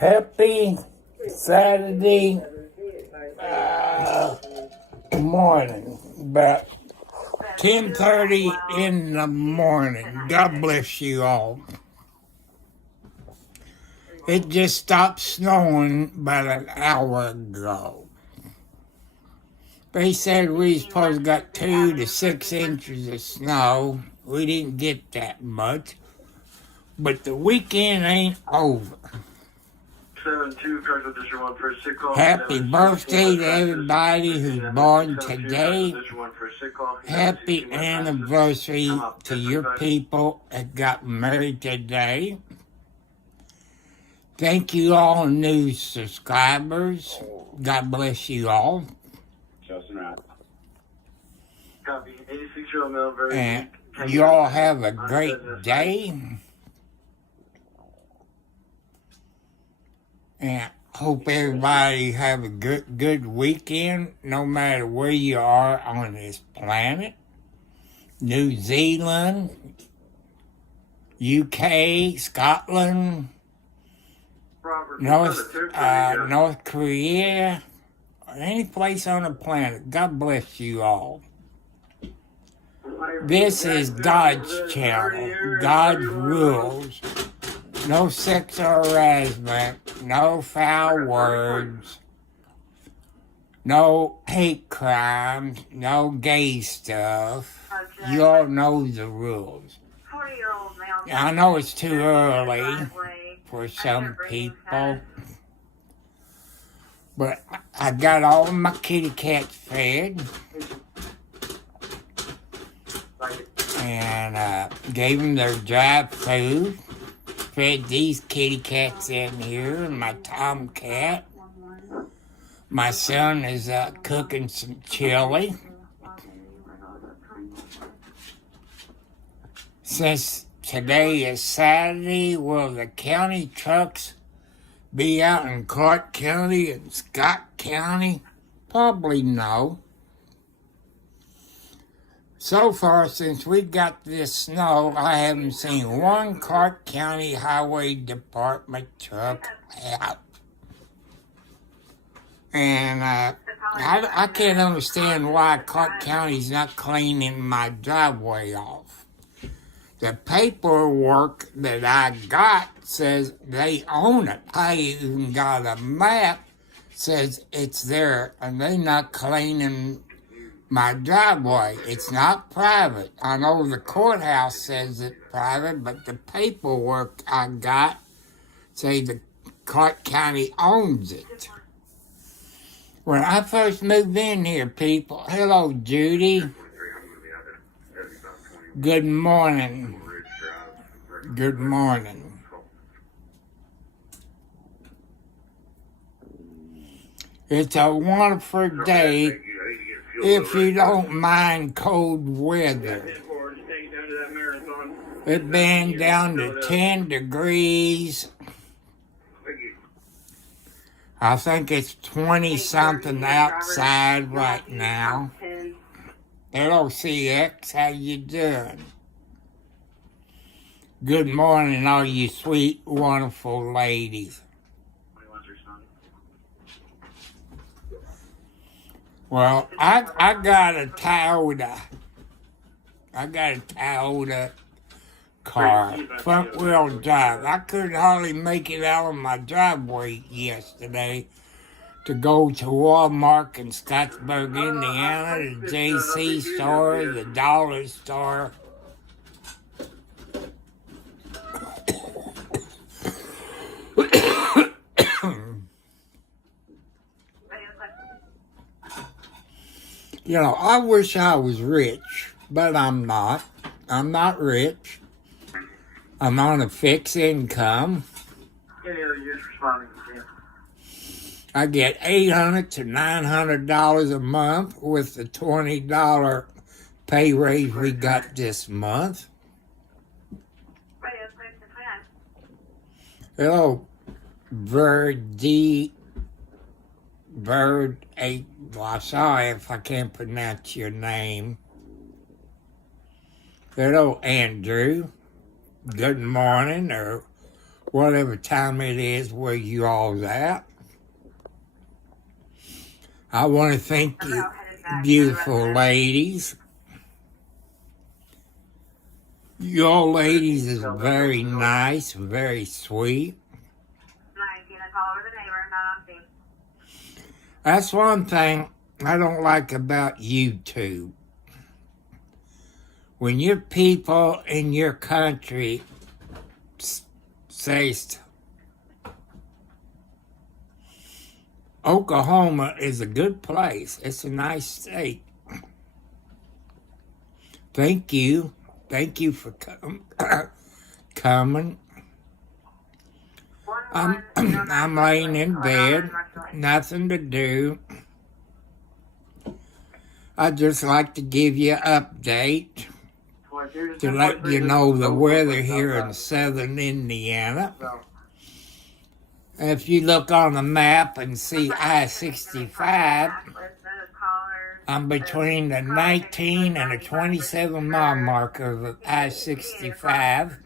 Happy Saturday morning, about 10:30 in the morning. God bless you all. It just stopped snowing about an hour ago. They said we supposed to got 2 to 6 inches of snow. We didn't get that much. But the weekend ain't over. 7-2, Correctional District 1 for a sick call. Happy birthday to everybody who's born today. Happy anniversary to your people that got married today. Thank you all new subscribers. God bless you all. Copy. 86-year-old male, very And weak. you all have a great day. And hope everybody have a good weekend, no matter where you are on this planet. New Zealand, UK, Scotland, North Korea, or any place on the planet. God bless you all. This is God's channel. God's rules. No sexual harassment, no foul words, no hate crimes, no gay stuff. You all know the rules. I know it's too early for some people, but I got all of my kitty cats fed and gave them their dry food. Fed these kitty cats in here and my tomcat. My son is cooking some chili. Since today is Saturday, will the county trucks be out in Clark County and Scott County? Probably no. So far, since we got this snow, I haven't seen one Clark County Highway Department truck out. And I can't understand why Clark County's not cleaning my driveway off. The paperwork that I got says they own it. I even got a map says it's there, and they're not cleaning my driveway. It's not private. I know the courthouse says it's private, but the paperwork I got say the Clark County owns it. When I first moved in here, people, hello, Judy. Good morning. Good morning. It's a wonderful day if you don't mind cold weather. It's been down to 10 degrees. I think it's 20-something outside right now. Hello, CX. How you doing? Good morning, all you sweet, wonderful ladies. Well, I got a Toyota. Car, front wheel drive. I couldn't hardly make it out of my driveway yesterday to go to Walmart in Scottsburg, Indiana, the JC store, the dollar store. You know, I wish I was rich, but I'm not. I'm not rich. I'm on a fixed income. I get $800 to $900 a month with the $20 pay raise we got this month. Hello, Bird 8. Well, sorry if I can't pronounce your name. Hello, Andrew. Good morning or whatever time it is where you all's at. I want to thank you, beautiful ladies. You all ladies is very nice, very sweet. That's one thing I don't like about YouTube. When your people in your country say Oklahoma is a good place, it's a nice state. Thank you. Thank you for coming. I'm laying in bed, nothing to do. I'd just like to give you an update to let you know the weather here in southern Indiana. If you look on the map and see I-65, I'm between the 19 and the 27 mile marker of I-65.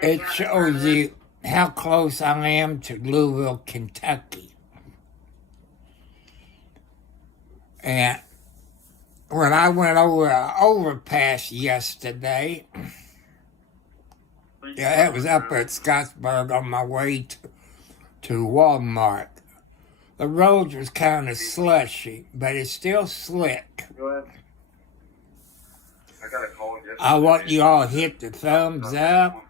It shows you how close I am to Louisville, Kentucky. And when I went over an overpass yesterday, yeah, it was up at Scottsburg on my way to Walmart. The roads was kind of slushy, but it's still slick. Go ahead. I got a call yesterday. I want you all to hit the thumbs up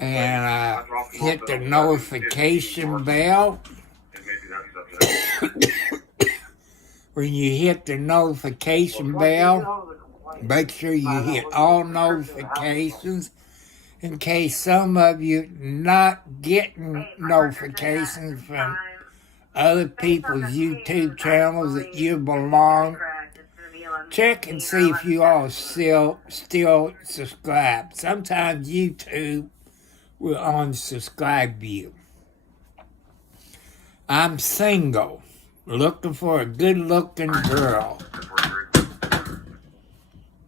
and hit the notification bell. When you hit the notification bell, make sure you hit all notifications in case some of you not getting notifications from other people's YouTube channels that you belong. Check and see if you all still subscribe. Sometimes YouTube will unsubscribe you. I'm single, looking for a good-looking girl.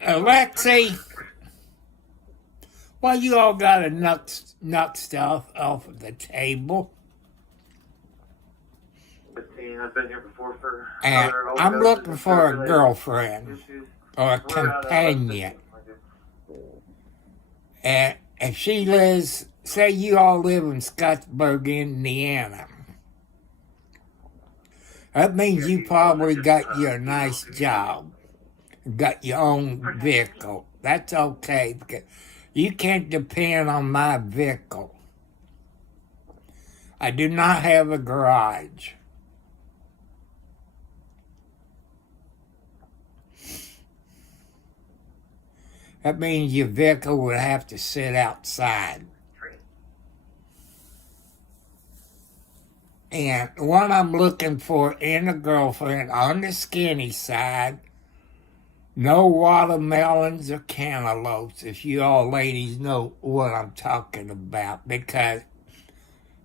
Alexi, why you all got to knock stuff off of the table? 15. I've been here before for. And I'm looking for a girlfriend or a companion. And if she lives, say you all live in Scottsburg, Indiana, that means you probably got you a nice job, got your own vehicle. That's okay, because you can't depend on my vehicle. I do not have a garage. That means your vehicle would have to sit outside. And what I'm looking for in a girlfriend, on the skinny side, no watermelons or cantaloupes, if you all ladies know what I'm talking about. Because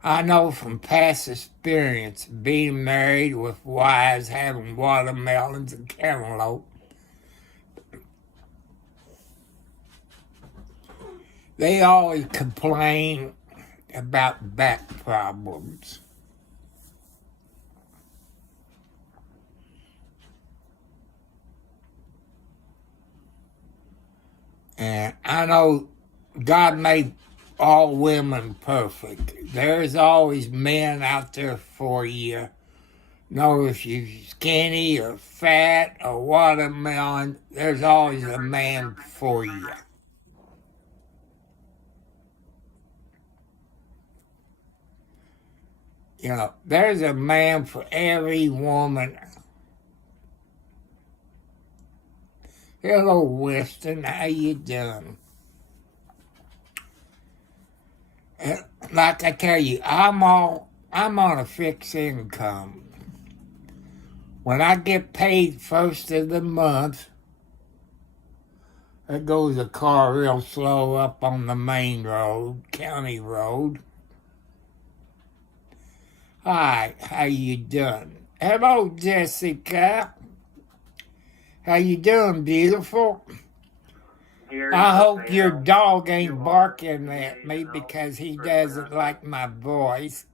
I know from past experience, being married with wives having watermelons and cantaloupe, they always complain about back problems. And I know God made all women perfect. There's always men out there for you. Know if you're skinny or fat or watermelon, there's always a man for you. You know, there's a man for every woman. Hello, Winston. How you doing? Like I tell you, I'm on a fixed income. When I get paid first of the month, there goes a car real slow up on the main road, county road. Hi, how you doing? Hello, Jessica. How you doing, beautiful? I hope your dog ain't barking at me because he doesn't like my voice.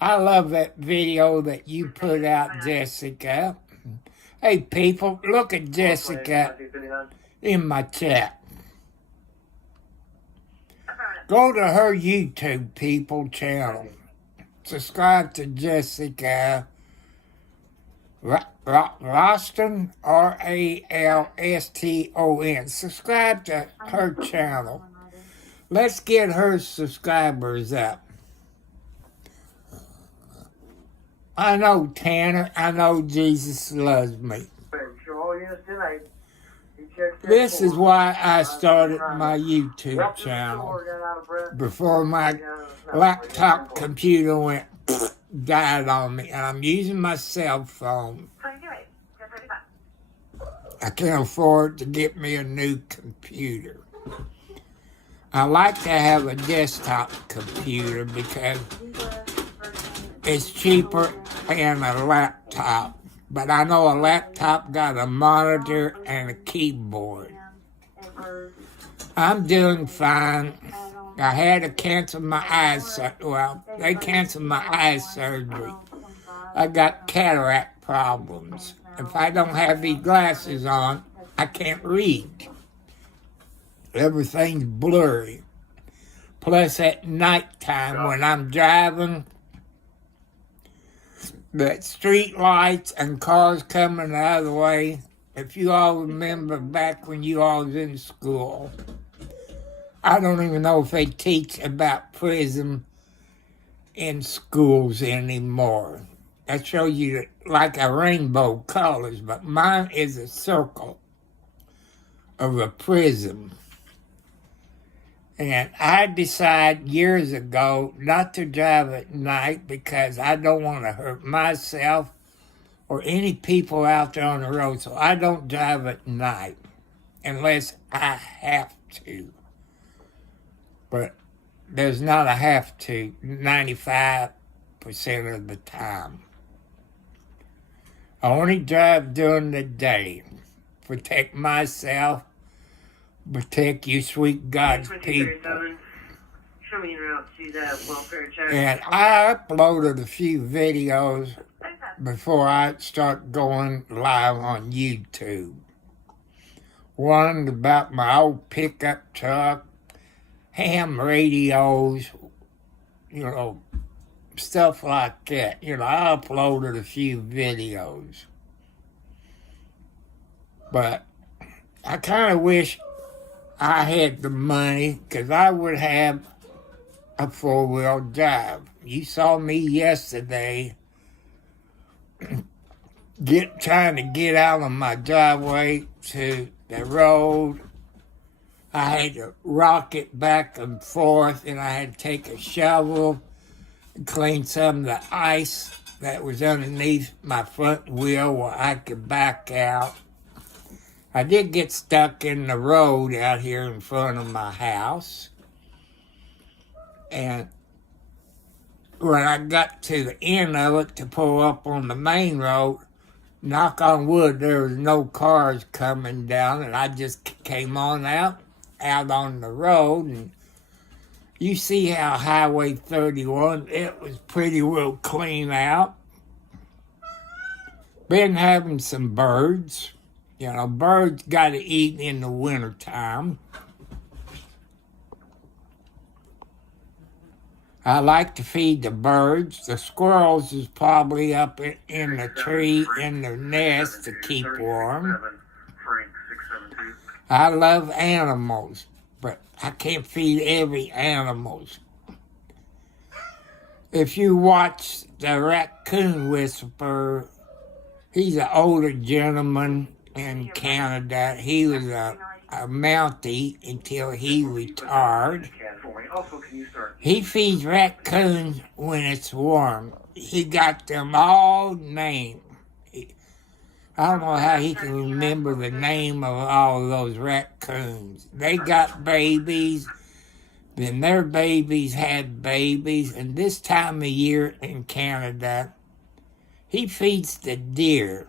I love that video that you put out, Jessica. Hey, people, look at Jessica in my chat. Go to her YouTube, people, channel. Subscribe to Jessica Ralston, Ralston. Subscribe to her channel. Let's get her subscribers up. I know, Tanner. I know Jesus loves me. This is why I started my YouTube channel. Before my laptop computer went died on me, and I'm using my cell phone. I can't afford to get me a new computer. I like to have a desktop computer because it's cheaper than a laptop. But I know a laptop got a monitor and a keyboard. I'm doing fine. I had to cancel my eyes. Well, they canceled my eye surgery. I got cataract problems. If I don't have these glasses on, I can't read. Everything's blurry. Plus, at nighttime when I'm driving, the street lights and cars coming the other way. If you all remember back when you all was in school, I don't even know if they teach about prism in schools anymore. I show you like a rainbow colors, but mine is a circle of a prism. And I decided years ago not to drive at night because I don't want to hurt myself or any people out there on the road. So I don't drive at night unless I have to. But there's not a have to 95% of the time. I only drive during the day. Protect myself. Protect you, sweet God's people. And I uploaded a few videos before I start going live on YouTube. One about my old pickup truck, ham radios, stuff like that. I uploaded a few videos. But I kind of wish I had the money because I would have a four-wheel drive. You saw me yesterday trying to get out of my driveway to the road. I had to rock it back and forth, and I had to take a shovel and clean some of the ice that was underneath my front wheel where I could back out. I did get stuck in the road out here in front of my house. And when I got to the end of it to pull up on the main road, knock on wood, there was no cars coming down, and I just came on out on the road. And you see how Highway 31, it was pretty well clean out. Been having some birds. Birds got to eat in the wintertime. I like to feed the birds. The squirrels is probably up in the tree in their nest to keep warm. I love animals, but I can't feed every animal. If you watch the Raccoon Whisperer, he's an older gentleman in Canada. He was a Mountie until he retired. He feeds raccoons when it's warm. He got them all named. I don't know how he can remember the name of all those raccoons. They got babies, then their babies had babies, and this time of year in Canada, he feeds the deer.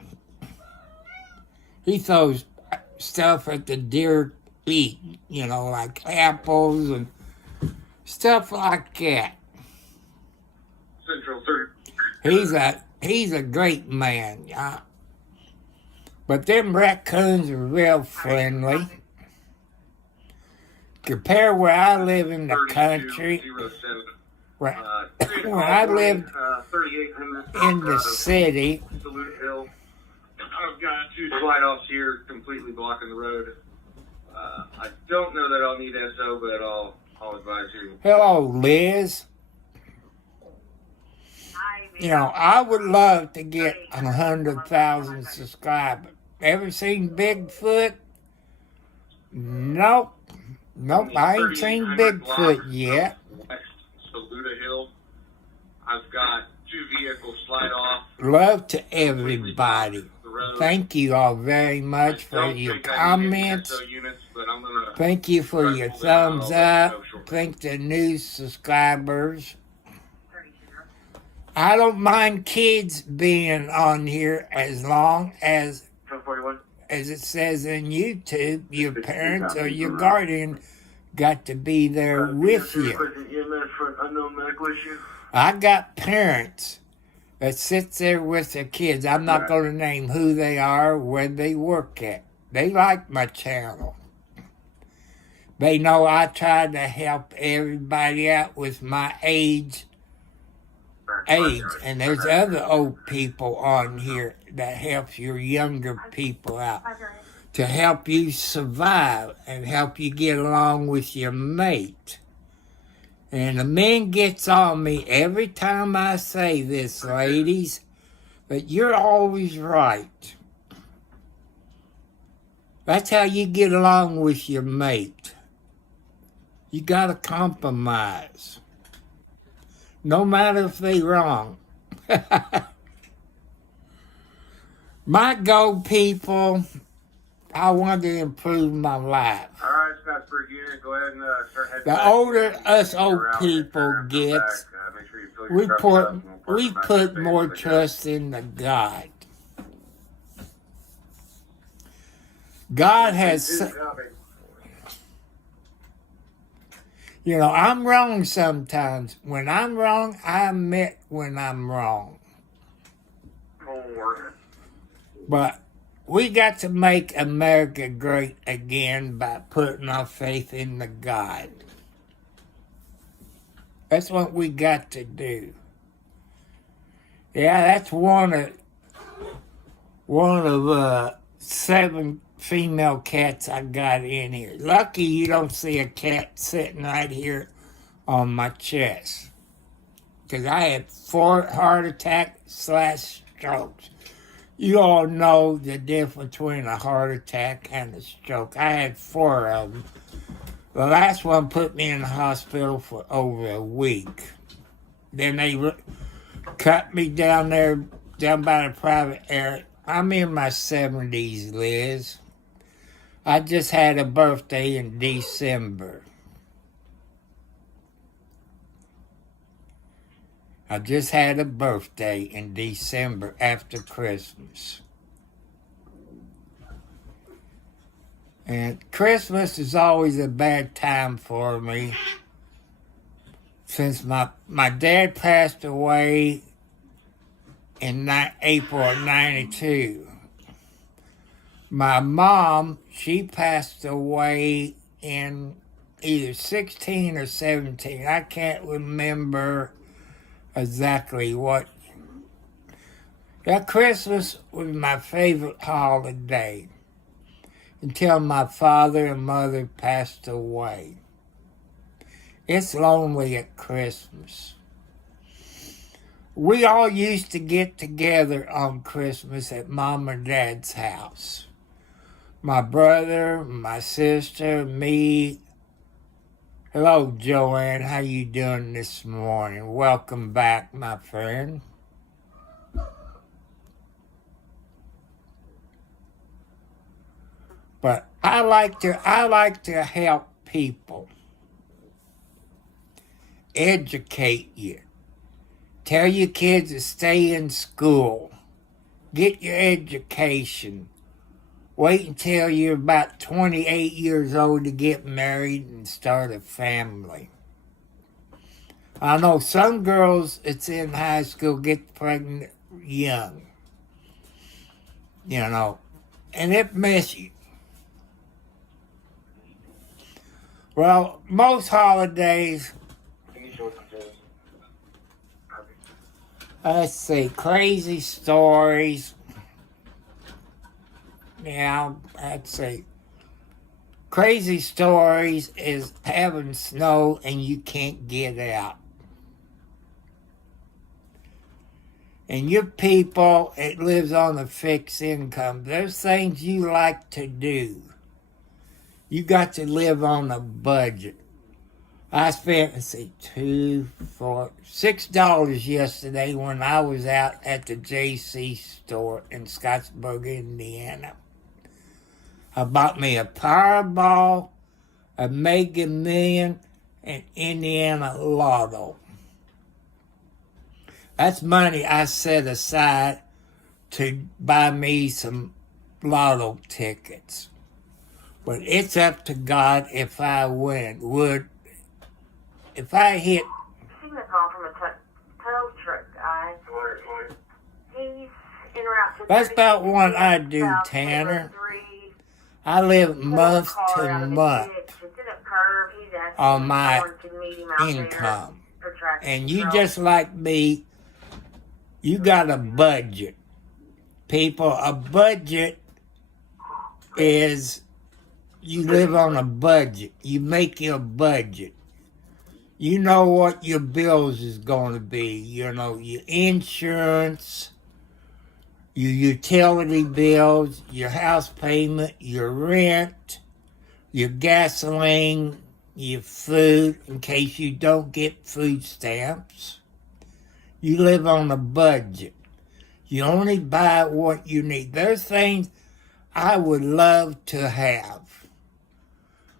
He throws stuff at the deer eat, like apples and stuff like that. Central 30. He's a great man, yeah. But them raccoons are real friendly. Compare where I live in the country, when I lived in the city. Salute Hill. I've got 2 slide-offs here completely blocking the road. I don't know that I'll need SO, but I'll advise you. Hello, Liz. I would love to get 100,000 subscribers. Ever seen Bigfoot? Nope, I ain't seen Bigfoot yet. West Saluda Hill. I've got 2 vehicles slide off. Love to everybody. Thank you all very much for your comments. Thank you for your thumbs up. Thank the new subscribers. I don't mind kids being on here as long as it says in YouTube, your parents or your guardian got to be there with you. I got parents that sits there with their kids. I'm not going to name who they are, where they work at. They like my channel. They know I try to help everybody out with my age. And there's other old people on here that helps your younger people out to help you survive and help you get along with your mate. And the man gets on me every time I say this, ladies, but you're always right. That's how you get along with your mate. You got to compromise. No matter if they wrong. My goal, people, I want to improve my life. All right, Scott, for unit, go ahead and start heading The back. older us old people gets, Make sure you fill your trucks up, and we'll park we them back put in the more base. trust in the God. God has, I'm wrong sometimes. When I'm wrong, I admit when I'm wrong. But we got to make America great again by putting our faith in the God. That's what we got to do. Yeah, that's one of 7 female cats I got in here. Lucky you don't see a cat sitting right here on my chest. Because I had 4 heart attack/strokes. You all know the difference between a heart attack and a stroke. I had 4 of them. The last one put me in the hospital for over a week. Then they cut me down by the private area. I'm in my 70s, Liz. I just had a birthday in December. I just had a birthday in December after Christmas. And Christmas is always a bad time for me. Since my dad passed away in April of 92. My mom, she passed away in either 16 or 17. I can't remember exactly what. Yeah, Christmas was my favorite holiday until my father and mother passed away. It's lonely at Christmas. We all used to get together on Christmas at Mom and Dad's house. My brother, my sister, me. Hello, Joanne. How you doing this morning? Welcome back, my friend. But I like to help people. Educate you. Tell your kids to stay in school. Get your education. Wait until you're about 28 years old to get married and start a family. I know some girls that's in high school get pregnant young, and it messes you. Well, most holidays, let's see, crazy stories. Yeah, I'd say crazy stories is having snow and you can't get out. And your people, it lives on a fixed income. There's things you like to do. You got to live on a budget. I spent, $6 yesterday when I was out at the JC store in Scottsburg, Indiana. I bought me a Powerball, a Mega Million, and Indiana Lotto. That's money I set aside to buy me some lotto tickets. But it's up to God if I win. If I hit... She's a call from a tow truck guy. He's en route to... That's about what I do, Tanner. I live month to month on my income. And you just like me, you got a budget. People, a budget is you live on a budget. You make your budget. You know what your bills is going to be. Your insurance, your utility bills, your house payment, your rent, your gasoline, your food, in case you don't get food stamps. You live on a budget. You only buy what you need. There's things I would love to have,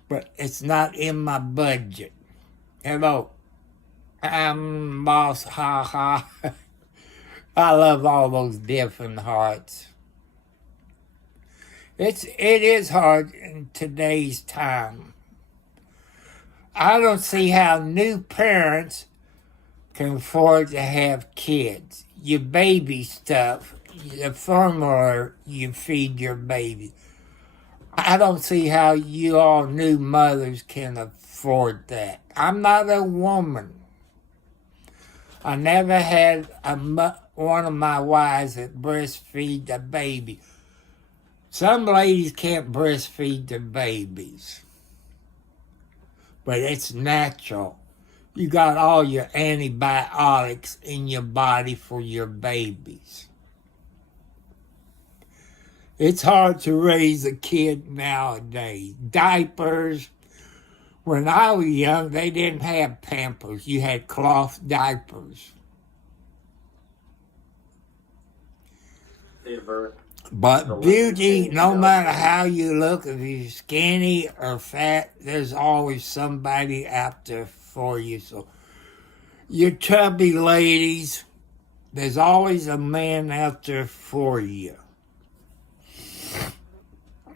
but it's not in my budget. Hello, I'm Boss Ha Ha. I love all those different hearts. It is hard in today's time. I don't see how new parents can afford to have kids. Your baby stuff, the formula you feed your baby. I don't see how you all new mothers can afford that. I'm not a woman. I never had one of my wives that breastfeed the baby. Some ladies can't breastfeed their babies. But it's natural. You got all your antibiotics in your body for your babies. It's hard to raise a kid nowadays. Diapers. When I was young, they didn't have Pampers. You had cloth diapers. But beauty, no matter how you look, if you're skinny or fat, there's always somebody out there for you. So, you chubby ladies, there's always a man out there for you.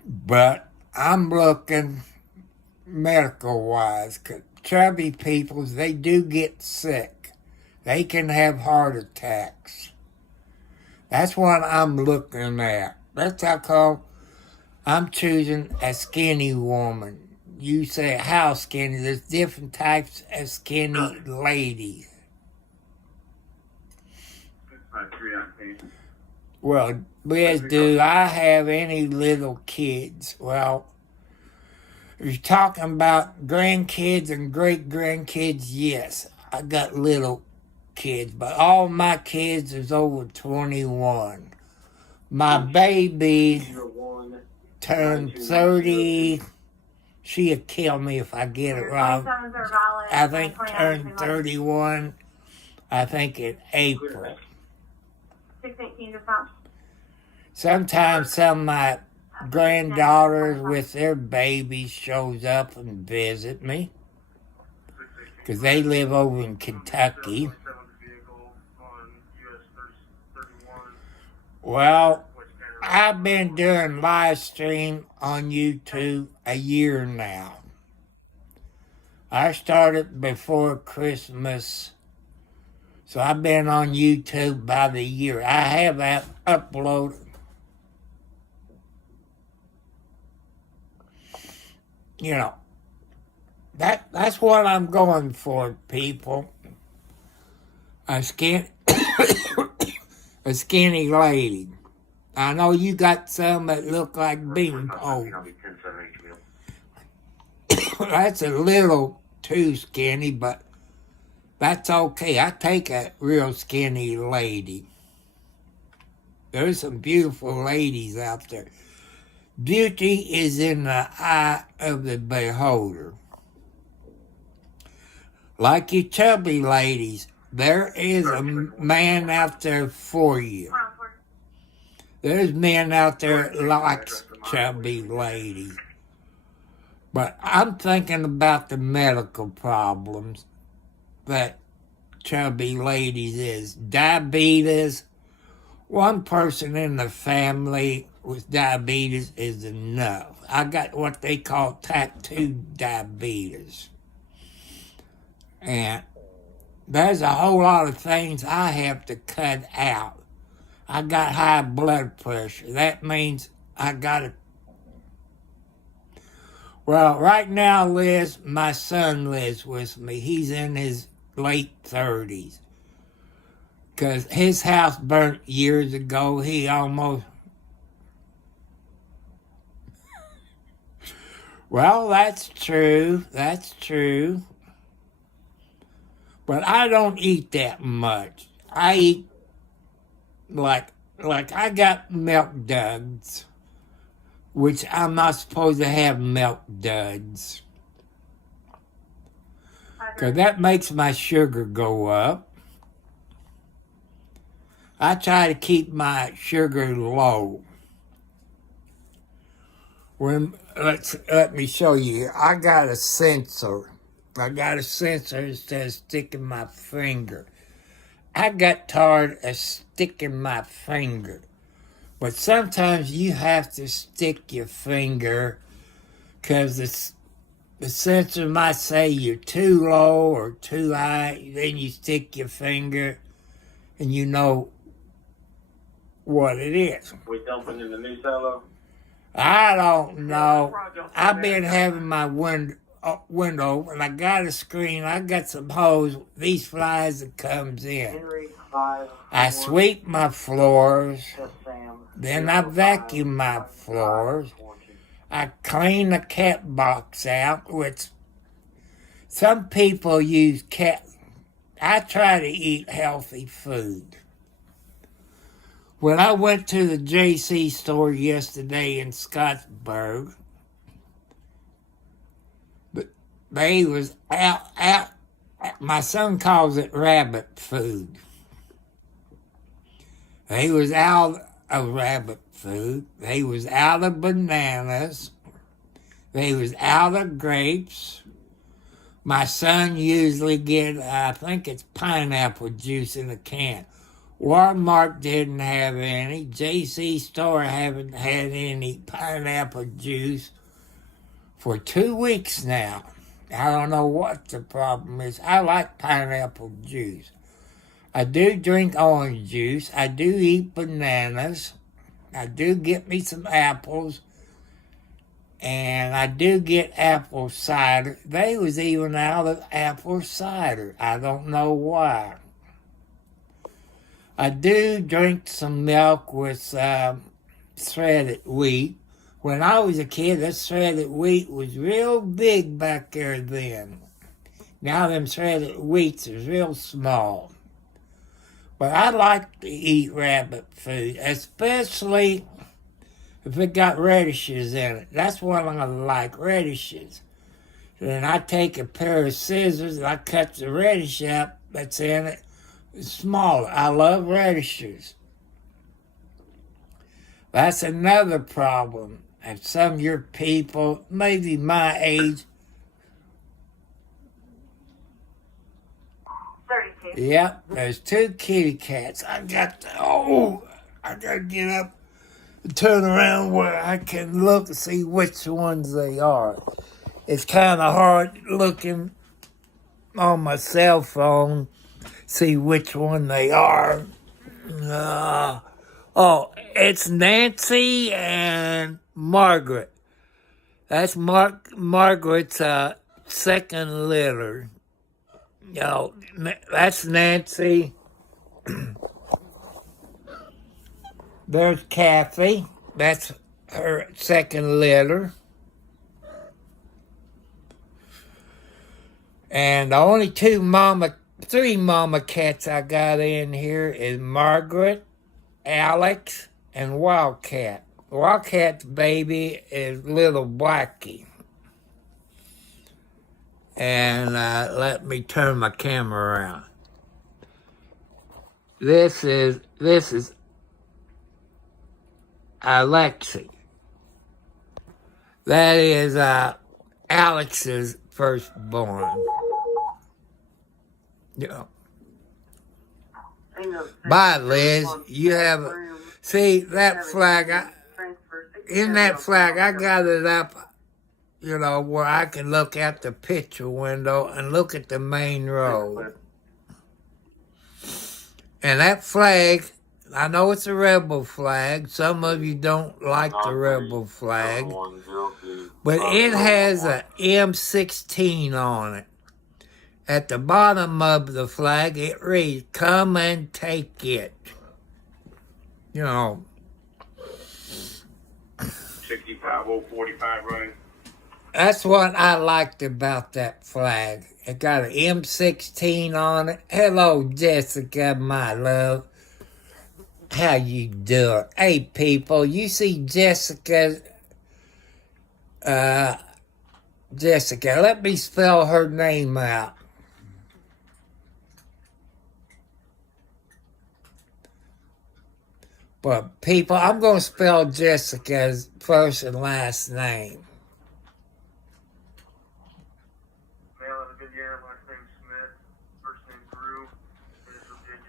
But I'm looking medical-wise, 'cause chubby people, they do get sick. They can have heart attacks. That's what I'm looking at. That's how come I'm choosing a skinny woman. You say, how skinny? There's different types of skinny ladies. Well, Liz, do I have any little kids? Well, if you're talking about grandkids and great-grandkids, yes, I got little kids, but all my kids is over 21. My baby turned 30. She'll kill me if I get it wrong. I think turned 31, I think in April. Sometimes some of my granddaughters with their babies shows up and visit me, because they live over in Kentucky. Well, I've been doing live stream on YouTube a year now. I started before Christmas, so I've been on YouTube by the year. I have uploaded, you know, that's what I'm going for, people. A skinny lady. I know you got some that look like bean poles. That's a little too skinny, but that's okay. I take a real skinny lady. There's some beautiful ladies out there. Beauty is in the eye of the beholder. Like you chubby ladies, there is a man out there for you. There's men out there that likes chubby ladies. But I'm thinking about the medical problems that chubby ladies is. Diabetes. One person in the family with diabetes is enough. I got what they call type 2 diabetes. And there's a whole lot of things I have to cut out. I got high blood pressure. That means I got to... Well, right now, Liz, my son lives with me. He's in his late 30s. Because his house burnt years ago. He almost... Well, that's true. That's true. But I don't eat that much. I eat like I got milk duds, which I'm not supposed to have milk duds. Because that makes my sugar go up. I try to keep my sugar low. Let me show you. I got a sensor. Instead of sticking my finger. I got tired of sticking my finger. But sometimes you have to stick your finger because the sensor might say you're too low or too high. Then you stick your finger and you know what it is. We dumping in the new silo? I don't know. I've been having my window and I got a screen. I got some hose. These flies that comes in. I sweep my floors. Then I vacuum my floors. I clean the cat box out, which some people use cat. I try to eat healthy food. When I went to the JC store yesterday in Scottsburg, they was out. My son calls it rabbit food. They was out of rabbit food. They was out of bananas. They was out of grapes. My son usually get, I think it's pineapple juice in a can. Walmart didn't have any. JC store haven't had any pineapple juice for 2 weeks now. I don't know what the problem is. I like pineapple juice. I do drink orange juice. I do eat bananas. I do get me some apples. And I do get apple cider. They was even out of apple cider. I don't know why. I do drink some milk with shredded wheat. When I was a kid, that shredded wheat was real big back there then. Now them shredded wheats is real small. But I like to eat rabbit food, especially if it got radishes in it. That's what I like, radishes. Then I take a pair of scissors and I cut the radish out that's in it. It's smaller. I love radishes. That's another problem. And some of your people, maybe my age. 32. Yep, there's 2 kitty cats. I got to get up turn around where I can look and see which ones they are. It's kind of hard looking on my cell phone, see which one they are. Oh, it's Nancy and Margaret. That's Margaret's second letter. You know, that's Nancy. There's Kathy. That's her second letter. And the only three mama cats I got in here is Margaret, Alex, and Wildcat. Wildcat's baby is Little Blackie. And let me turn my camera around. This is Alexi. That is Alex's firstborn. Yeah. Bye, Liz. You have see that flag. In that flag, I got it up, you know, where I can look out the picture window and look at the main road. And that flag, I know it's a rebel flag. Some of you don't like the rebel flag. But it has a M16 on it. At the bottom of the flag, it reads, "Come and take it." You know. 65045 running. That's what I liked about that flag. It got an M16 on it. Hello, Jessica, my love. How you doing? Hey, people, you see Jessica. Jessica, let me spell her name out. But, people, I'm going to spell Jessica's first and last name.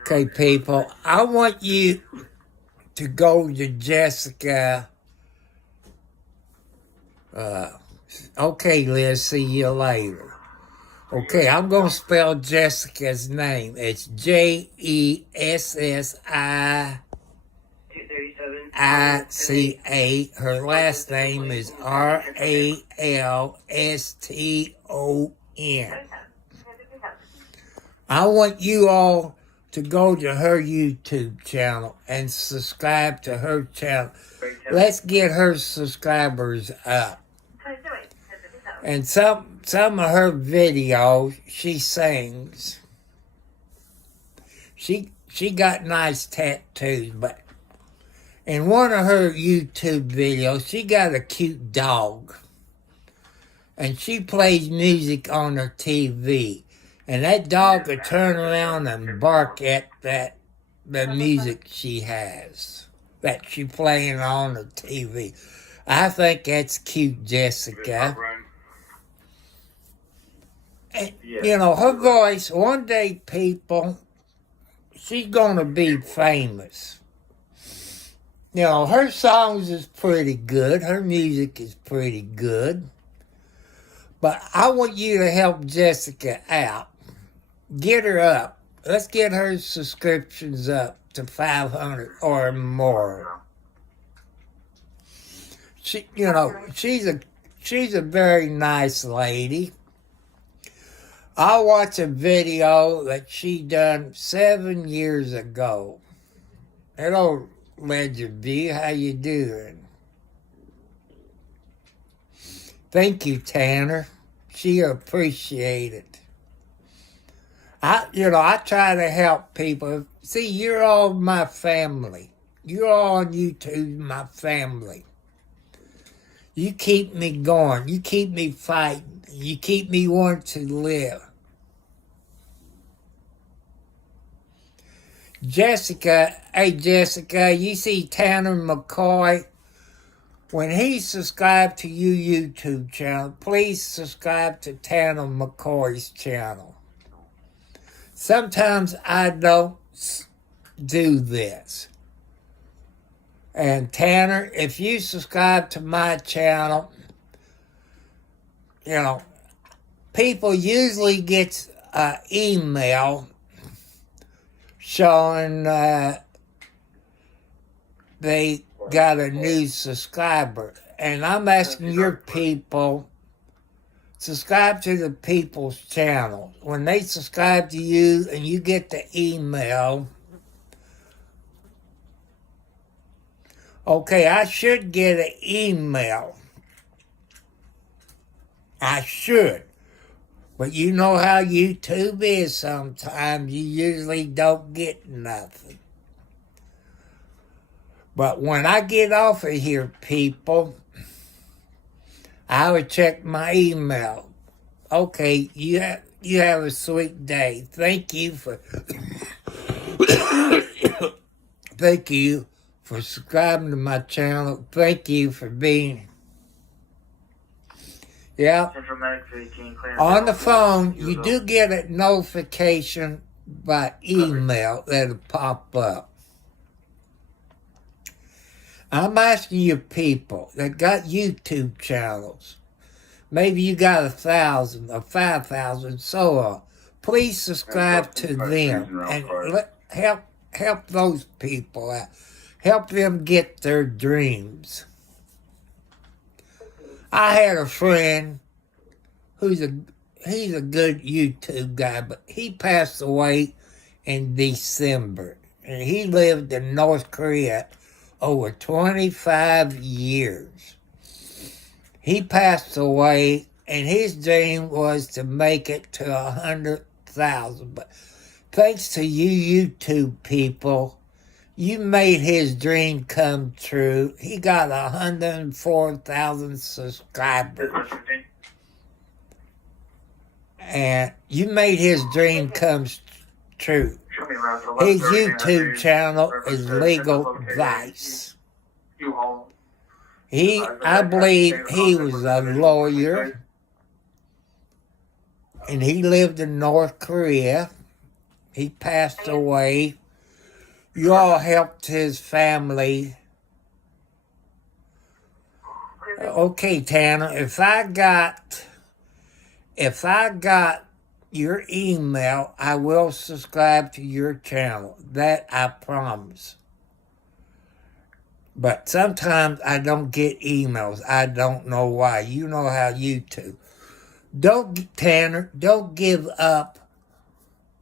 Okay, people, I want you to go to Jessica. Okay, Liz, see you later. Okay, I'm going to spell Jessica's name. It's Jessica. Her last name is Ralston. I want you all to go to her YouTube channel and subscribe to her channel. Let's get her subscribers up. And some of her videos, she sings. She got nice tattoos, but in one of her YouTube videos, she got a cute dog. And she plays music on her TV. And that dog will turn around and bark at the music she has, that she playing on her TV. I think that's cute, Jessica. And, you know, her voice, one day, people, she's going to be famous. You know, her songs is pretty good. Her music is pretty good. But I want you to help Jessica out. Get her up. Let's get her subscriptions up to 500 or more. She, you know, she's a very nice lady. I watched a video that she done 7 years ago. Hello, Legend V, how you doing? Thank you, Tanner. She appreciated it. I try to help people. See, you're all my family. You're all on YouTube, my family. You keep me going. You keep me fighting. You keep me wanting to live. Jessica, hey Jessica, you see Tanner McCoy? When he subscribed to your YouTube channel, please subscribe to Tanner McCoy's channel. Sometimes I don't do this. And Tanner, if you subscribe to my channel, people usually get an email showing they got a new subscriber. And I'm asking your people, subscribe to the people's channel. When they subscribe to you and you get the email, okay, I should get an email. I should. But you know how YouTube is sometimes. You usually don't get nothing. But when I get off of here, people, I would check my email. Okay, you have a sweet day. Thank you for thank you for subscribing to my channel. Thank you for being on the phone. You do get a notification by email that'll pop up. I'm asking you people that got YouTube channels, maybe you got 1,000 or 5,000, so on. Please subscribe to them and help those people out. Help them get their dreams. I had a friend he's a good YouTube guy, but he passed away in December, and he lived in North Korea over 25 years. He passed away, and his dream was to make it to 100,000. But thanks to you YouTube people, you made his dream come true. He got 104,000 subscribers. And you made his dream come true. His YouTube channel is Legal Vice. I believe he was a lawyer, and he lived in North Korea. He passed away. You all helped his family. Okay, Tanner, if I got your email, I will subscribe to your channel. That I promise. But sometimes I don't get emails. I don't know why. You know how YouTube. Tanner, don't give up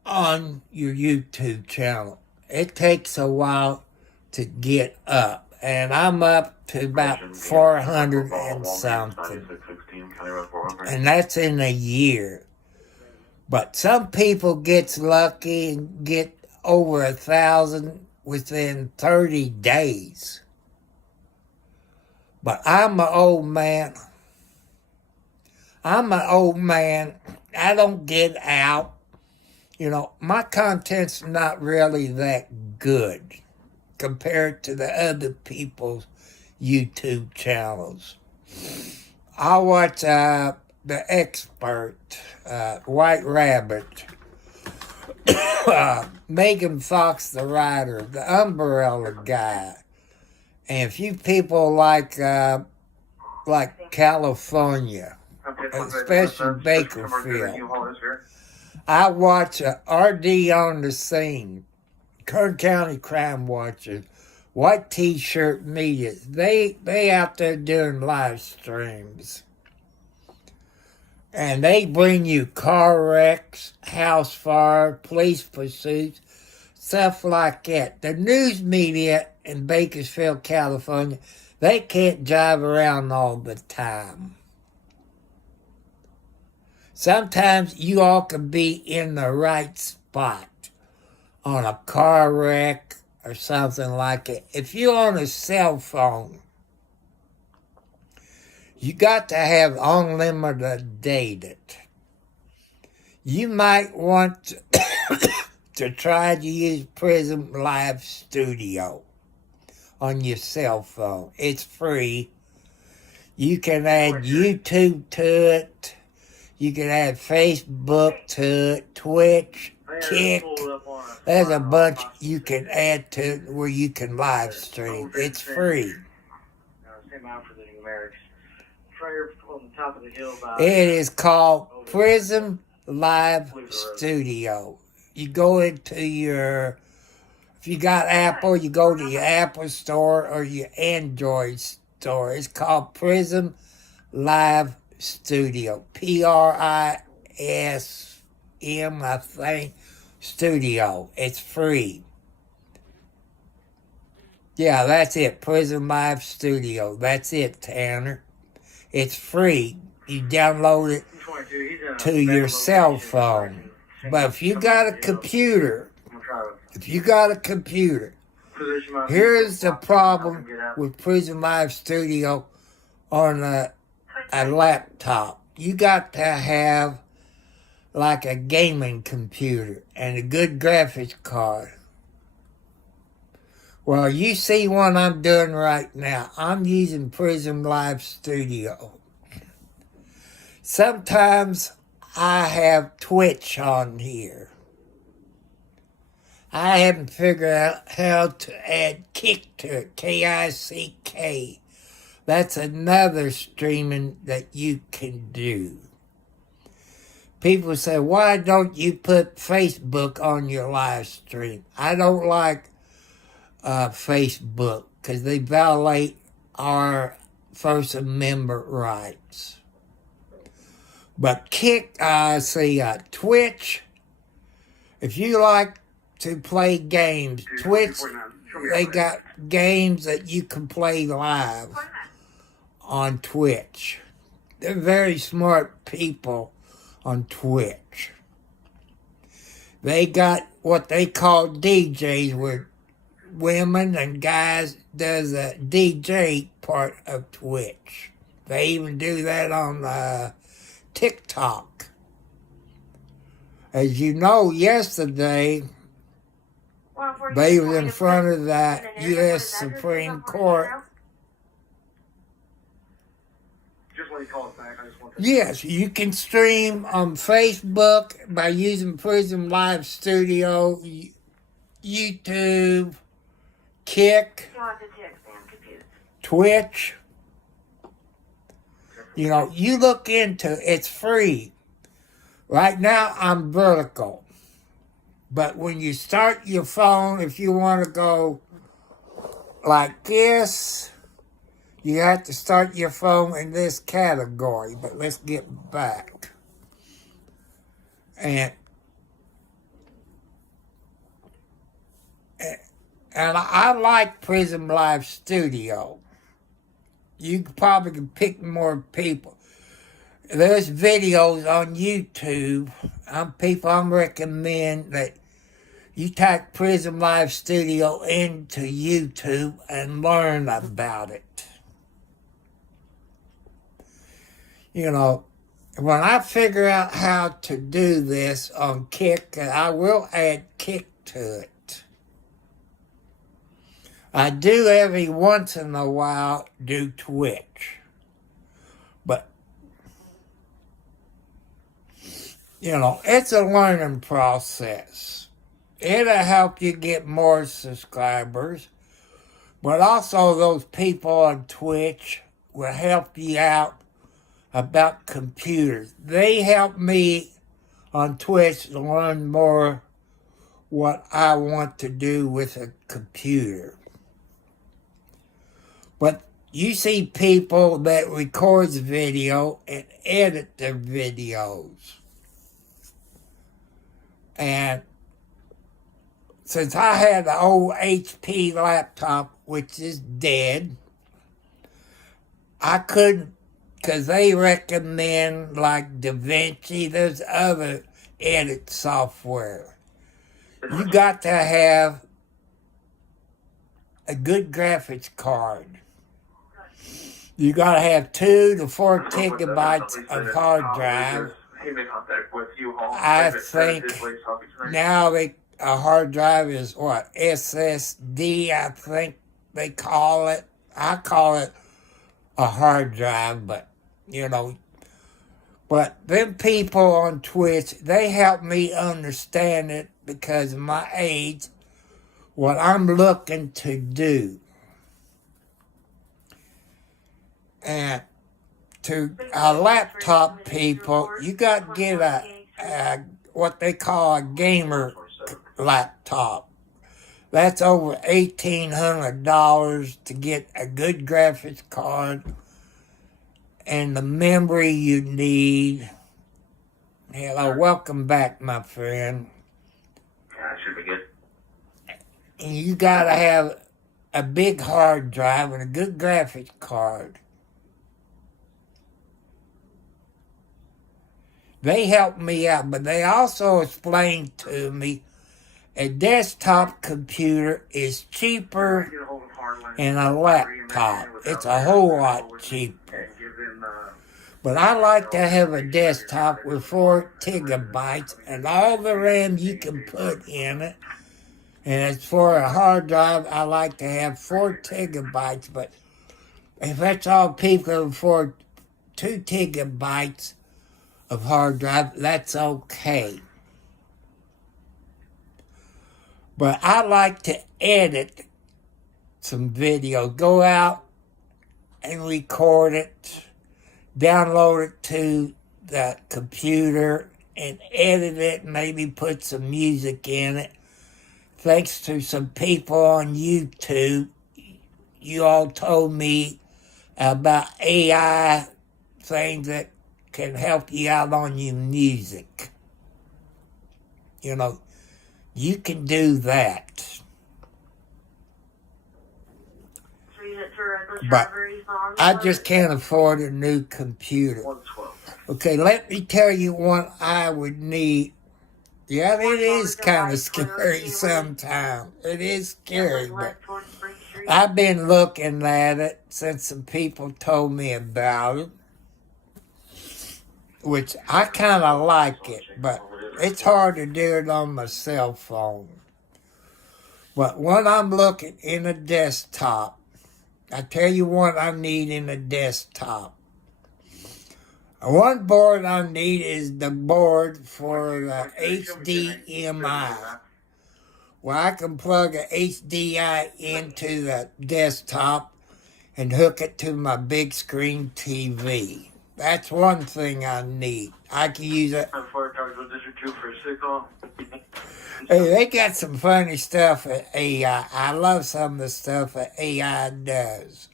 on your YouTube channel. It takes a while to get up. And I'm up to about 400 and something. And that's in a year. But some people gets lucky and get over 1,000 within 30 days. But I'm an old man. I don't get out. My content's not really that good compared to the other people's YouTube channels. I watch The Expert, White Rabbit, Megan Fox the Writer, The Umbrella Guy, and a few people like California, especially Bakersfield. I watch RD on the Scene, Kern County Crime Watchers, White T-Shirt Media. They out there doing live streams. And they bring you car wrecks, house fire, police pursuits, stuff like that. The news media in Bakersfield, California, they can't drive around all the time. Sometimes you all can be in the right spot on a car wreck or something like it. If you're on a cell phone, you got to have unlimited data. You might want to try to use Prism Live Studio on your cell phone. It's free. You can add YouTube to it. You can add Facebook to it, Twitch, Kick. There's a bunch you can add to it where you can live stream. It's free. It is called Prism Live Studio. You go into your, if you got Apple, you go to your Apple store or your Android store. It's called Prism Live Studio. PRISM, I think, Studio. It's free. Yeah, that's it. Prism Live Studio. That's it, Tanner. It's free. You download it to your cell phone. But if you got a computer, here's the problem with Prism Live Studio on a laptop. You got to have like a gaming computer and a good graphics card. Well, you see what I'm doing right now. I'm using Prism Live Studio. Sometimes I have Twitch on here. I haven't figured out how to add Kick to it, Kick. That's another streaming that you can do. People say, why don't you put Facebook on your live stream? I don't like Facebook because they violate our First Amendment rights. But Twitch, if you like to play games, Twitch, they got games that you can play live on Twitch. They're very smart people on Twitch. They got what they call DJs, where women and guys does a DJ part of Twitch. They even do that on TikTok. As you know, yesterday, they were in front of the U.S. Supreme Court. Yes, you can stream on Facebook by using Prism Live Studio, YouTube, Kick, Twitch. You know, you look into it, it's free. Right now, I'm vertical. But when you start your phone, if you want to go like this, you have to start your phone in this category. But let's get back. And I like Prism Live Studio. You probably can pick more people. There's videos on YouTube. I'm recommend that you type Prism Live Studio into YouTube and learn about it. You know, when I figure out how to do this on Kick, I will add Kick to it. I do every once in a while do Twitch. But, you know, it's a learning process. It'll help you get more subscribers. But also those people on Twitch will help you out about computers. They help me on Twitch to learn more what I want to do with a computer. But you see people that records video and edit their videos. And since I had an old HP laptop, which is dead, I couldn't, because they recommend like DaVinci, there's other edit software. You got to have a good graphics card. You got to have 2 to 4 gigabytes of hard drive. I think now a hard drive is what? SSD, I think they call it. I call it a hard drive, but, you know, But them people on Twitch, they help me understand it because of my age, what I'm looking to do. And to laptop people, you got to get a what they call a gamer laptop. That's over $1,800 to get a good graphics card and the memory you need. Hello, welcome back, my friend. Yeah, it should be good. And you gotta have a big hard drive and a good graphics card. They helped me out, but they also explained to me a desktop computer is cheaper than a laptop. It's a whole lot cheaper. But I like to have a desktop with 4 gigabytes and all the RAM you can put in it. And as for a hard drive, I like to have 4 gigabytes. But if that's all people can afford 2 gigabytes of hard drive, that's okay. But I like to edit some video, go out and record it, download it to the computer and edit it, maybe put some music in it. Thanks to some people on YouTube, you all told me about AI things that can help you out on your music. You know, you can do that. But I just can't afford a new computer. Okay, let me tell you what I would need. Yeah, it is kind of scary sometimes. It is scary, but I've been looking at it since some people told me about it, which I kind of like it, but it's hard to do it on my cell phone. But when I'm looking in a desktop, I tell you what I need in a desktop. One board I need is the board for the HDMI, where I can plug a HDMI into the desktop and hook it to my big screen TV. That's one thing I need. I can use it. Hey, they got some funny stuff at AI. I love some of the stuff that AI does.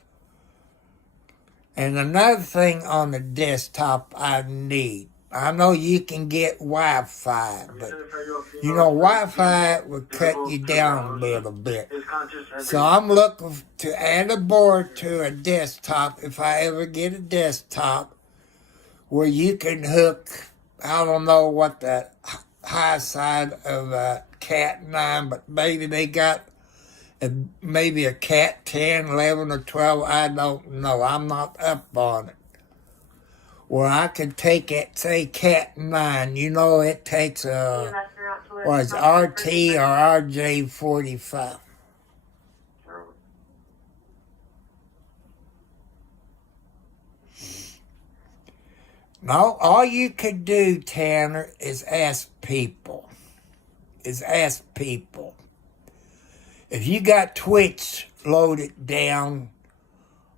And another thing on the desktop I need. I know you can get Wi-Fi, but you know Wi-Fi will cut you down a little bit. So I'm looking to add a board to a desktop, if I ever get a desktop, where you can hook, I don't know what the high side of a Cat 9, but maybe they got maybe a Cat 10, 11, or 12, I don't know. I'm not up on it. Where I could take it, say Cat 9, you know it takes a, what is it, RT or RJ45. No, all you could do, Tanner, is ask people. If you got Twitch loaded down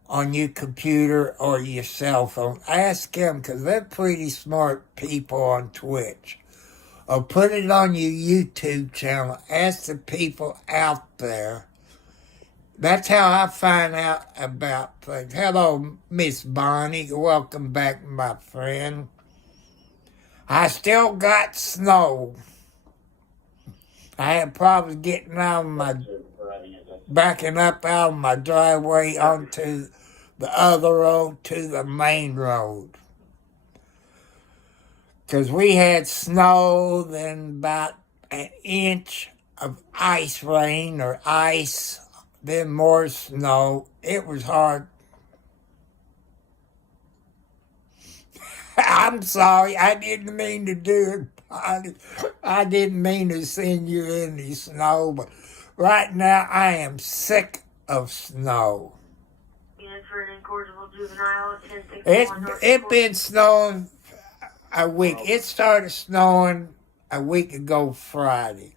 on your computer or your cell phone, ask them, because they're pretty smart people on Twitch. Or put it on your YouTube channel. Ask the people out there. That's how I find out about things. Hello, Miss Bonnie. Welcome back, my friend. I still got snow. I had problems getting backing up out of my driveway onto the other road to the main road. Because we had snow, then about an inch of ice rain or ice, then more snow. It was hard. I'm sorry, I didn't mean to do it. I didn't mean to send you any snow, but right now I am sick of snow. It's been snowing a week. It started snowing a week ago Friday.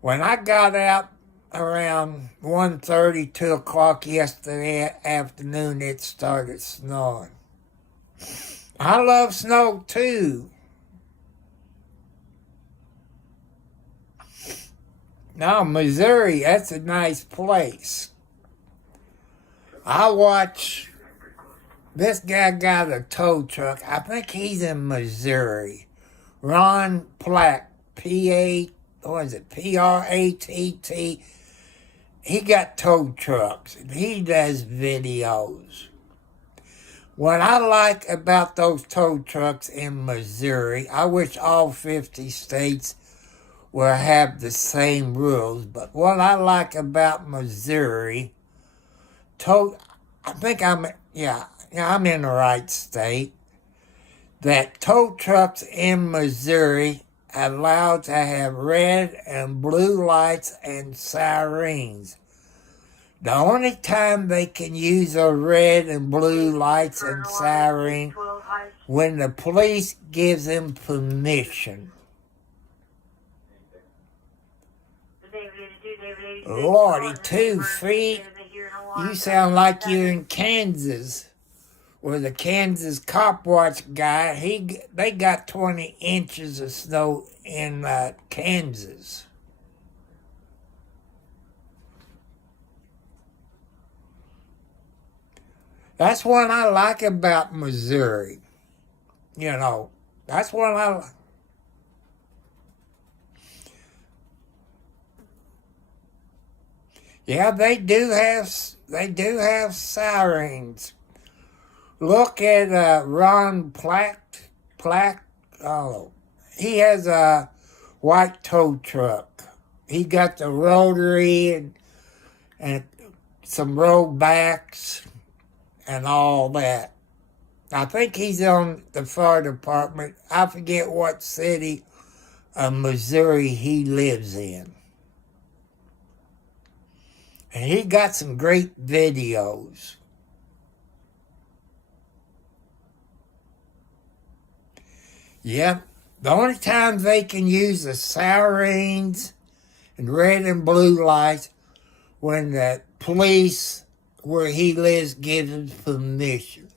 When I got out around 1:30, 2 o'clock yesterday afternoon, it started snowing. I love snow too. Now, Missouri, that's a nice place. I watch, this guy got a tow truck. I think he's in Missouri. Ron Platt, P-R-A-T-T. He got tow trucks, and he does videos. What I like about those tow trucks in Missouri, I wish all 50 states will have the same rules, but what I like about Missouri, I think I'm in the right state, that tow trucks in Missouri are allowed to have red and blue lights and sirens. The only time they can use a red and blue lights and siren when the police gives them permission. Lordy, 2 feet. You sound like you're in Kansas. Where the Kansas Cop Watch guy, they got 20 inches of snow in Kansas. That's what I like about Missouri. You know, that's what I like. Yeah, they do have sirens. Look at Ron Platt. Oh, he has a white tow truck. He got the rotary and some rollbacks and all that. I think he's on the fire department. I forget what city of Missouri he lives in. And he got some great videos. Yep, the only time they can use the sirens and red and blue lights when the police where he lives gives him permission.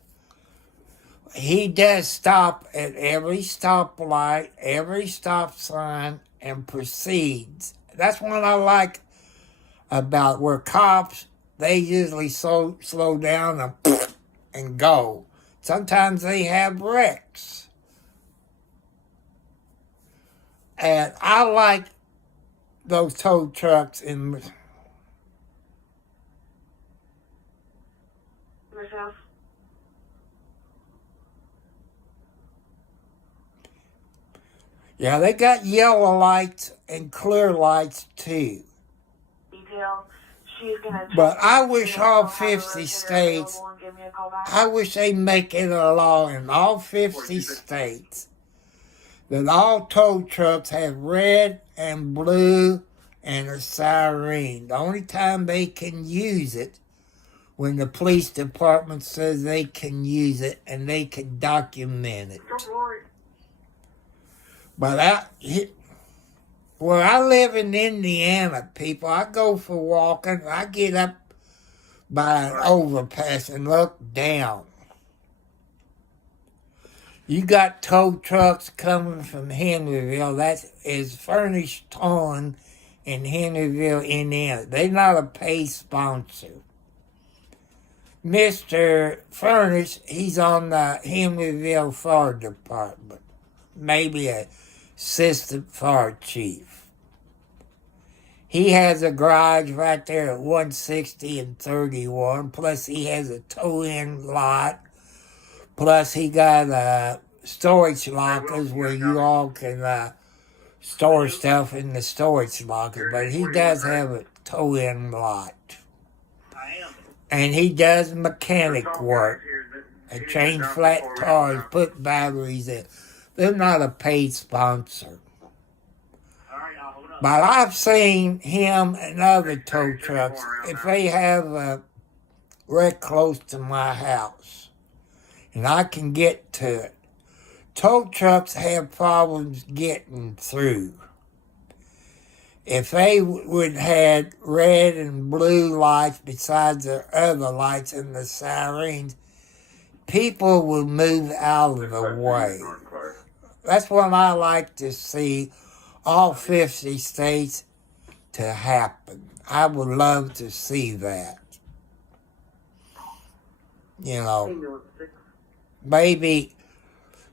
He does stop at every stoplight, every stop sign, and proceeds. That's what I like about where cops, they usually slow down and go. Sometimes they have wrecks. And I like those tow trucks in Yourself? Yeah, they got yellow lights and clear lights too. But I wish all 50 states, I wish they make it a law in all 50 states that all tow trucks have red and blue and a siren. The only time they can use it when the police department says they can use it and they can document it. But where I live in Indiana, people, I go for walking. I get up by an overpass and look down. You got tow trucks coming from Henryville. That is Furnished Towing in Henryville, Indiana. They're not a paid sponsor. Mr. Furnish, he's on the Henryville Fire Department. Maybe a assistant fire chief. He has a garage right there at 160 and 31. Plus he has a tow-in lot. Plus he got storage lockers where you all can store stuff in the storage locker. But he does have a tow-in lot. And he does mechanic work. They change flat tires, put batteries in. They're not a paid sponsor. But I've seen him and other tow trucks, if they have a wreck close to my house, and I can get to it, tow trucks have problems getting through. If they would had red and blue lights besides the other lights and the sirens, people would move out of the way. That's what I like to see all 50 states to happen. I would love to see that. You know, maybe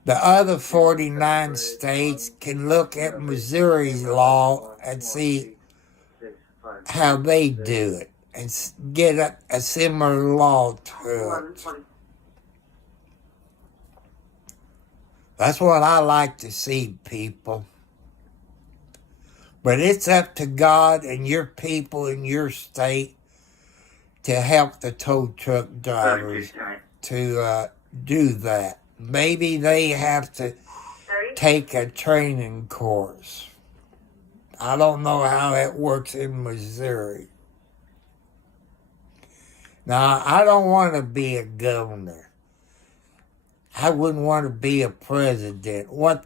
the other 49 states can look at Missouri's law and see how they do it and get a similar law to it. That's what I like to see, people. But it's up to God and your people in your state to help the tow truck drivers to do that. Maybe they have to take a training course. I don't know how it works in Missouri. Now, I don't want to be a governor. I wouldn't want to be a president. What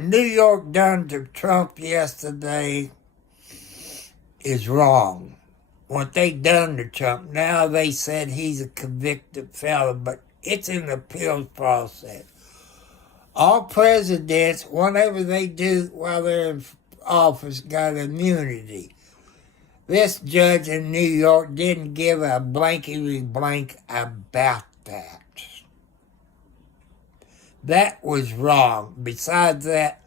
New York done to Trump yesterday is wrong. What they done to Trump, now they said he's a convicted felon, but it's an appeals process. All presidents, whatever they do while they're in office, got immunity. This judge in New York didn't give a blankety blank about that. That was wrong. Besides that,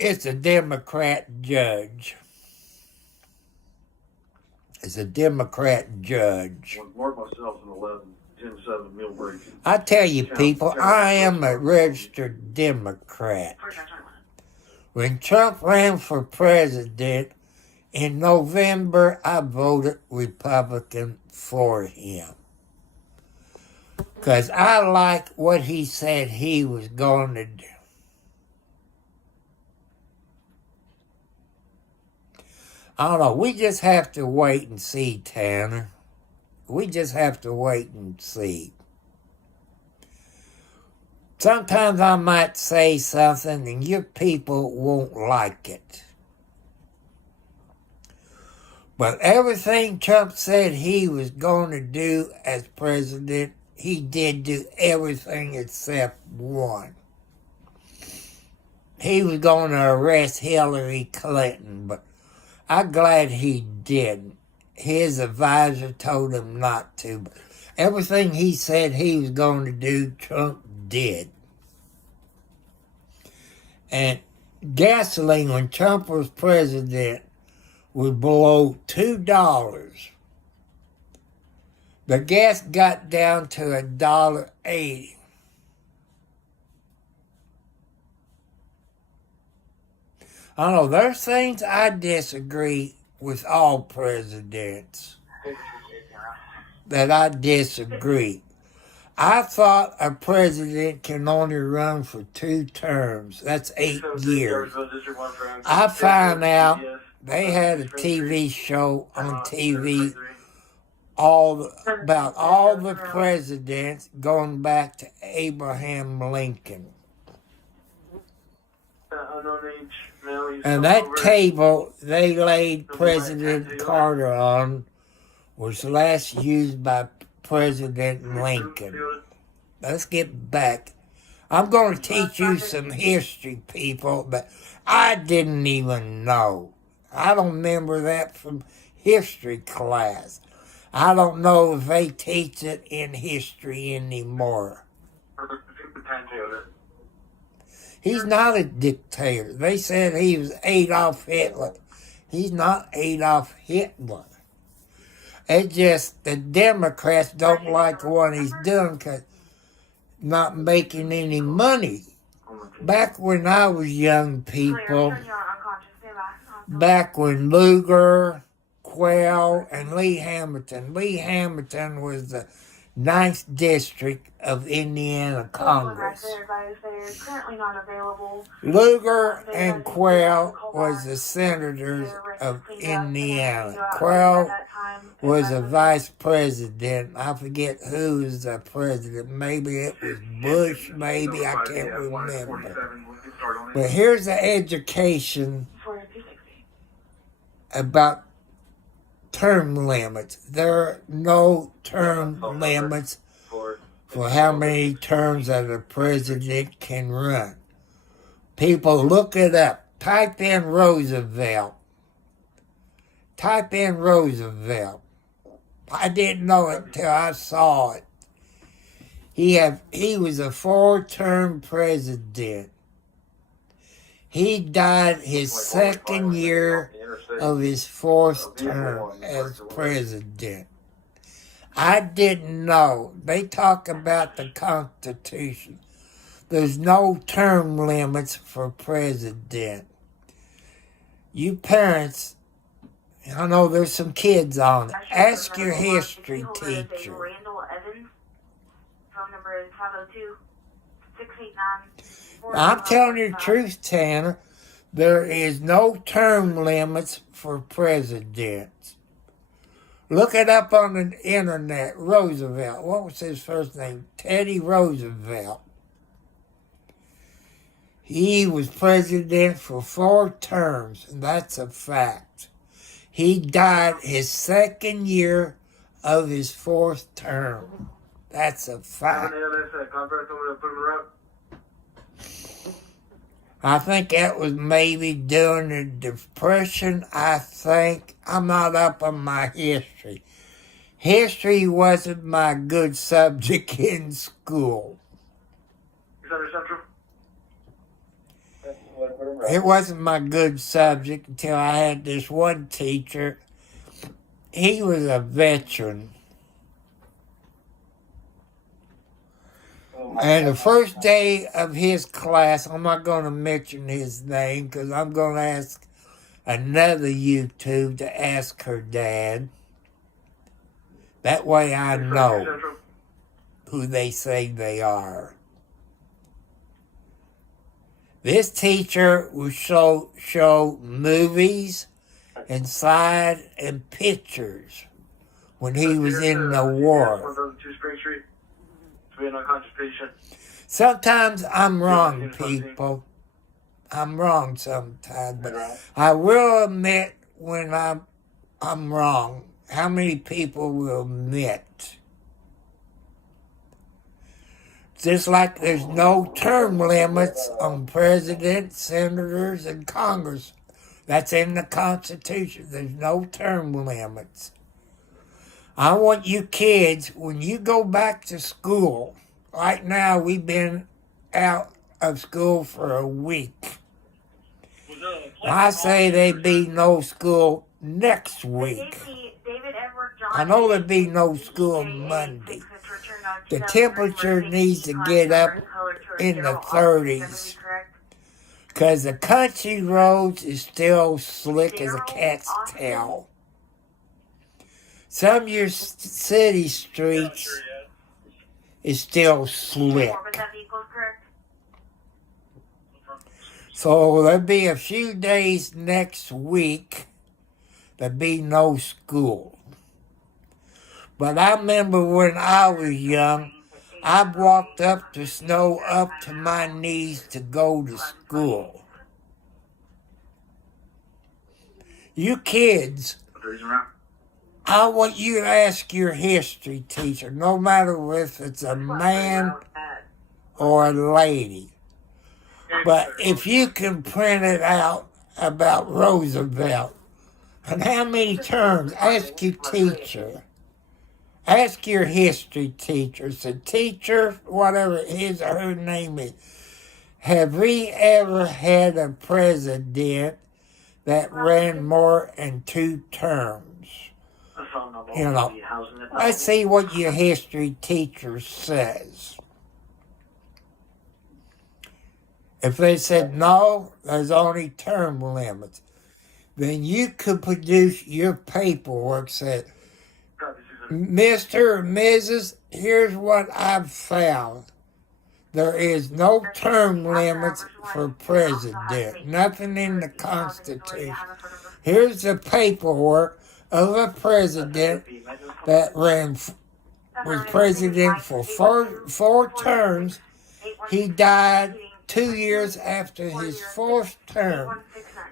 it's a Democrat judge. It's a Democrat judge. I tell you, people, I am a registered Democrat. When Trump ran for president in November, I voted Republican for him. Because I like what he said he was going to do. I don't know. We just have to wait and see, Tanner. We just have to wait and see. Sometimes I might say something and your people won't like it. But everything Trump said he was going to do as president, he did do everything except one. He was going to arrest Hillary Clinton, but I'm glad he didn't. His advisor told him not to. But everything he said he was going to do, Trump did. And gasoline, when Trump was president, was below $2. The gas got down to $1.80. I don't know, there's things I disagree with all presidents. That I disagree. I thought a president can only run for 2 terms. That's 8 years. I found out they had a TV show on TV about all the presidents going back to Abraham Lincoln. And that table they laid President Carter on was last used by President Lincoln. Let's get back. I'm going to teach you some history, people, but I didn't even know. I don't remember that from history class. I don't know if they teach it in history anymore. He's not a dictator. They said he was Adolf Hitler. He's not Adolf Hitler. It's just the Democrats don't like what he's doing because not making any money. Back when I was young, people, back when Lugar, Quayle, and Lee Hamilton was the 9th District of Indiana Congress. They're currently not available. Lugar and Quayle was the senators of Indiana. Quayle was a vice president. I forget who was the president. Maybe it was Bush, maybe. I can't remember. But here's the education about term limits. There are no term limits for how many terms that a president can run. People, look it up. Type in Roosevelt. Type in Roosevelt. I didn't know it until I saw it. He was a 4-term president. He died his 2nd year of his 4th term as president. I didn't know. They talk about the Constitution. There's no term limits for president. You parents, I know there's some kids on it. Ask your history teacher. Randall Evans. Phone number is 502-689. I'm telling you the truth, Tanner. There is no term limits for presidents. Look it up on the internet. Roosevelt. What was his first name? Teddy Roosevelt. He was president for 4 terms, and that's a fact. He died his 2nd year of his 4th term. That's a fact. I think that was maybe during the Depression, I think. I'm not up on my history. History wasn't my good subject in school. It wasn't my good subject until I had this one teacher. He was a veteran. And the first day of his class, I'm not going to mention his name because I'm going to ask another YouTube to ask her dad. That way I know who they say they are. This teacher would show movies and slide and pictures when he was in the war. Sometimes I'm wrong, people. I'm wrong sometimes, but I will admit when I'm wrong. How many people will admit? Just like there's no term limits on presidents, senators, and Congress. That's in the Constitution. There's no term limits. I want you kids, when you go back to school, right now we've been out of school for a week. I say there'd be no school next week. I know there'd be no school Monday. The temperature needs to get up in the 30s because the country roads is still slick as a cat's tail. Some of your city streets is still slick. So there'll be a few days next week there'll be no school. But I remember when I was young, I walked up the snow up to my knees to go to school. You kids, I want you to ask your history teacher, no matter if it's a man or a lady. But if you can print it out about Roosevelt and how many terms, ask your teacher. Ask your history teacher. So teacher, whatever his or her name is, have we ever had a president that ran more than 2 terms? You know, let's see what your history teacher says. If they said no, there's only term limits, then you could produce your paperwork said Mr. and Mrs., here's what I've found. There is no term limits for president. Nothing in the Constitution. Here's the paperwork of a president that was president for four terms. He died 2 years after his fourth term.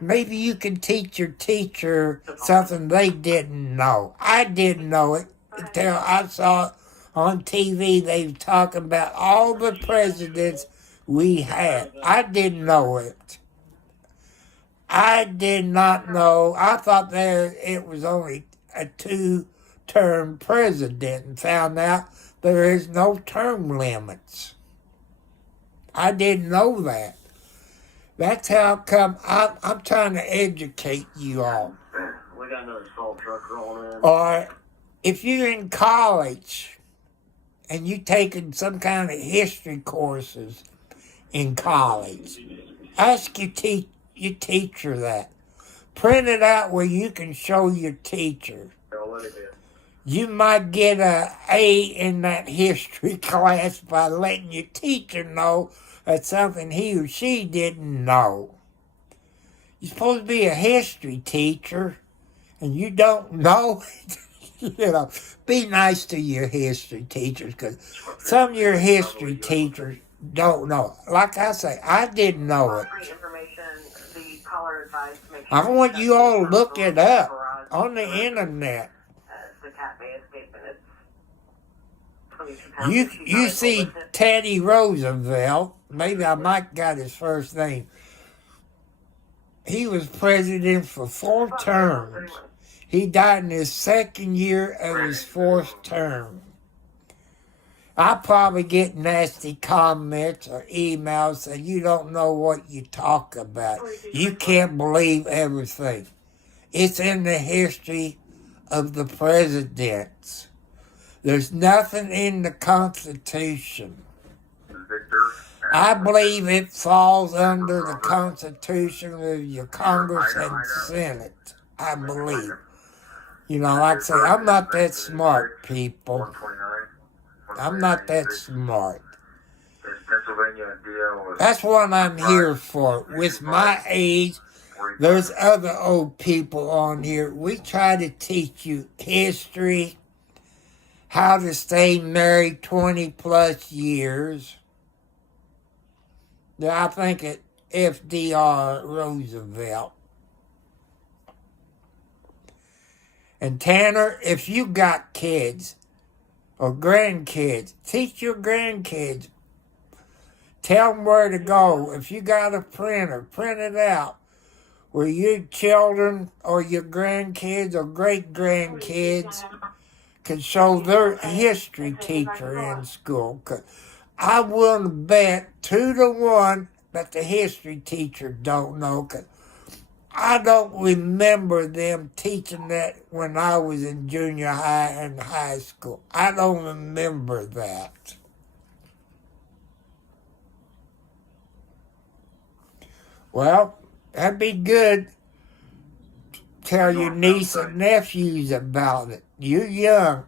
Maybe you can teach your teacher something they didn't know. I didn't know it until I saw it on TV. They were talking about all the presidents we had. I didn't know it. I did not know. I thought it was only a 2-term president, and found out there is no term limits. I didn't know that. That's how come I'm trying to educate you all. We got another salt truck rolling in. Or if you're in college and you're taking some kind of history courses in college, ask your teacher that. Print it out where you can show your teacher. You might get an A in that history class by letting your teacher know that's something he or she didn't know. You're supposed to be a history teacher, and you don't know it. Be nice to your history teachers, because some of your history teachers don't know. Like I say, I didn't know it. I want you all to look it up on the internet. You see Teddy Roosevelt, maybe I might got his first name. He was president for 4 terms. He died in his 2nd year of his 4th term. I probably get nasty comments or emails saying you don't know what you talk about. You can't believe everything. It's in the history of the presidents. There's nothing in the Constitution. I believe it falls under the Constitution of your Congress and Senate. I believe. Like I say, I'm not that smart, people. I'm not that smart. That's what I'm here for. With my age, there's other old people on here. We try to teach you history, how to stay married 20 plus years. I think it FDR Roosevelt. And Tanner, if you got kids or grandkids, teach your grandkids. Tell them where to go. If you got a printer, print it out where your children or your grandkids or great-grandkids can show their history teacher in school. 'Cause I wouldn't bet 2 to 1 that the history teacher don't know, 'cause I don't remember them teaching that when I was in junior high and high school. I don't remember that. Well, that'd be good. Tell your niece and nephews about it. You're young.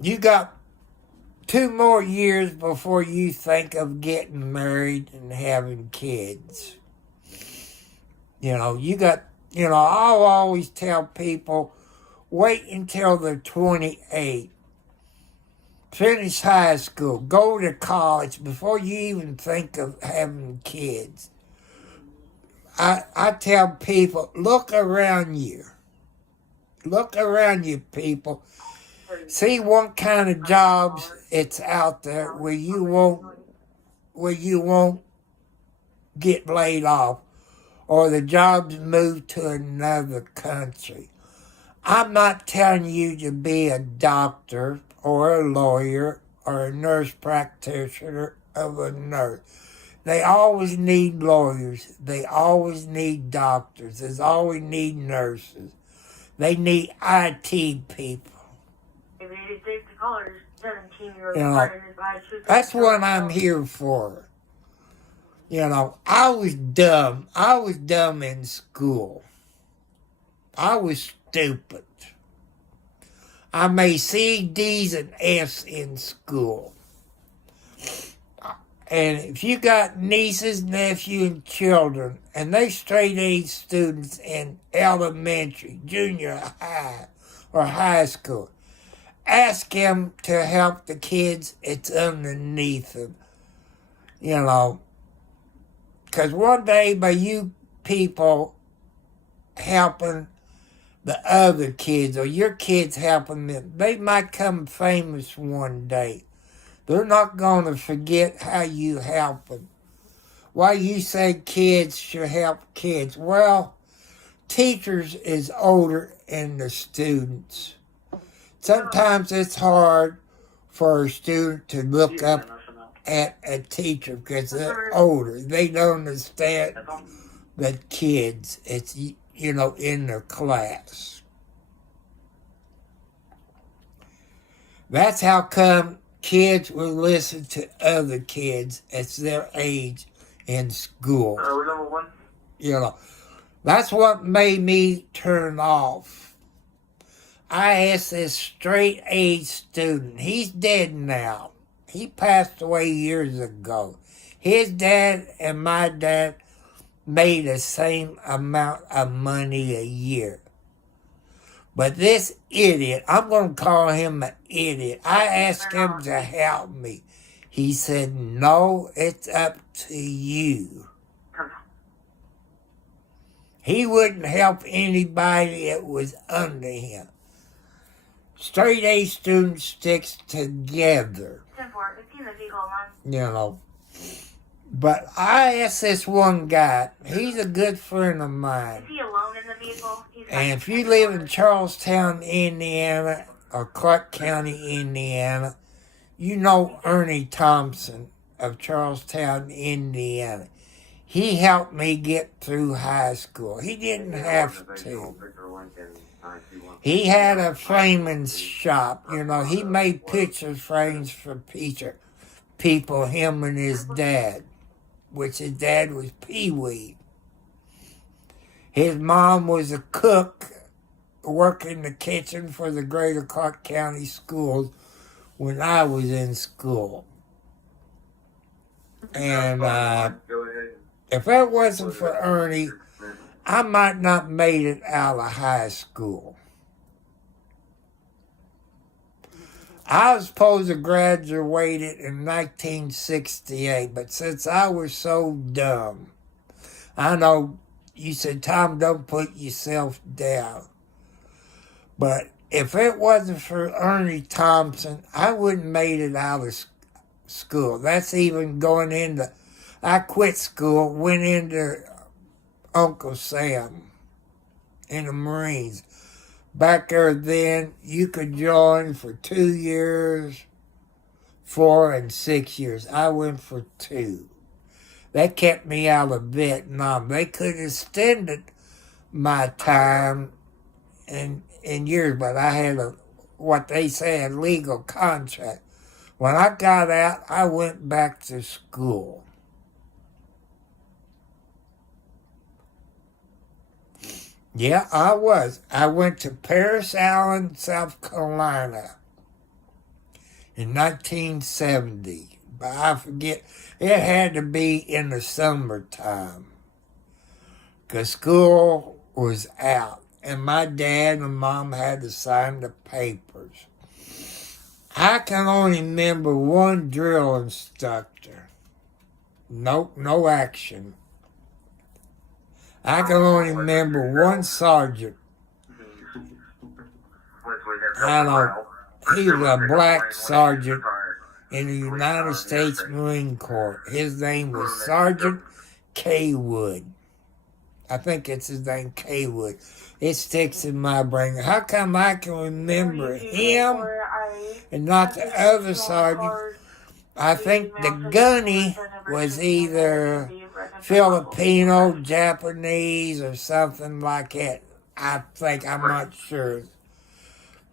You got 2 more years before you think of getting married and having kids. I'll always tell people, wait until they're 28. Finish high school, go to college before you even think of having kids. I tell people, look around you. Look around you, people. See what kind of jobs it's out there where you won't get laid off, or the jobs move to another country. I'm not telling you to be a doctor or a lawyer or a nurse practitioner of a nurse. They always need lawyers. They always need doctors. They always need nurses. They need IT people. That's what I'm here for. I was dumb. I was dumb in school. I was stupid. I made C, D's, and F's in school. And if you got nieces, nephews, and children, and they straight A students in elementary, junior high, or high school, ask them to help the kids it's underneath them. You know, because one day by you people helping the other kids, or your kids helping them, they might come famous one day. They're not going to forget how you help them. Why you say kids should help kids? Well, teachers is older than the students. Sometimes it's hard for a student to look up at a teacher because they're older. They don't understand the kids. It's, you know, in their class. That's how come kids will listen to other kids at their age in school. You know, that's what made me turn off. I asked this straight A student. He's dead now. He passed away years ago. His dad and my dad made the same amount of money a year. But this idiot, I'm going to call him an idiot. I asked him to help me. He said, no, it's up to you. He wouldn't help anybody that was under him. Straight A students sticks together. You know. But I asked this one guy, he's a good friend of mine. Is he alone in the vehicle? And if you live in Charlestown, Indiana, or Clark County, Indiana, you know Ernie Thompson of Charlestown, Indiana. He helped me get through high school. He didn't have to. He had a framing shop. You know, he made picture frames for people, him and his dad, which his dad was Pee-wee. His mom was a cook, working in the kitchen for the Greater Clark County schools when I was in school. And if that wasn't for Ernie, I might not made it out of high school. I was supposed to graduate in 1968, but since I was so dumb, I know you said, Tom, don't put yourself down. But if it wasn't for Ernie Thompson, I wouldn't made it out of school. That's even going into, I quit school, went into Uncle Sam in the Marines. Back there then, you could join for 2 years, 4 and 6 years. I went for 2. That kept me out of Vietnam. They could have extended my time in years, but I had what they say, a legal contract. When I got out, I went back to school. Yeah, I was. I went to Paris Island, South Carolina in 1970. But I forget, it had to be in the summertime because school was out. And my dad and mom had to sign the papers. I can only remember one drill instructor. Nope, no action. I can only remember one sergeant. I know, he was a black sergeant in the United States Marine Corps. His name was Sergeant K. Wood. I think it's his name, K. Wood. It sticks in my brain. How come I can remember him and not the other sergeant? I think the gunny was either Filipino, Japanese, or something like that. I think, I'm not sure.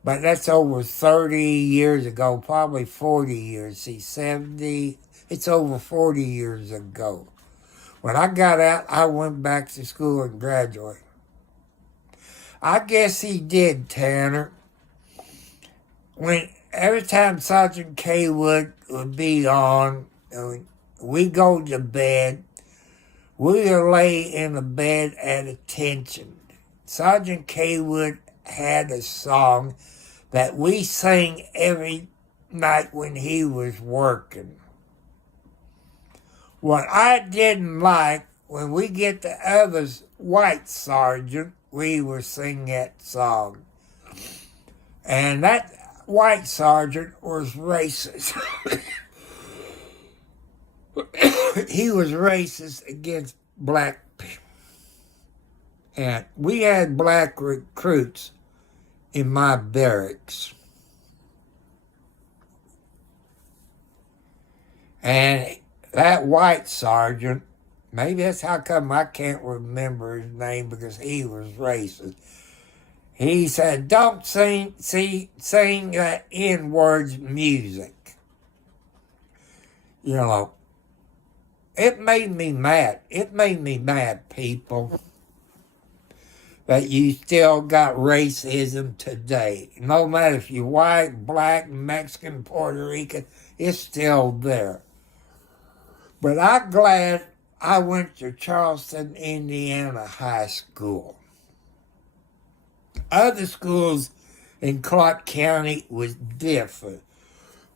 But that's over 30 years ago, probably 40 years. See, 70, it's over 40 years ago. When I got out, I went back to school and graduated. I guess he did, Tanner. every time Sergeant K would be on, we go to bed, we would lay in the bed at attention. Sergeant K Wood had a song that we sang every night when he was working. What I didn't like, when we get the others, white sergeant, we would sing that song. And that white sergeant was racist. He was racist against black people. And we had black recruits in my barracks. And that white sergeant, maybe that's how come I can't remember his name, because he was racist. He said, don't sing that N-words music. You know, it made me mad. It made me mad, people, that you still got racism today. No matter if you're white, black, Mexican, Puerto Rican, it's still there. But I'm glad I went to Charleston, Indiana High School. Other schools in Clark County was different.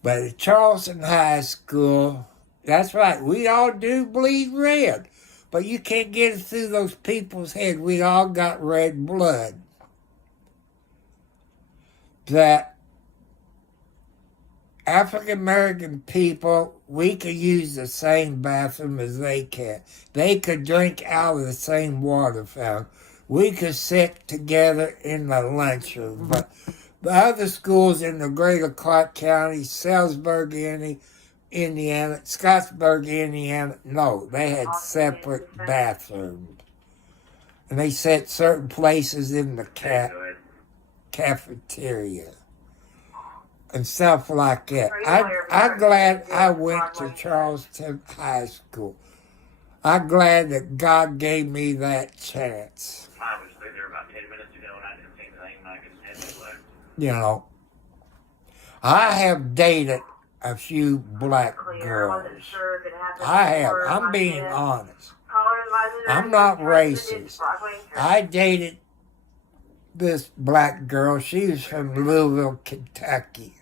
But at Charleston High School, that's right, we all do bleed red. But you can't get it through those people's head. We all got red blood. That African American people, we could use the same bathroom as they can. They could drink out of the same water fountain. We could sit together in the lunchroom. But the other schools in the greater Clark County, Salisbury, Indiana, Scottsburg, Indiana, no, they had separate bathrooms. And they set certain places in the cafeteria and stuff like that. I'm glad I went to Charleston High School. I'm glad that God gave me that chance. I was there about 10 minutes ago and I didn't see anything and I could head left. You know, I have dated a few black girls. I have. I'm being honest. I'm not racist. I dated this black girl. She was from Louisville, Kentucky.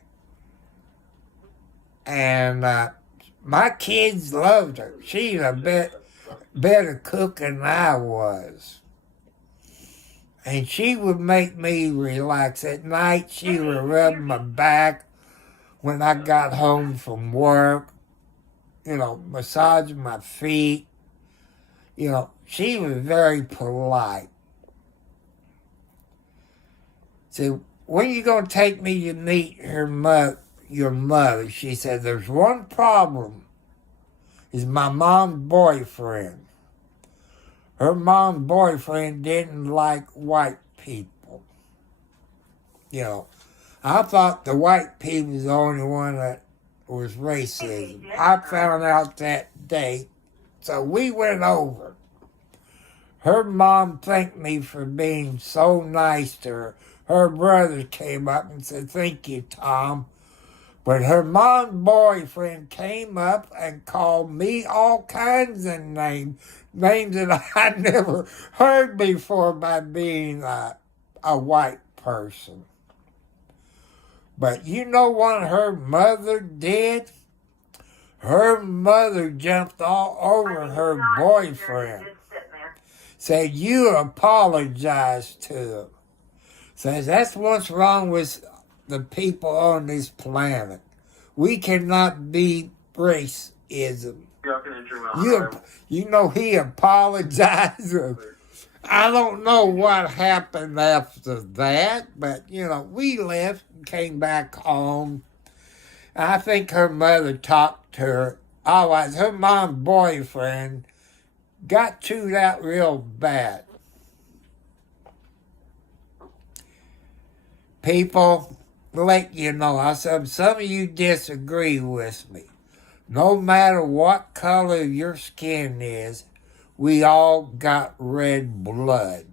And my kids loved her. She's a bit better cook than I was. And she would make me relax. At night, she would rub my back when I got home from work. You know, massage my feet. You know, she was very polite. So, when are you going to take me to meet your mother? She said, there's one problem. Is my mom's boyfriend. Her mom's boyfriend didn't like white people. You know, I thought the white people was the only one that was racist. I found out that day. So we went over. Her mom thanked me for being so nice to her. Her brother came up and said, thank you, Tom. But her mom's boyfriend came up and called me all kinds of names that I never heard before by being a white person. But you know what her mother did? Her mother jumped all over her boyfriend. Said, you apologize to him. Says, that's what's wrong with the people on this planet. We cannot be racism. You know, he apologized. I don't know what happened after that, but, you know, we left and came back home. I think her mother talked to her. Otherwise, her mom's boyfriend got chewed out real bad. People, let you know, I said, some of you disagree with me. No matter what color your skin is, we all got red blood.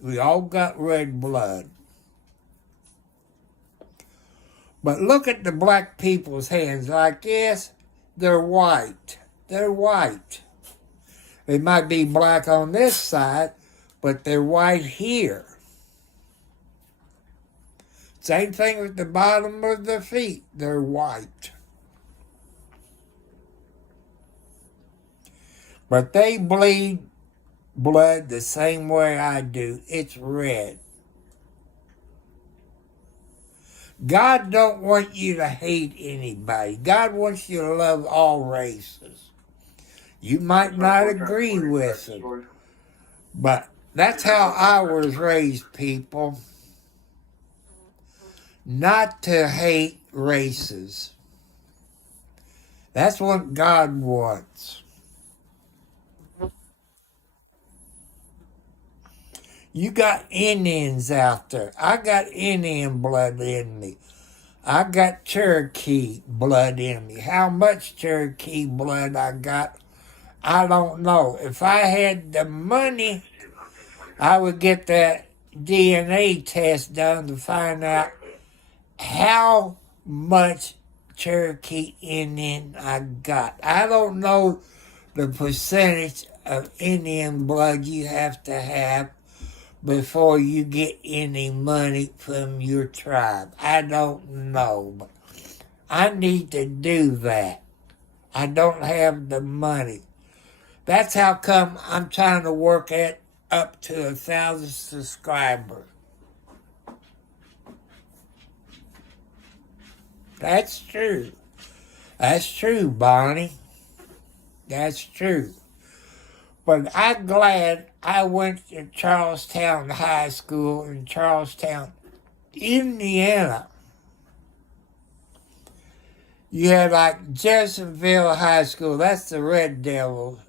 We all got red blood. But look at the black people's hands like this. They're white. They're white. They might be black on this side, but they're white here. Same thing with the bottom of their feet. They're white. But they bleed blood the same way I do. It's red. God don't want you to hate anybody. God wants you to love all races. You might not agree with it, but that's how I was raised, people. Not to hate races. That's what God wants. You got Indians out there. I got Indian blood in me. I got Cherokee blood in me. How much Cherokee blood I got, I don't know. If I had the money, I would get that DNA test done to find out how much Cherokee Indian I got. I don't know the percentage of Indian blood you have to have before you get any money from your tribe. I don't know, but I need to do that. I don't have the money. That's how come I'm trying to work at up to 1,000 subscribers. That's true. That's true, Bonnie. That's true. But I'm glad I went to Charlestown High School in Charlestown, Indiana. You had like Jeffersonville High School. That's the Red Devils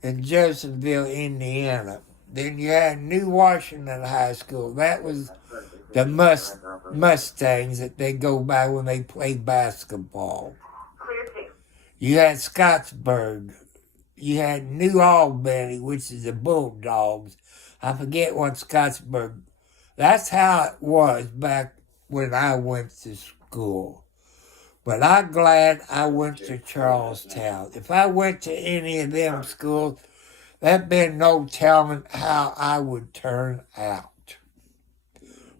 in Jeffersonville, Indiana. Then you had New Washington High School. That was the Mustangs that they go by when they play basketball. You had Scottsburg. You had New Albany, which is the Bulldogs. I forget what Scottsburg. That's how it was back when I went to school. But I'm glad I went to Charlestown. If I went to any of them schools, there'd been no telling how I would turn out.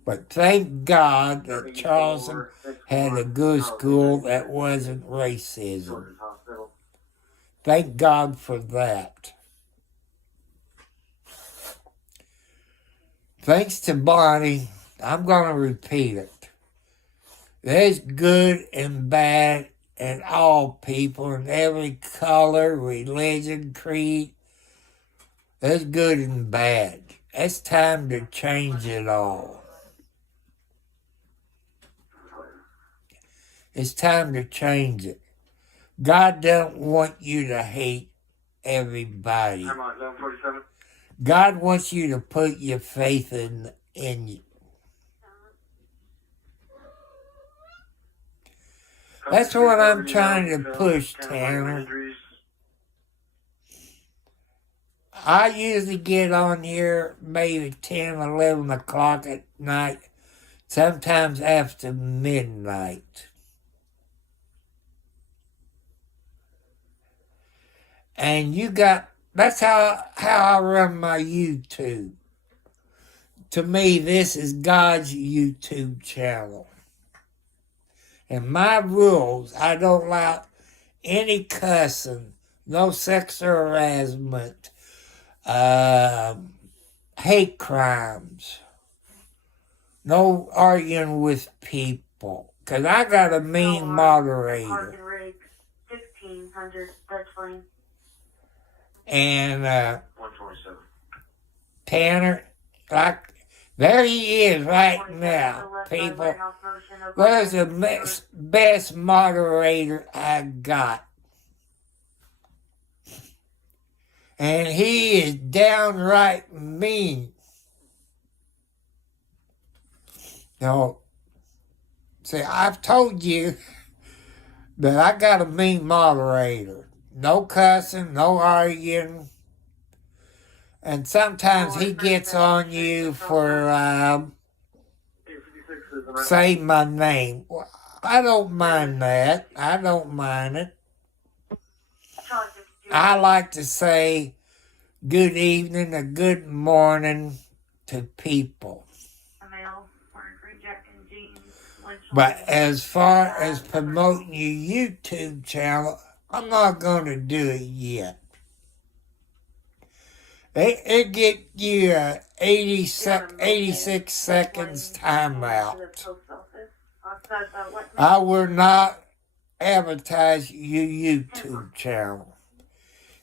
But thank God that Charleston had a good school that wasn't racism. Thank God for that. Thanks to Bonnie, I'm going to repeat it. There's good and bad in all people, in every color, religion, creed. There's good and bad. It's time to change it all. It's time to change it. God don't want you to hate everybody. God wants you to put your faith in you. That's what I'm trying to push, Tanner. I usually get on here maybe 10, 11 o'clock at night, sometimes after midnight. And that's how I run my YouTube. To me, this is God's YouTube channel. And my rules, I don't allow any cussing, no sexual harassment, hate crimes, no arguing with people. Because I got a mean moderator. 1500, that's fine. And 127. Tanner, like, there he is right now, people. There's the best moderator I got. And he is downright mean. No, see, I've told you that I got a mean moderator. No cussing, no arguing. And sometimes he gets on you for saying my name. I don't mind that. I don't mind it. Charlie just do I like to say good evening or good morning to people. a male wearing green jacket and jeans. But as far as promoting your YouTube channel, I'm not going to do it yet. It get you 86 seconds timeout. I will not advertise your YouTube channel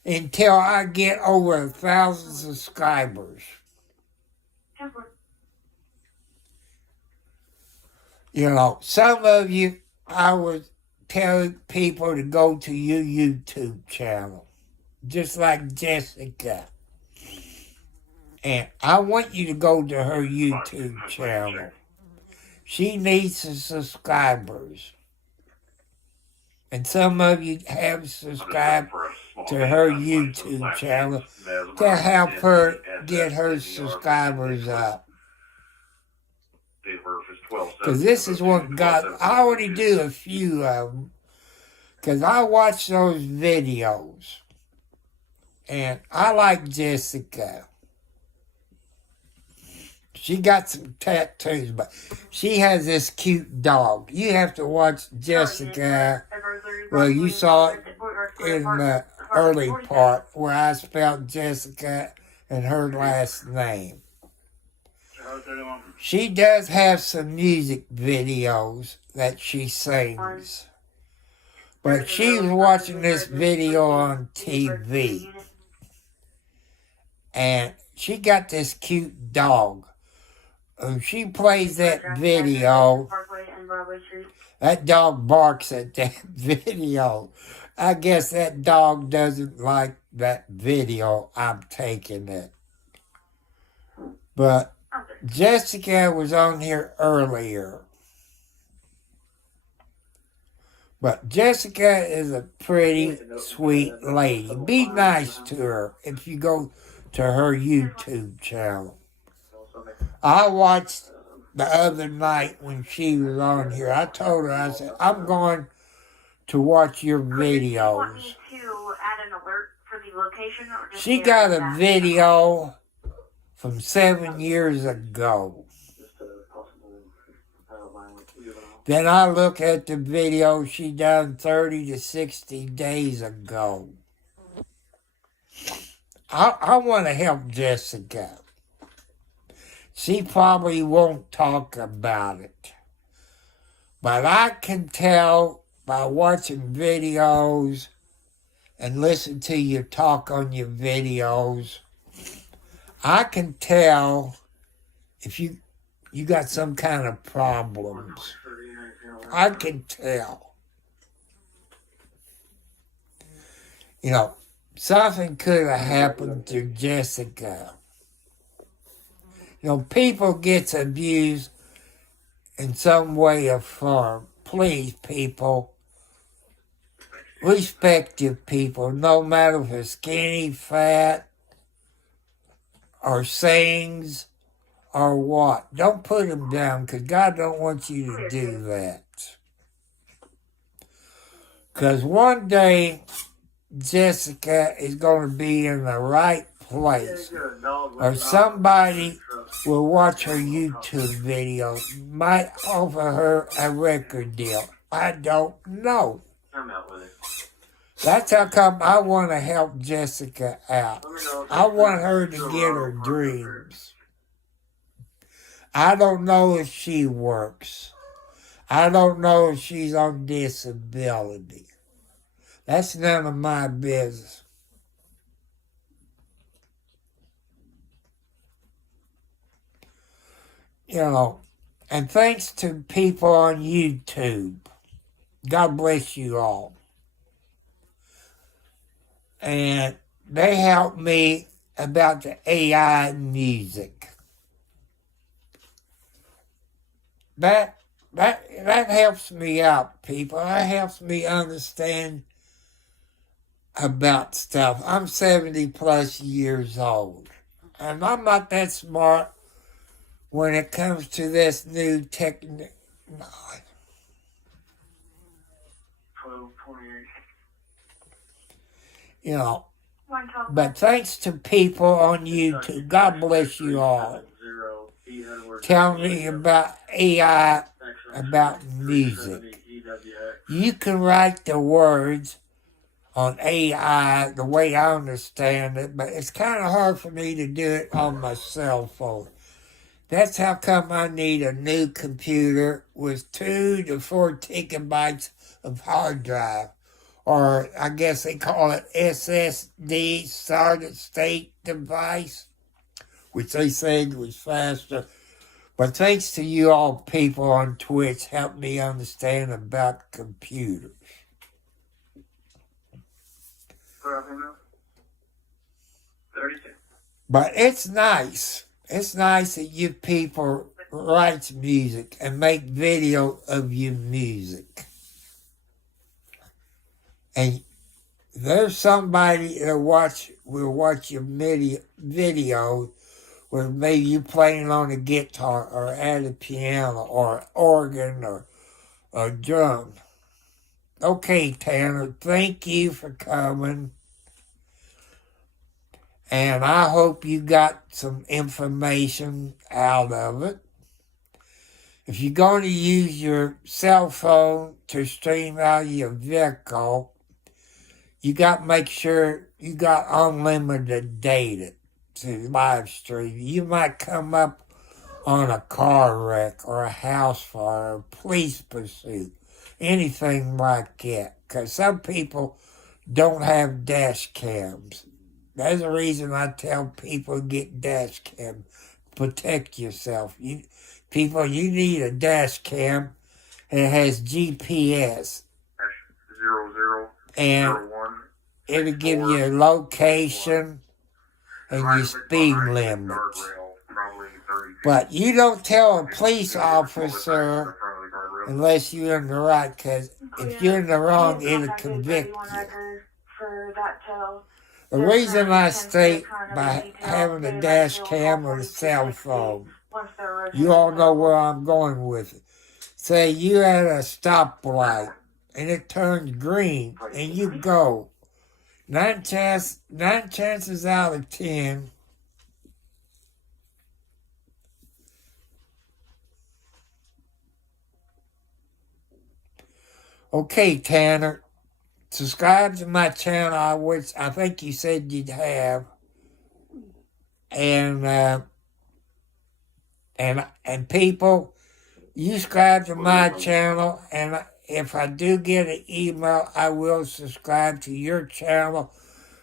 until I get over 1,000 subscribers. You know, some of you, I would tell people to go to your YouTube channel, just like Jessica. And I want you to go to her YouTube channel. She needs some subscribers. And some of you have subscribed to her YouTube channel to help her get her subscribers up. Because this is what God, I already do a few of them. Because I watch those videos. And I like Jessica. She got some tattoos, but she has this cute dog. You have to watch Jessica. Well, you saw it in the early part where I spelled Jessica and her last name. She does have some music videos that she sings. But she was watching this video on TV. And she got this cute dog. She plays that video. That dog barks at that video. I guess that dog doesn't like that video. I'm taking it. But Jessica was on here earlier. But Jessica is a pretty sweet lady. Be nice to her if you go to her YouTube channel. I watched the other night when she was on here. I told her, I said, I'm going to watch your videos. She got a video from 7 years ago. Then I look at the video she done 30 to 60 days ago. I want to help Jessica. She probably won't talk about it. But I can tell by watching videos and listen to you talk on your videos, I can tell if you got some kind of problems. I can tell. You know, something could have happened to Jessica. You know, people gets abused in some way or form. Please, people, respect your people, no matter if it's skinny, fat, or sings, or what. Don't put them down, because God don't want you to do that. Because one day, Jessica is going to be in the right place, or somebody will watch her YouTube video, might offer her a record deal. I don't know. That's how come I want to help Jessica out. I want her to get her dreams. I don't know if she works. I don't know if she's on disability. That's none of my business. You know, and thanks to people on YouTube. God bless you all. And they helped me about the AI music. That helps me out, people. That helps me understand about stuff. I'm 70 plus years old. And I'm not that smart when it comes to this new technology. You know, but thanks to people on YouTube, God bless you all, tell me about AI, about music. You can write the words on AI the way I understand it, but it's kind of hard for me to do it on my cell phone. That's how come I need a new computer with 2 to 4 gigabytes of hard drive, or I guess they call it SSD, solid state device, which they said was faster. But thanks to you all people on Twitch, helped me understand about computers. But it's nice. It's nice that you people write music and make video of your music. And there's somebody that will watch your video where maybe you playing on a guitar or at a piano or organ or a drum. Okay, Tanner, thank you for coming. And I hope you got some information out of it. If you're going to use your cell phone to stream out of your vehicle, you got to make sure you got unlimited data to live stream. You might come up on a car wreck or a house fire or police pursuit, anything like that. Because some people don't have dash cams. That's the reason I tell people to get dash cam. Protect yourself. You need a dash cam. It has GPS. 0001. It'll give you a location and your speed limit. But you don't tell a police officer unless you're in the right, because if you're in the wrong, it'll convict you. The reason I state by having a dash cam or a cell phone, you all know where I'm going with it. Say you're at a stoplight and it turns green and you go. 9 chances out of 10, okay, Tanner, subscribe to my channel, which I think you said you'd have, and people, you subscribe to my channel, and if I do get an email, I will subscribe to your channel.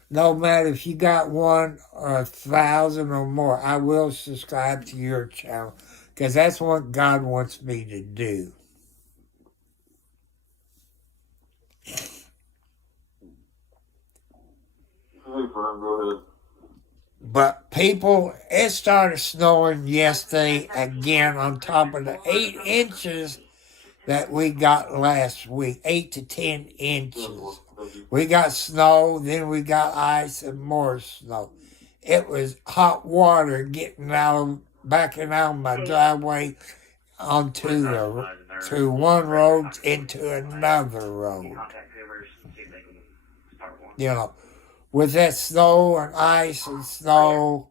No matter if you got 1 or 1,000 or more, I will subscribe to your channel, because that's what God wants me to do. Go ahead. But people, it started snowing yesterday again on top of the 8 inches that we got last week, 8 to 10 inches. We got snow, then we got ice and more snow. It was hot water backing out of my driveway onto to one road into another road. You know, with that snow and ice and snow,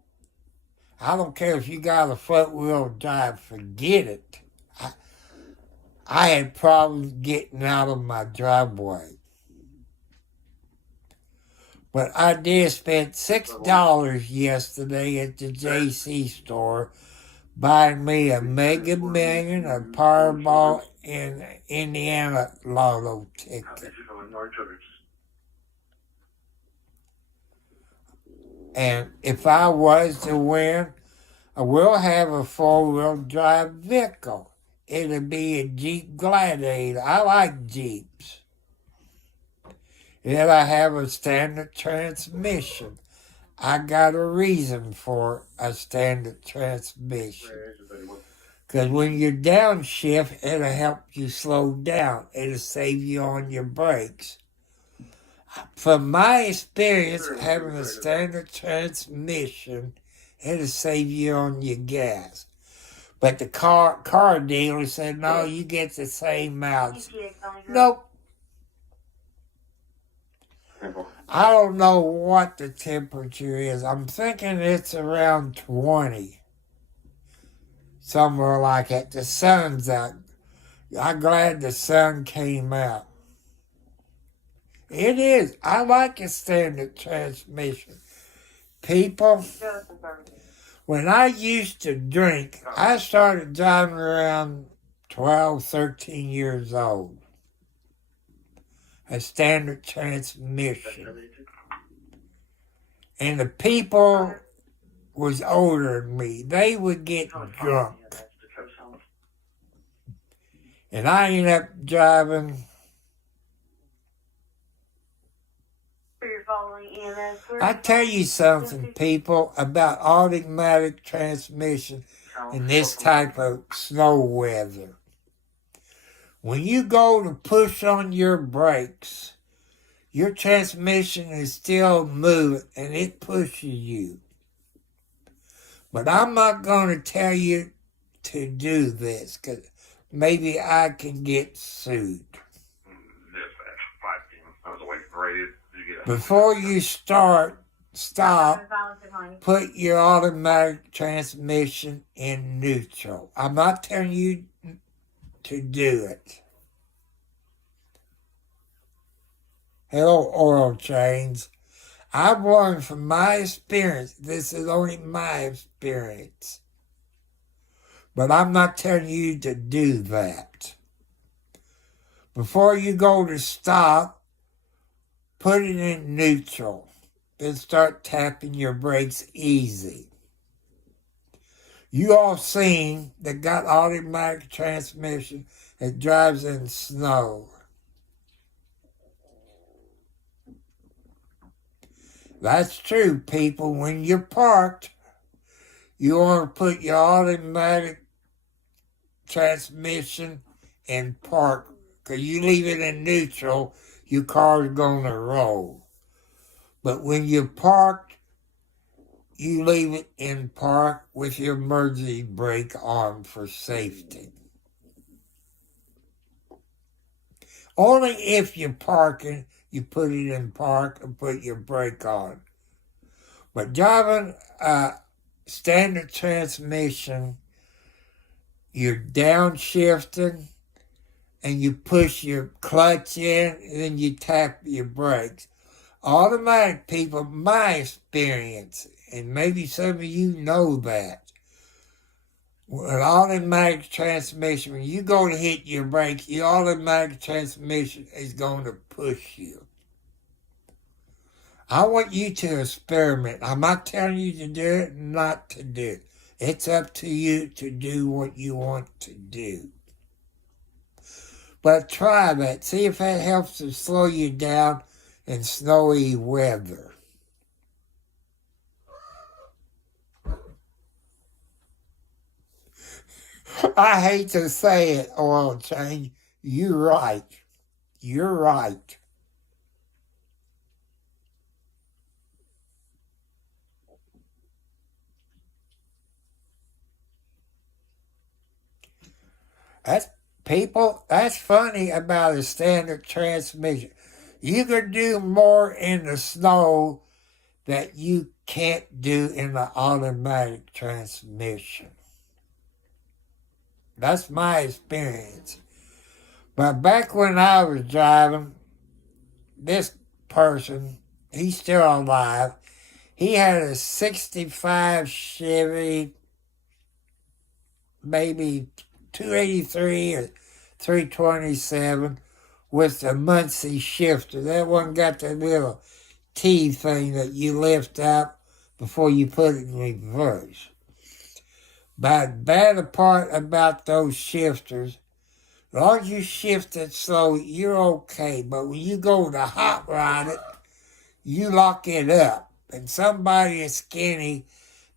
I don't care if you got a front-wheel drive, forget it. I had problems getting out of my driveway. But I did spend $6 yesterday at the JC store buying me a Mega Million, a Powerball, and Indiana Lotto ticket. And if I was to win, I will have a 4-wheel drive vehicle. It'll be a Jeep Gladiator. I like Jeeps. Then I have a standard transmission. I got a reason for a standard transmission. Because when you're downshift, it'll help you slow down. It'll save you on your brakes. From my experience, having a standard transmission, it'll save you on your gas. But the car dealer said, no, you get the same mileage. Nope. I don't know what the temperature is. I'm thinking it's around 20. Somewhere like that. The sun's out. I'm glad the sun came out. It is. I like a standard transmission. People, when I used to drink, I started driving around 12, 13 years old. A standard transmission. And the people was older than me. They would get drunk. And I ended up driving. I tell you something, people, about automatic transmission in this type of snow weather. When you go to push on your brakes, your transmission is still moving and it pushes you. But I'm not going to tell you to do this because maybe I can get sued. Before you stop, put your automatic transmission in neutral. I'm not telling you to do it. Hello, oil change. I've learned from my experience, this is only my experience, but I'm not telling you to do that. Before you go to stop, put it in neutral, then start tapping your brakes easy. You all seen that got automatic transmission that drives in snow. That's true, people. When you're parked, you want to put your automatic transmission in park, because you leave it in neutral, your car's going to roll. But when you're parked, you leave it in park with your emergency brake on for safety. Only if you're parking, you put it in park and put your brake on. But driving a standard transmission, you're downshifting and you push your clutch in and then you tap your brakes. Automatic, people, my experience, and maybe some of you know that, with automatic transmission, when you go to hit your brakes, your automatic transmission is going to push you. I want you to experiment. I'm not telling you to do it, not to do it. It's up to you to do what you want to do. But try that. See if that helps to slow you down in snowy weather. I hate to say it, oil change. You're right. You're right. That's funny about a standard transmission. You can do more in the snow that you can't do in the automatic transmission. That's my experience. But back when I was driving, this person, he's still alive, he had a 65 Chevy, maybe 283 or 327 with the Muncie shifter. That one got the little T thing that you lift up before you put it in reverse. But the bad part about those shifters, as long as you shift it slow, you're okay. But when you go to hot rod it, you lock it up. And somebody is skinny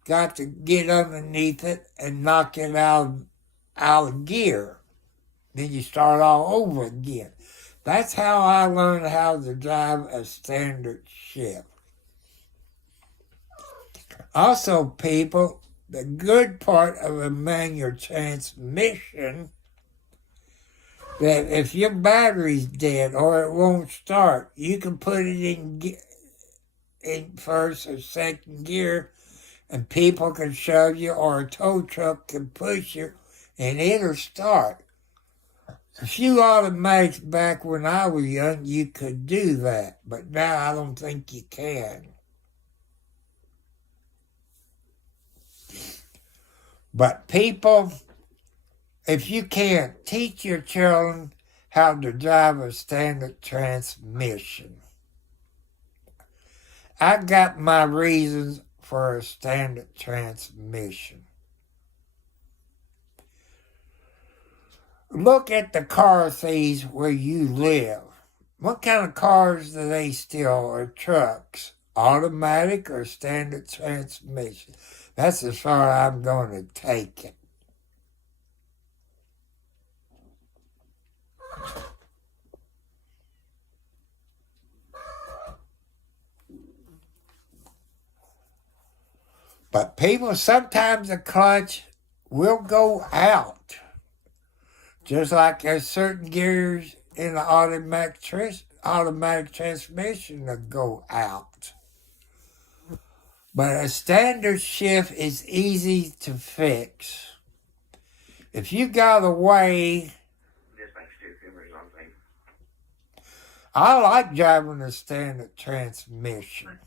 got to get underneath it and knock it out of gear. Then you start all over again. That's how I learned how to drive a standard shift. Also, people, the good part of a manual transmission, that if your battery's dead or it won't start, you can put it in first or second gear, and people can shove you, or a tow truck can push you, and it'll start. A few automatics back when I was young, you could do that, but now I don't think you can. But people, if you can't teach your children how to drive a standard transmission, I got my reasons for a standard transmission. Look at the car thieves where you live. What kind of cars do they steal, or trucks? Automatic or standard transmission? That's as far as I'm going to take it. But people, sometimes the clutch will go out. Just like there's certain gears in the automatic transmission that go out. But a standard shift is easy to fix. If you got a way, Just makes two fingers on things. I like driving a standard transmission.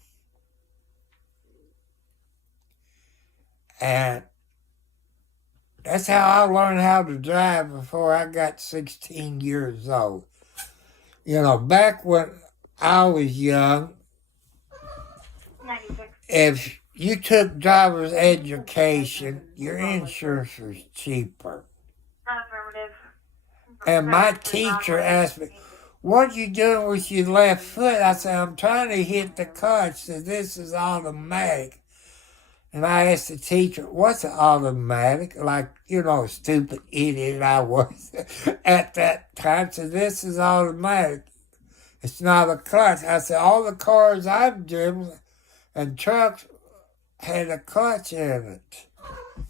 And that's how I learned how to drive before I got 16 years old. You know, back when I was young, 96. if you took driver's education, your insurance was cheaper. Affirmative. And my teacher asked me, "What are you doing with your left foot?" I said, "I'm trying to hit the clutch, so this is automatic." And I asked the teacher, "What's an automatic?" Like, you know, stupid idiot I was at that time. So this is automatic. It's not a clutch. I said, all the cars I've driven and trucks had a clutch in it.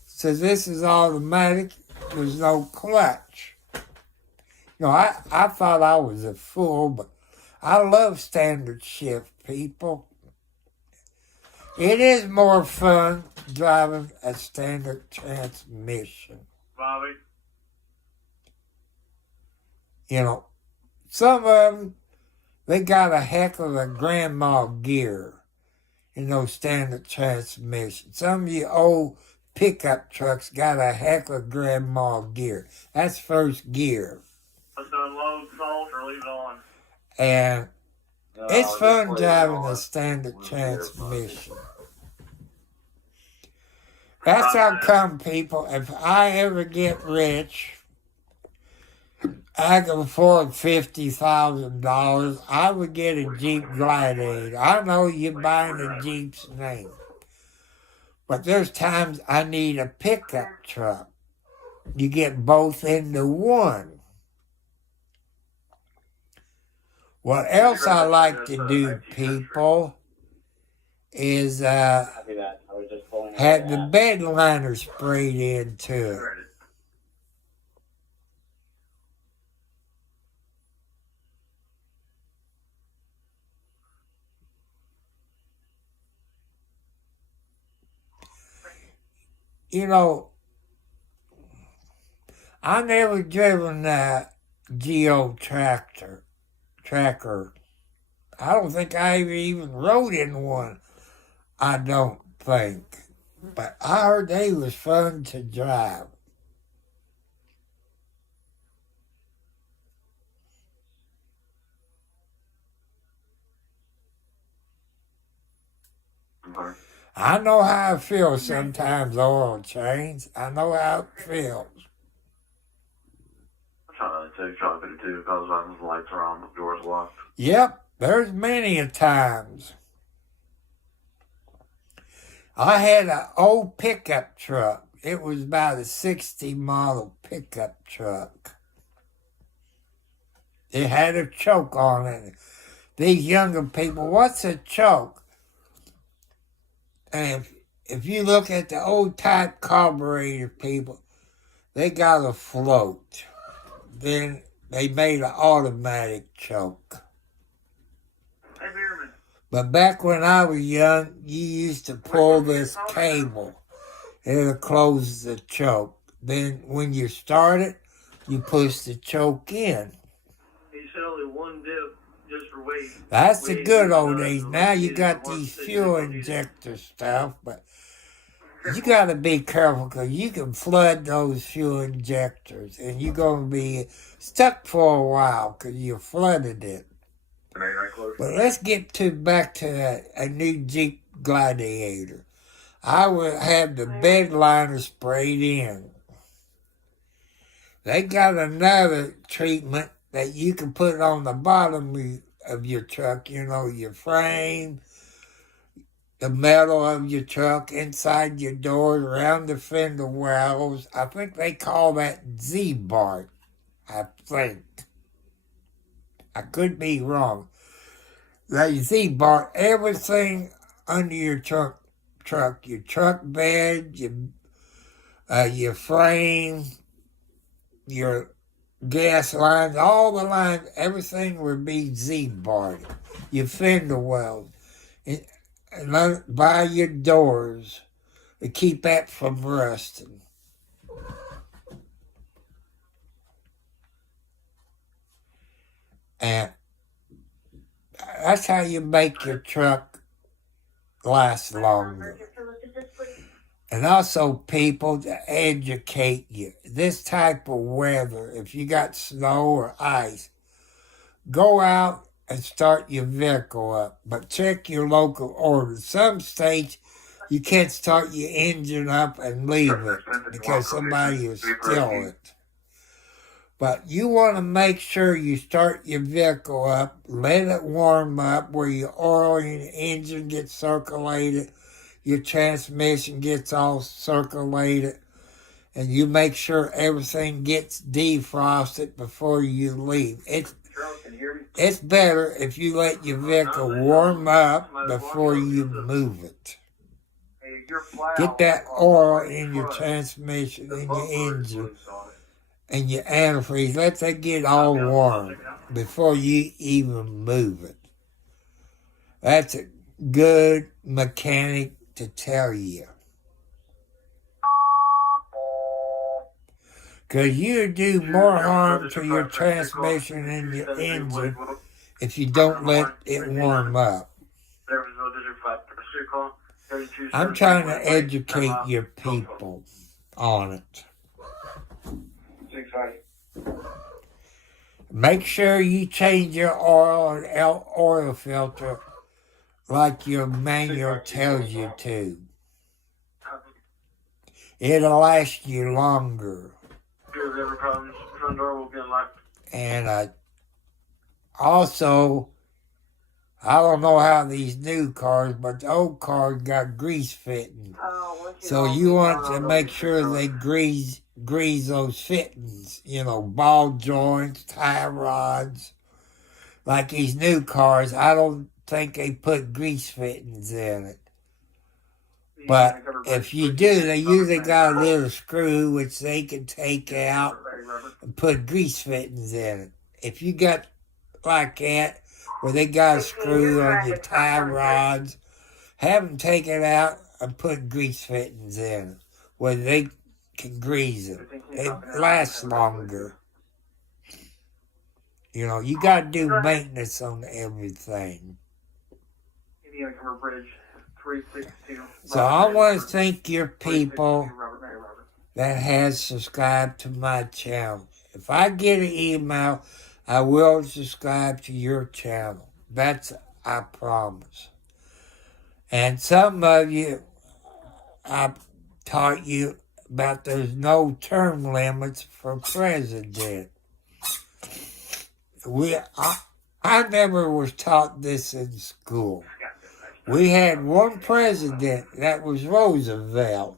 So this is automatic. There's no clutch. You know, I thought I was a fool, but I love standard shift, people. It is more fun driving a standard transmission. Bobby? You know, some of them, they got a heck of a grandma gear in those standard transmissions. Some of you old pickup trucks got a heck of grandma gear. That's first gear. Let's unload salt or leave it on. And it's fun driving a standard transmission. That's how come, people, if I ever get rich, I can afford $50,000, I would get a Jeep Gladiator. I know you're buying a Jeep's name, but there's times I need a pickup truck. You get both into one. What else I like to do, people, is have the bed liner sprayed into it. You know, I never driven that Geo tracker. I don't think I even rode in one. I don't think. But I heard they was fun to drive. I know how it feels sometimes, oil change. I know how it feels. I'm trying to put it too because the lights are on, the door's locked. Yep, there's many a times. I had an old pickup truck. It was about a 60 model pickup truck. It had a choke on it. These younger people, what's a choke? And if you look at the old type carburetor people, they got a float. Then they made an automatic choke. Hey, Beerman. But back when I was young, you used to pull this cable. It'll close the choke. Then when you start it, you push the choke in. He said only one dip just for weight. That's the good old days. Now you got these fuel injector stuff, but you got to be careful because you can flood those fuel injectors and you're going to be stuck for a while because you flooded it. But let's get back to a new Jeep Gladiator. I would have the bed liner sprayed in. They got another treatment that you can put on the bottom of your truck, you know, your frame, the metal of your truck, inside your doors, around the fender wells. I think they call that Z-Bar, I think. I could be wrong. The Z-Bar, everything under your truck, your truck bed, your frame, your gas lines, all the lines, everything would be Z-Bar. Your fender wells, and by your doors to keep that from rusting. And that's how you make your truck last longer. And also, people, to educate you. This type of weather, if you got snow or ice, go out and start your vehicle up. But check your local orders. Some states, you can't start your engine up and leave it because somebody will steal it. But you want to make sure you start your vehicle up, let it warm up where your oil in your engine gets circulated, your transmission gets all circulated, and you make sure everything gets defrosted before you leave. It's better if you let your vehicle warm up before you move it. Get that oil in your transmission, in your engine, and your antifreeze. Let that get all warm before you even move it. That's a good mechanic to tell you. Because you do more harm to your transmission and your engine if you don't let it warm up. I'm trying to educate your people on it. Make sure you change your oil and oil filter like your manual tells you to. It'll last you longer. And also, I don't know how these new cars, but the old cars got grease fittings. So you want to make sure they grease those fittings, you know, ball joints, tie rods. Like these new cars, I don't think they put grease fittings in it. But if you do, they usually got a little screw which they can take out and put grease fittings in it. If you got like that, where they got a screw on your tie rods, have them take it out and put grease fittings in it, where they can grease it. It lasts longer. You know, you got to do maintenance on everything. So I want to thank your people that has subscribed to my channel. If I get an email, I will subscribe to your channel. That's I promise. And some of you, I've taught you about there's no term limits for president. I never was taught this in school. We had one president, that was Roosevelt.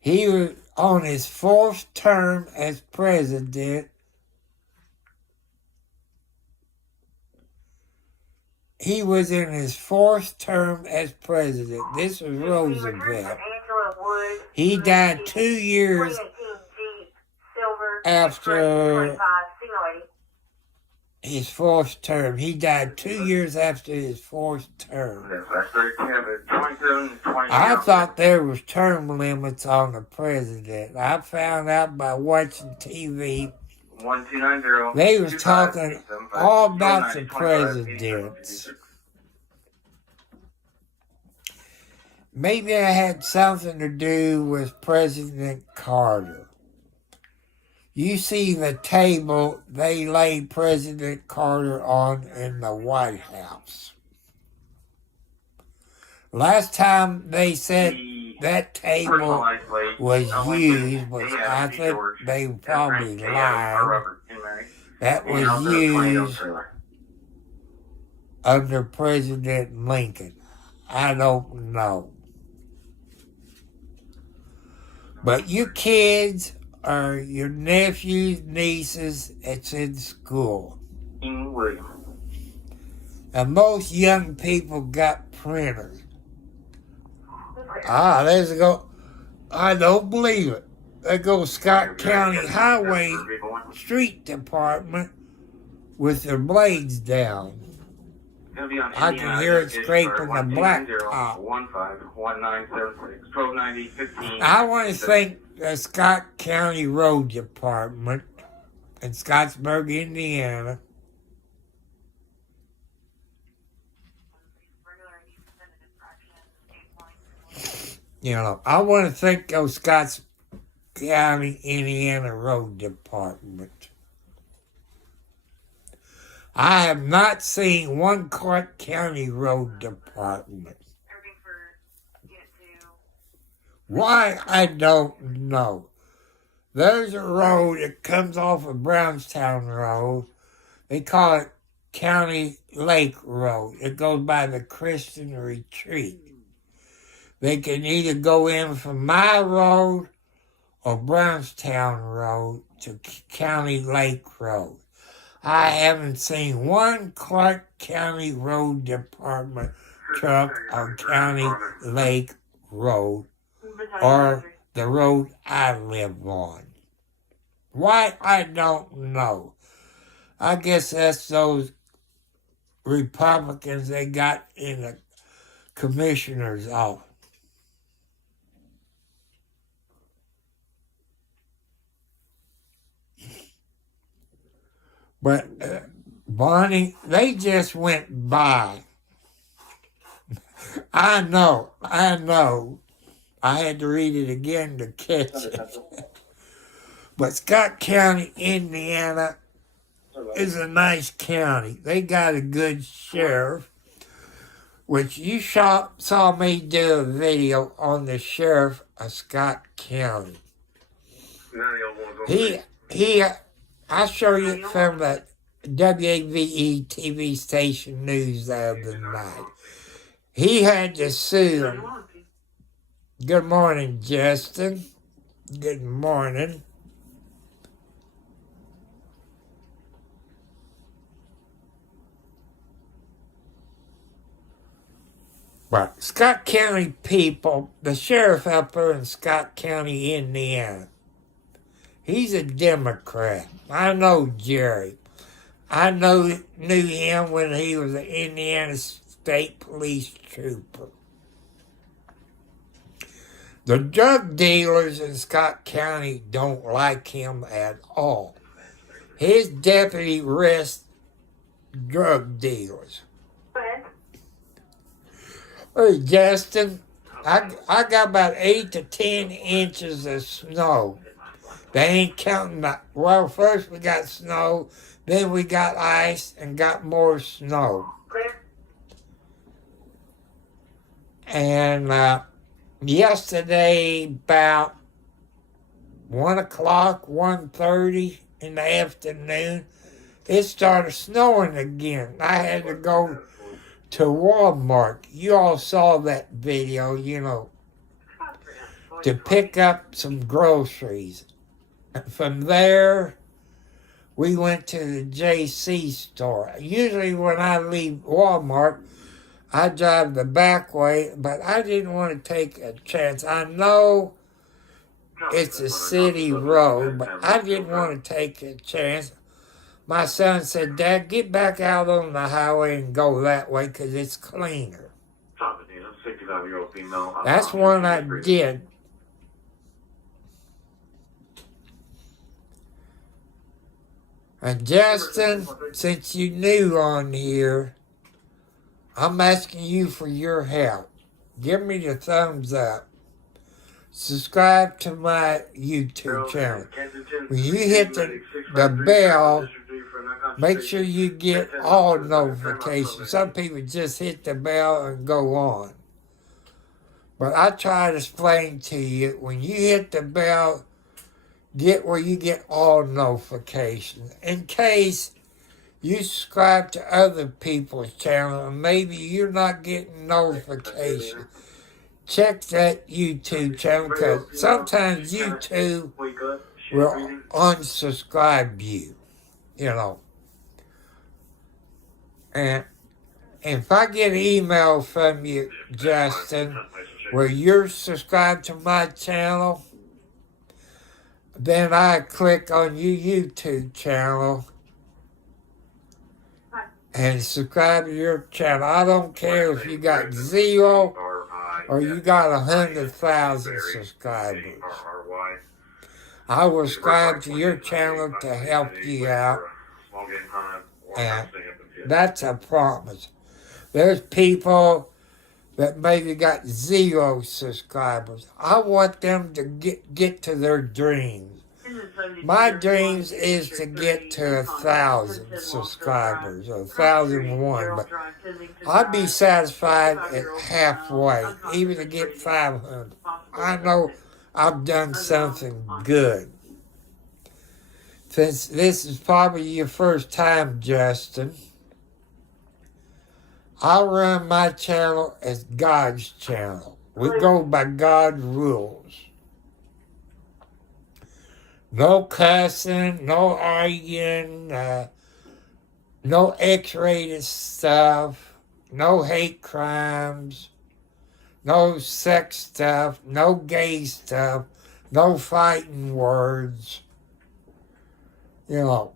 He was on his fourth term as president. He was in his fourth term as president. This was Roosevelt. He died 2 years after 25, C-Lady. his fourth term. He died 2 years after his fourth term. That's 27, 20. I thought there was term limits on the president. I found out by watching TV 1290. they was talking all about the presidents. Maybe it had something to do with President Carter. You see the table they laid President Carter on in the White House. Last time they said that table was used, but I think they probably lied. That was used under President Lincoln. I don't know. But you kids or your nephews, nieces, it's in school. And most young people got printers. There's go. I don't believe it. They go Scott County Highway Street Department with their blades down. I can hear it scraping the blacktop. I want to thank the Scott County Road Department in Scottsburg, Indiana. You know, I want to thank those Scotts County, Indiana Road Department. I have not seen one Clark County Road Department. Why, I don't know. There's a road that comes off of Brownstown Road. They call it County Lake Road. It goes by the Christian Retreat. They can either go in from my road or Brownstown Road to County Lake Road. I haven't seen one Clark County Road Department truck on County Lake Road or the road I live on. Why, I don't know. I guess that's those Republicans they got in the commissioner's office. But, Bonnie, they just went by. I know. I had to read it again to catch it. But Scott County, Indiana is a nice county. They got a good sheriff, which you saw me do a video on the sheriff of Scott County. I'll show you it from the WAVE TV station news the other night. He had to sue him. Good morning, Justin. Good morning. But Scott County people, the sheriff up there in Scott County, Indiana, he's a Democrat. I know Jerry. I knew him when he was an Indiana State Police trooper. The drug dealers in Scott County don't like him at all. His deputy arrests drug dealers. Hey, Justin, I got about 8 to 10 inches of snow. They ain't counting that. Well, first we got snow, then we got ice and got more snow. And yesterday, about 1 o'clock, 1:30 in the afternoon, it started snowing again. I had to go to Walmart. You all saw that video, to pick up some groceries. From there, we went to the JC store. Usually when I leave Walmart, I drive the back way, but I didn't want to take a chance. I know it's a city road, but I didn't want to take a chance. My son said, Dad, get back out on the highway and go that way because it's cleaner. That's one I did. And Justin, since you new on here, I'm asking you for your help. Give me the thumbs up. Subscribe to my YouTube channel. When you hit the bell, make sure you get all notifications. Some people just hit the bell and go on. But I try to explain to you, when you hit the bell, get where you get all notifications. In case you subscribe to other people's channel and maybe you're not getting notifications, check that YouTube channel because sometimes YouTube will unsubscribe you, you know. And if I get an email from you, Justin, where you're subscribed to my channel, then I click on your YouTube channel and subscribe to your channel. I don't care if you got 0 or you got 100,000 subscribers. I will subscribe to your channel to help you out. And that's a promise. There's people that maybe got 0 subscribers. I want them to get to their dreams. My dreams is to get to 1,000 subscribers or 1,001, but I'd be satisfied at halfway, even to get 500. I know I've done something good. Since this is probably your first time, Justin, I run my channel as God's channel. We go by God's rules. No cussing, no arguing, no X-rated stuff, no hate crimes, no sex stuff, no gay stuff, no fighting words, you know.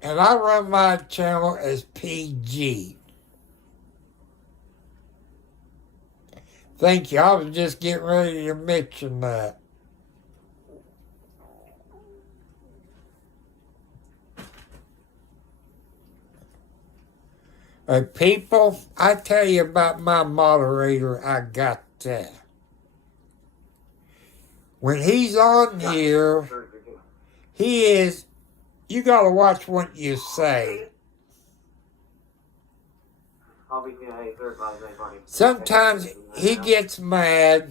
And I run my channel as PG. Thank you. I was just getting ready to mention that. People, I tell you about my moderator I got there. When he's on here, he is, you gotta watch what you say. Sometimes he gets mad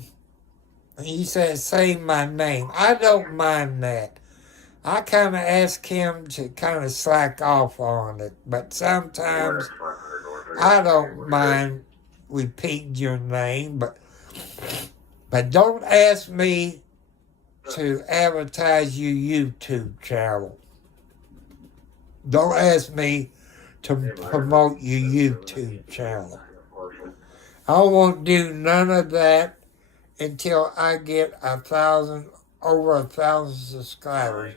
and he says, say my name. I don't mind that. I kind of ask him to kind of slack off on it, but sometimes I don't mind repeating your name, but don't ask me to advertise your YouTube channel. Don't ask me to promote your YouTube channel. I won't do none of that until I get over 1,000 subscribers.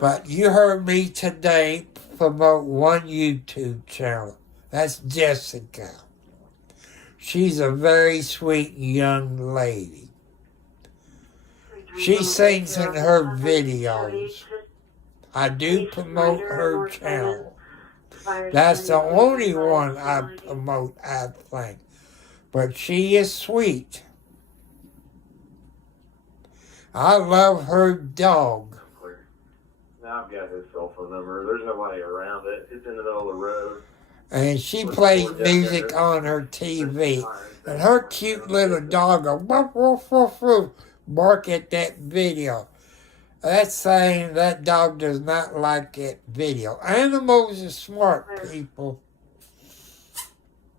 But you heard me today promote one YouTube channel. That's Jessica. She's a very sweet young lady. She sings in her videos. I do promote her channel. That's the only one I promote, I think. But she is sweet. I love her dog. Now I've got his cell phone number. There's nobody around it. It's in the middle of the road. And she plays music on her TV. And her cute little dog will woof, woof, woof, woof, bark at that video. That's saying that dog does not like that video. Animals are smart people.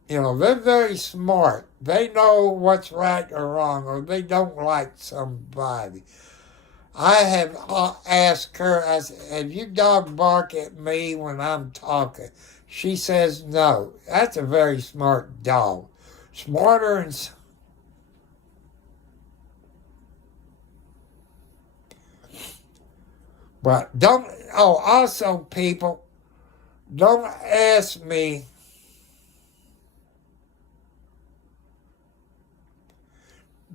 You know, they're very smart. They know what's right or wrong, or they don't like somebody. I have asked her, I said, have your dog bark at me when I'm talking? She says no. That's a very smart dog. Smarter and... But don't, oh, also people, don't ask me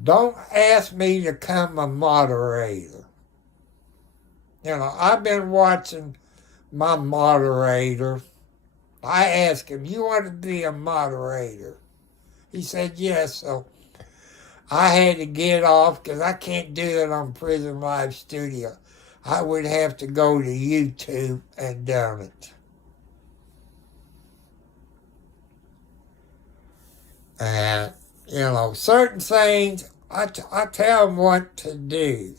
to become a moderator. You know, I've been watching my moderator. I asked him, you want to be a moderator? He said, yes. So I had to get off because I can't do it on Prison Live Studio. I would have to go to YouTube and done it. And, you know, certain things, I tell them what to do.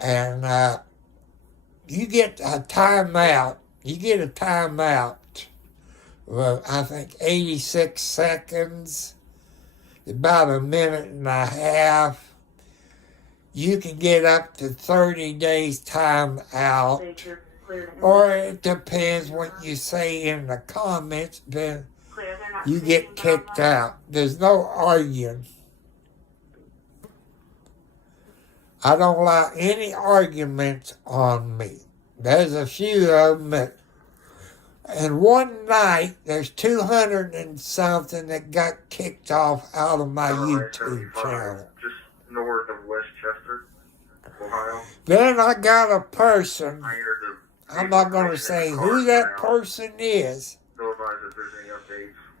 And you get a timeout. You get a timeout of, I think, 86 seconds, about a minute and a half. You can get up to 30 days time out. Or it depends what you say in the comments, then you get kicked out. There's no arguing. I don't allow any arguments on me. There's a few of them and one night, there's 200 and something that got kicked off out of my YouTube channel. Just north of Westchester, Ohio. Then I got a person, I'm not going to say who that person is.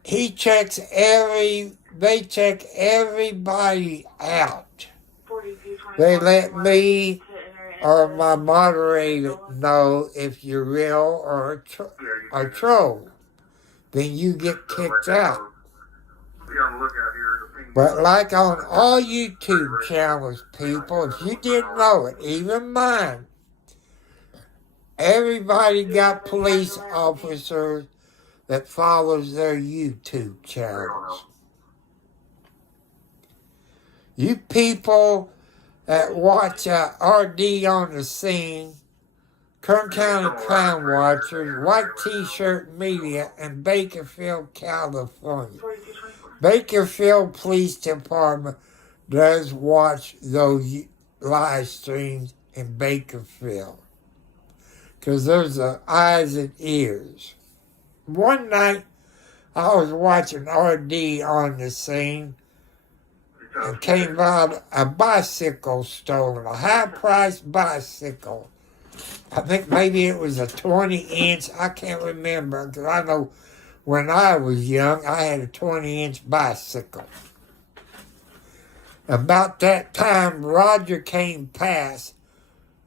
He checks they check everybody out. They let me or my moderator know if you're real or a troll. Then you get kicked out. But like on all YouTube channels, people, if you didn't know it, even mine, everybody got police officers that follows their YouTube channels. You people that watch RD on the Scene, Kern County Crime Watchers, White T-Shirt Media, and Bakerfield, California. Bakerfield Police Department does watch those live streams in Bakerfield because there's eyes and ears. One night, I was watching RD on the Scene and came out a bicycle stolen, a high-priced bicycle. I think maybe it was a 20-inch. I can't remember because I know when I was young, I had a 20-inch bicycle. About that time, Roger came past.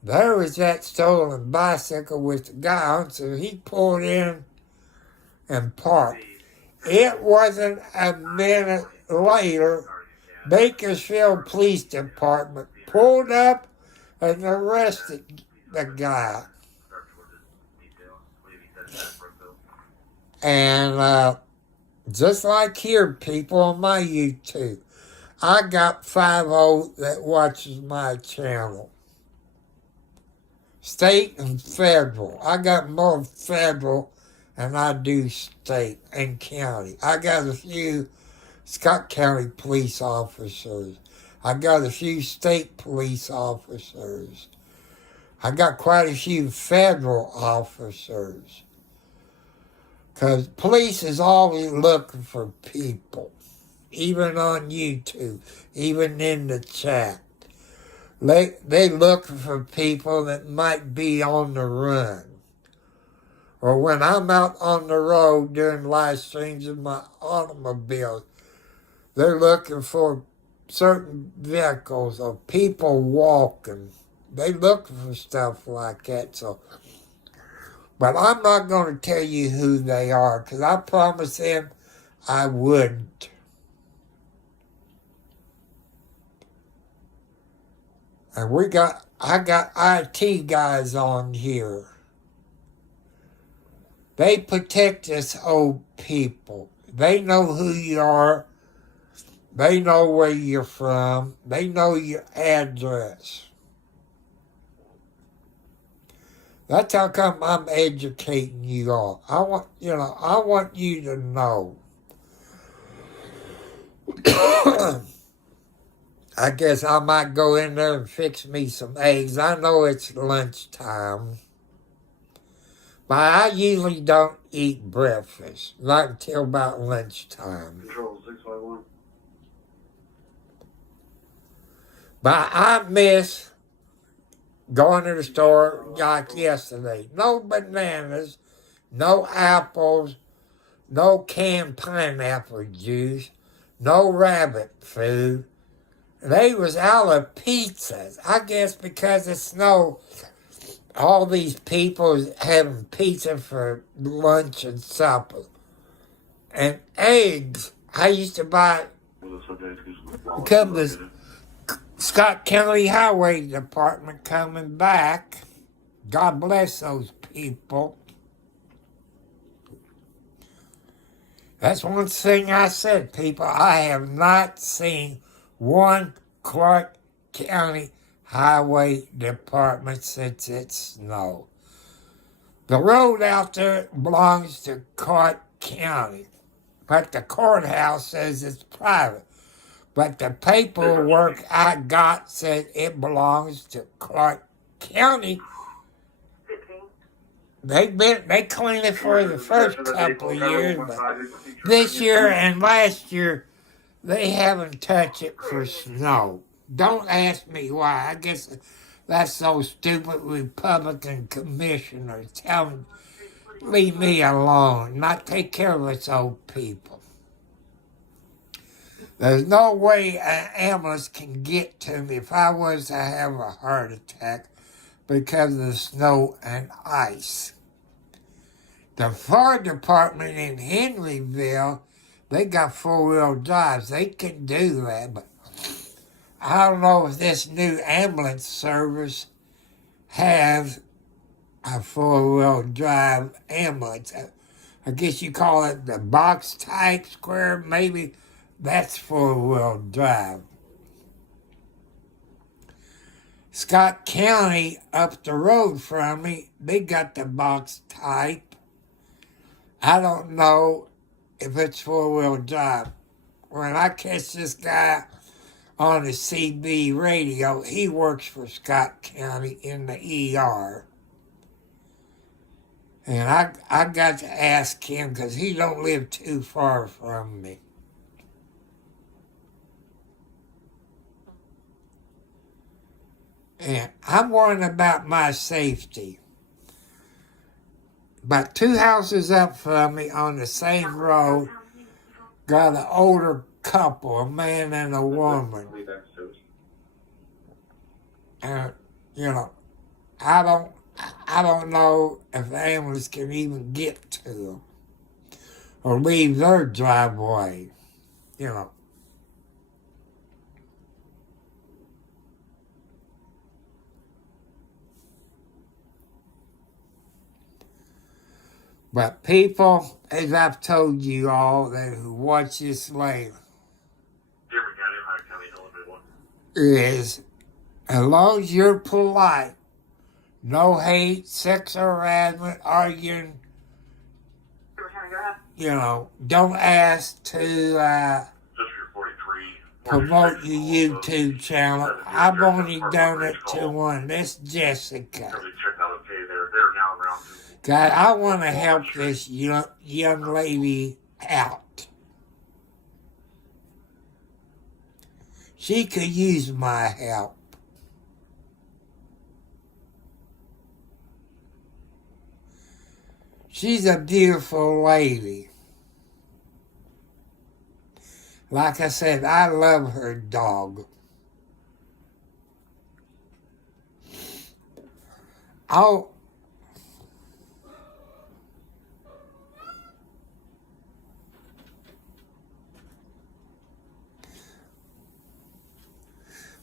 There was that stolen bicycle with the guy on, so he pulled in and parked. It wasn't a minute later, Bakersfield Police Department pulled up and arrested the guy. And just like here, people on my YouTube, I got 5-0 that watches my channel. State and federal. I got more federal than I do state and county. I got a few Scott County police officers. I got a few state police officers. I got quite a few federal officers. Because police is always looking for people. Even on YouTube, even in the chat. They looking for people that might be on the run. Or when I'm out on the road doing live streams in my automobile, they're looking for certain vehicles or people walking. They look for stuff like that. So, but I'm not going to tell you who they are because I promised them I wouldn't. And I got IT guys on here. They protect us old people. They know who you are. They know where you're from. They know your address. That's how come I'm educating you all. I want you to know. I guess I might go in there and fix me some eggs. I know it's lunchtime. But I usually don't eat breakfast. Not until about lunchtime. Control 651. But I miss going to the store like yesterday. No bananas, no apples, no canned pineapple juice, no rabbit food. They was out of pizzas. I guess because of snow, all these people having pizza for lunch and supper. And eggs. I used to buy, come to Scott County Highway Department coming back. God bless those people. That's one thing I said, people. I have not seen one Clark County Highway Department since it snowed. The road out there belongs to Clark County, but the courthouse says it's private. But the paperwork I got said it belongs to Clark County. 15. They cleaned it for the first couple of years, but this year and last year they haven't touched it for snow. Don't ask me why. I guess that's those stupid Republican commissioners telling leave me alone, not take care of us old people. There's no way an ambulance can get to me if I was to have a heart attack because of the snow and ice. The fire department in Henryville, they got four-wheel drives. They can do that, but I don't know if this new ambulance service has a four-wheel drive ambulance. I guess you call it the box type square, maybe. That's four-wheel drive. Scott County, up the road from me, they got the box type. I don't know if it's four-wheel drive. When I catch this guy on the CB radio, he works for Scott County in the ER. And I got to ask him because he don't live too far from me. And I'm worrying about my safety. But two houses up from me on the same road got an older couple, a man and a woman. And, I don't know if the ambulance can even get to them or leave their driveway, But people, as I've told you all that who watch this later, is as long as you're polite, no hate, sex harassment, arguing, don't ask to promote your YouTube channel. I've only done it to one. That's Jessica. God, I want to help this young lady out. She could use my help. She's a beautiful lady. Like I said, I love her dog.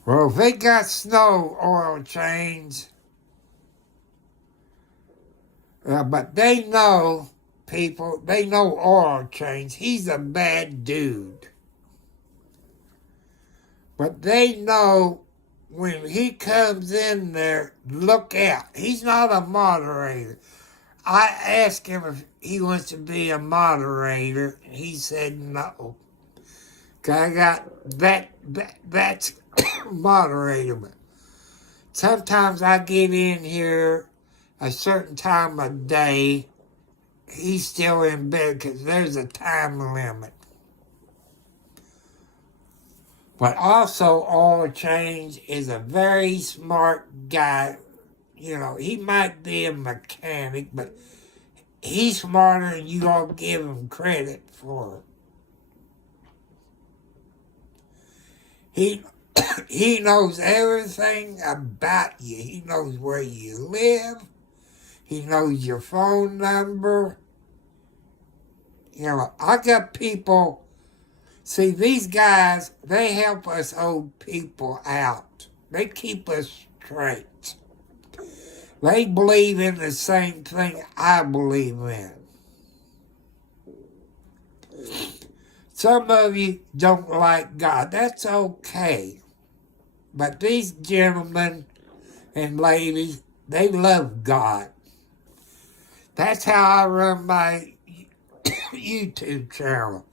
Well, if they got snow oil change, but they know, people, they know oil change. He's a bad dude. But they know when he comes in there, look out. He's not a moderator. I asked him if he wants to be a moderator, and he said no. I got that's moderator. But sometimes I get in here a certain time of day. He's still in bed because there's a time limit. But also, Oil Change is a very smart guy. You know, he might be a mechanic, but he's smarter than you all give him credit for. He he knows everything about you. He knows where you live. He knows your phone number. You know, I got people. See, these guys, they help us old people out. They keep us straight. They believe in the same thing I believe in. Some of you don't like God. That's okay. But these gentlemen and ladies, they love God. That's how I run my YouTube channel.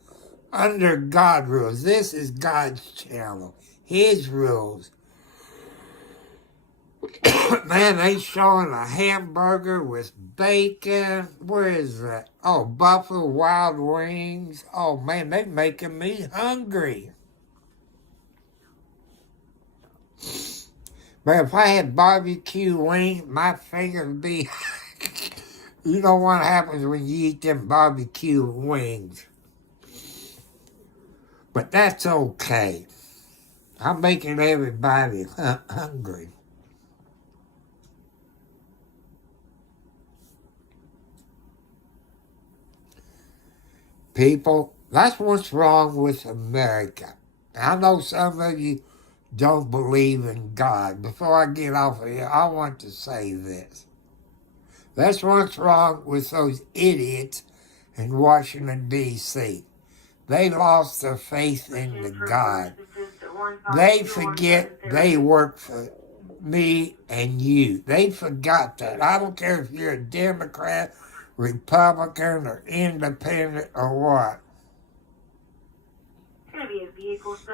Under God rules. This is God's channel. His rules. Man, they showing a hamburger with bacon. Where is that? Oh, Buffalo Wild Wings. Oh, man, they making me hungry. Man, if I had barbecue wings, my fingers would be... You know what happens when you eat them barbecue wings. But that's okay. I'm making everybody hungry. People, that's what's wrong with America. I know some of you don't believe in God. Before I get off of here, I want to say this. That's what's wrong with those idiots in Washington, D.C. They lost their faith in God. They forget they work for me and you. They forgot that. I don't care if you're a Democrat, Republican, or Independent, or what.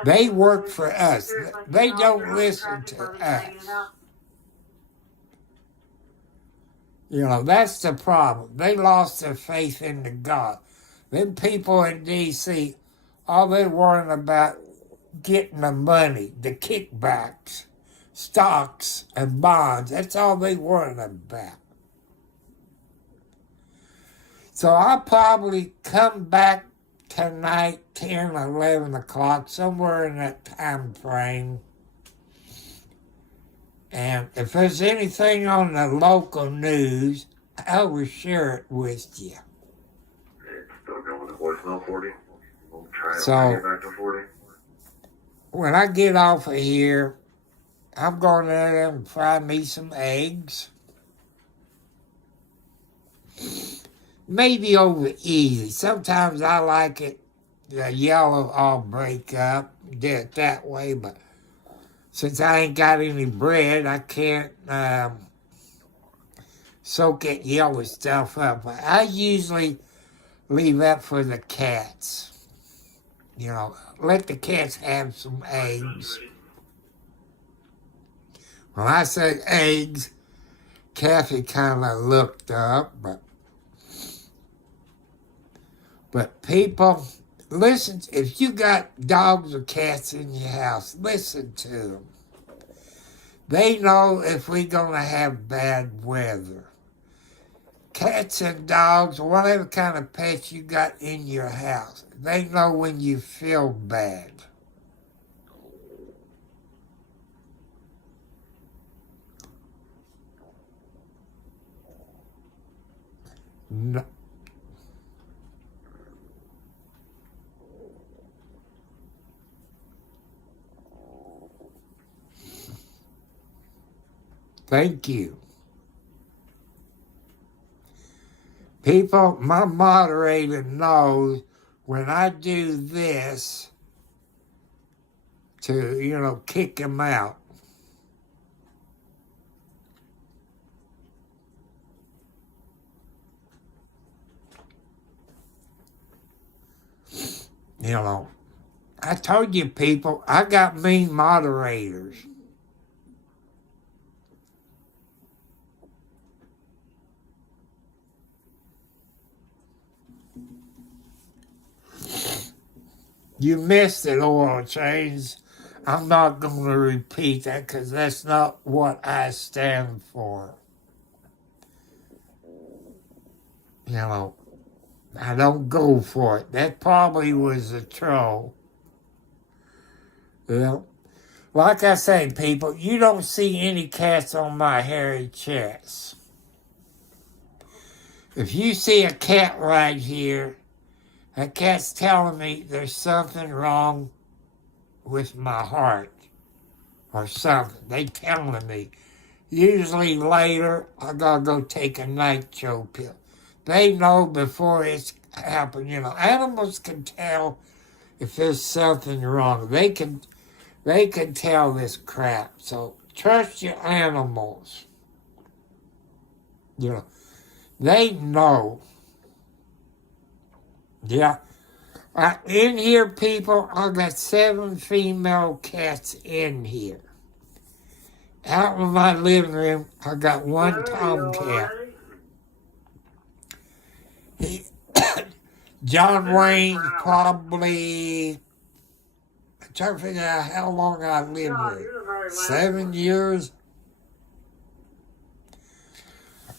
They work for us. They don't listen to us. You know, that's the problem. They lost their faith in the God. Them people in D.C., all they're worrying about getting the money, the kickbacks, stocks, and bonds. That's all they worrying about. So I'll probably come back tonight, 10, 11 o'clock, somewhere in that time frame. And if there's anything on the local news, I will share it with you. It's still going to voicemail 40. We'll try So, to get back to 40. When I get off of here, I'm going to let them fry me some eggs. Maybe over easy. Sometimes I like it, the yellow all break up, do it that way, but since I ain't got any bread, I can't soak that yellow stuff up. I usually leave that for the cats. You know, let the cats have some eggs. When I say eggs, Kathy kind of looked up, but people, listen, if you got dogs or cats in your house, listen to them. They know if we're going to have bad weather. Cats and dogs, whatever kind of pets you got in your house, they know when you feel bad. No. Thank you. People, my moderator knows when I do this to, kick him out. I told you people, I got mean moderators. You missed it, oil change. I'm not going to repeat that because that's not what I stand for. You know, I don't go for it. That probably was a troll. Well, like I say, people, you don't see any cats on my hairy chest. If you see a cat right here, that cat's telling me there's something wrong with my heart or something. They telling me. Usually later, I gotta go take a nitro pill. They know before it's happened. You know, animals can tell if there's something wrong. They can tell this crap. So trust your animals. You know, they know. Yeah. In here, people, I got 7 female cats in here. Out in my living room, I got 1 tomcat. John Wayne probably, I'm trying to figure out how long I lived with. 7 years.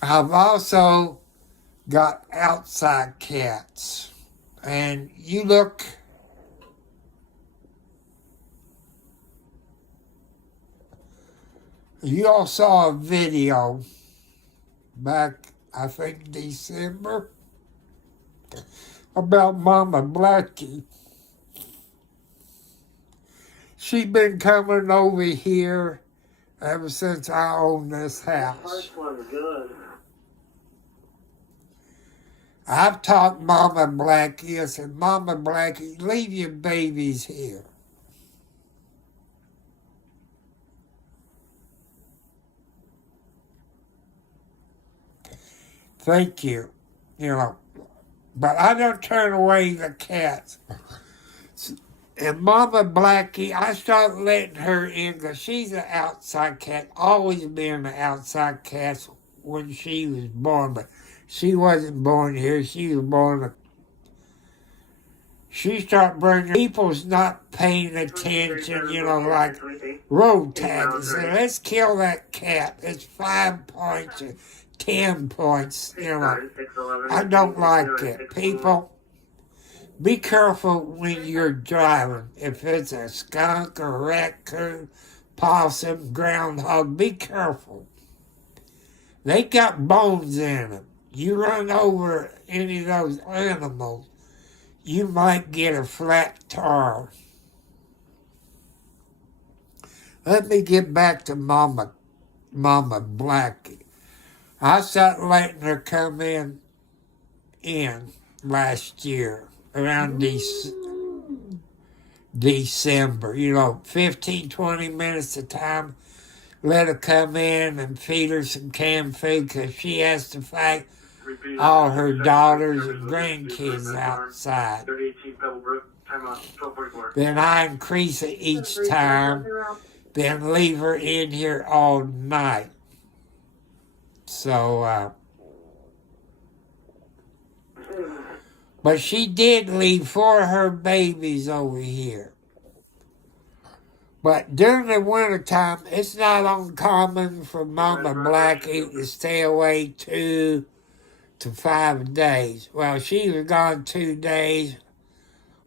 I've also got outside cats. And you look, you all saw a video back, I think, December about Mama Blackie. She's been coming over here ever since I owned this house. First one's good. I've taught Mama Blackie, I said, Mama Blackie, leave your babies here. Thank you. You know, but I don't turn away the cats. And Mama Blackie, I started letting her in because she's an outside cat, always been an outside cat when she was born, but she wasn't born here. She was born. She started bringing people's not paying attention, you know, like road tags. So let's kill that cat. It's 5 points or 10 points, you know. I don't like it. People, be careful when you're driving. If it's a skunk or raccoon, possum, groundhog, be careful. They got bones in them. You run over any of those animals, you might get a flat tire. Let me get back to Mama Blackie. I started letting her come in last year, around December, you know, 15, 20 minutes at a time. Let her come in and feed her some canned food because she has to fight all her daughters and grandkids outside. Then I increase it each time, then leave her in here all night. So, but she did leave 4 of her babies over here. But during the wintertime, it's not uncommon for Mama Blackie to stay away 2 to 5 days. Well, she was gone 2 days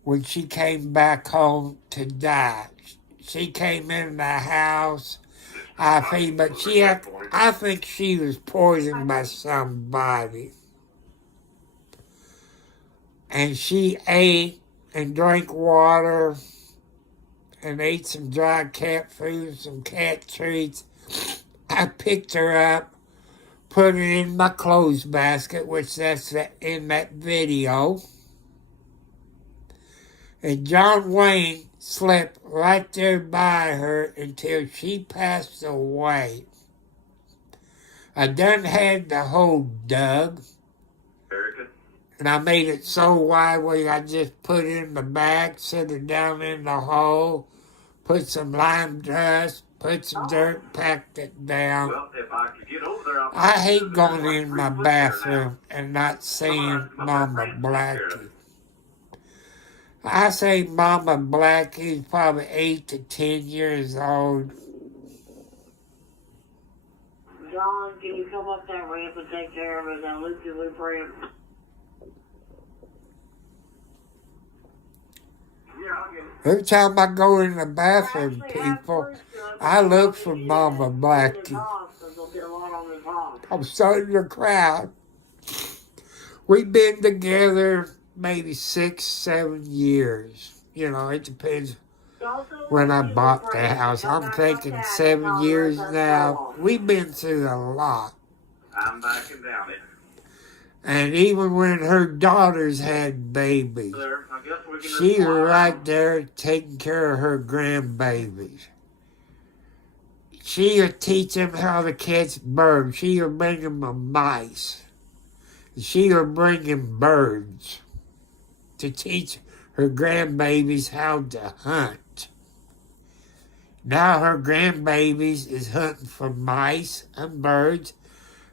when she came back home to die. She came in the house, I think, but I think she was poisoned by somebody. And she ate and drank water and ate some dry cat food, some cat treats. I picked her up, put it in my clothes basket, which that's in that video. And John Wayne slept right there by her until she passed away. I done had the hole dug. And I made it so wide where I just put it in the back, set it down in the hole, put some lime dust, put some dirt, packed it down. Well, if I could get over there, I hate going in my bathroom and not seeing Mama Blackie. I say Mama Blackie's probably 8 to 10 years old. John, can you come up that ramp and take care of it? That loop-de-loop ramp. Every time I go in the bathroom, people, I look for Mama Blackie. I'm starting to cry. We've been together maybe 6, 7 years. You know, it depends when I bought the house. I'm thinking 7 years now. We've been through a lot. I'm backing down it. And even when her daughters had babies, There, I guess we can just she was fly right there taking care of her grandbabies. She'll teach them how to catch birds. She'll bring them a mice. She'll bring them birds to teach her grandbabies how to hunt. Now her grandbabies is hunting for mice and birds.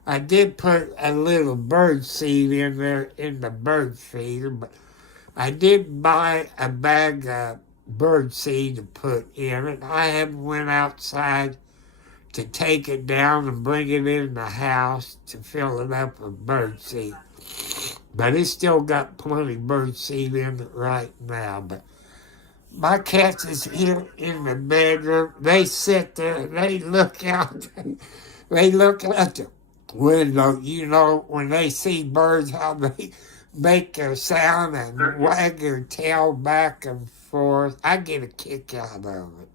I did put a little bird seed in there in the bird feeder, but I did buy a bag of bird seed to put in it. I haven't went outside to take it down and bring it in the house to fill it up with bird seed. But it's still got plenty of bird seed in it right now. But my cats is here in the bedroom. They sit there, they look out, they look out the window. You know, when they see birds, how they make their sound and wag their tail back and forth. I get a kick out of it.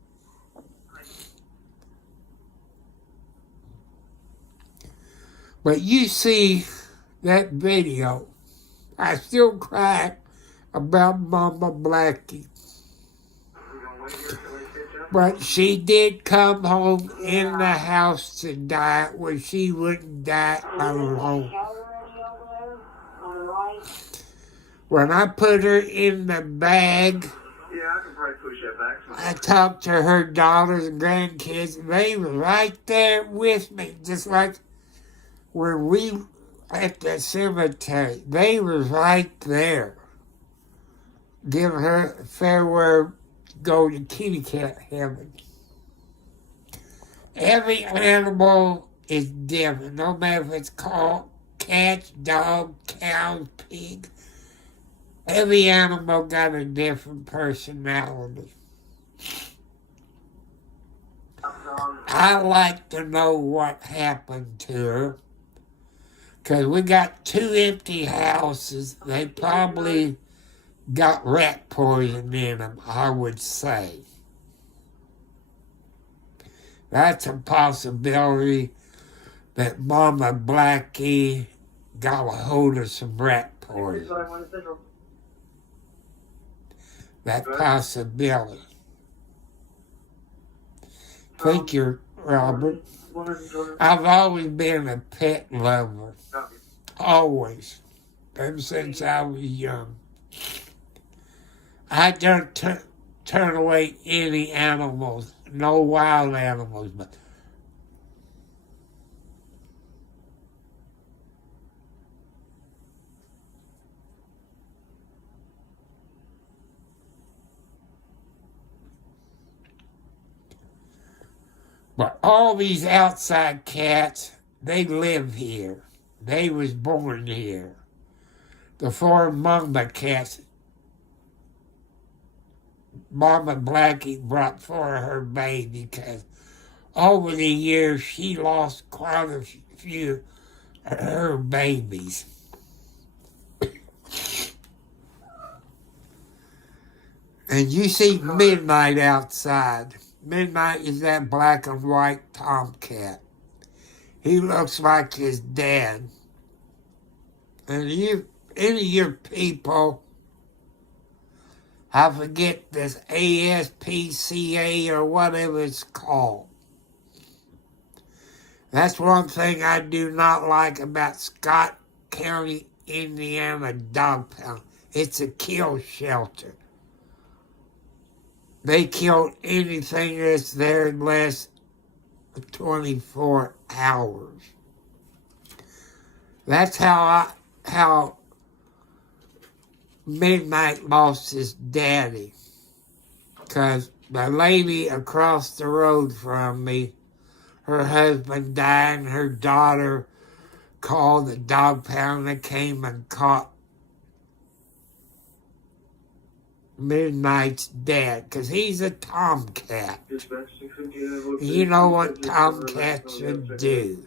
But you see that video, I still cry about Mama Blackie. But she did come home in the house to die where she wouldn't die alone. When I put her in the bag, Yeah, I can probably push that back. I talked to her daughters and grandkids, and they were right there with me, just like when we at the cemetery. They were right there, giving her a farewell, go to kitty cat heaven. Every animal is different, no matter if it's called cats, dog, cows, pig. Every animal got a different personality. I like to know what happened to her, because we got 2 empty houses. They probably got rat poison in them, I would say. That's a possibility that Mama Blackie got a hold of some rat poison. That possibility. Thank you, Robert. I've always been a pet lover. Always. Ever since I was young. I don't turn away any animals, no wild animals, but all these outside cats, they live here. They was born here. The 4 mama cats, Mama Blackie brought for her baby, because over the years she lost quite a few of her babies. And you see Midnight outside. Midnight is that black and white tomcat. He looks like his dad. And any of your people, I forget this ASPCA or whatever it's called. That's one thing I do not like about Scott County, Indiana dog pound. It's a kill shelter. They kill anything that's there in less than 24 hours. That's how Midnight lost his daddy. Because the lady across the road from me, her husband died and her daughter called the dog pound that came and caught Midnight's dad, because he's a tomcat. You know what tomcats should do.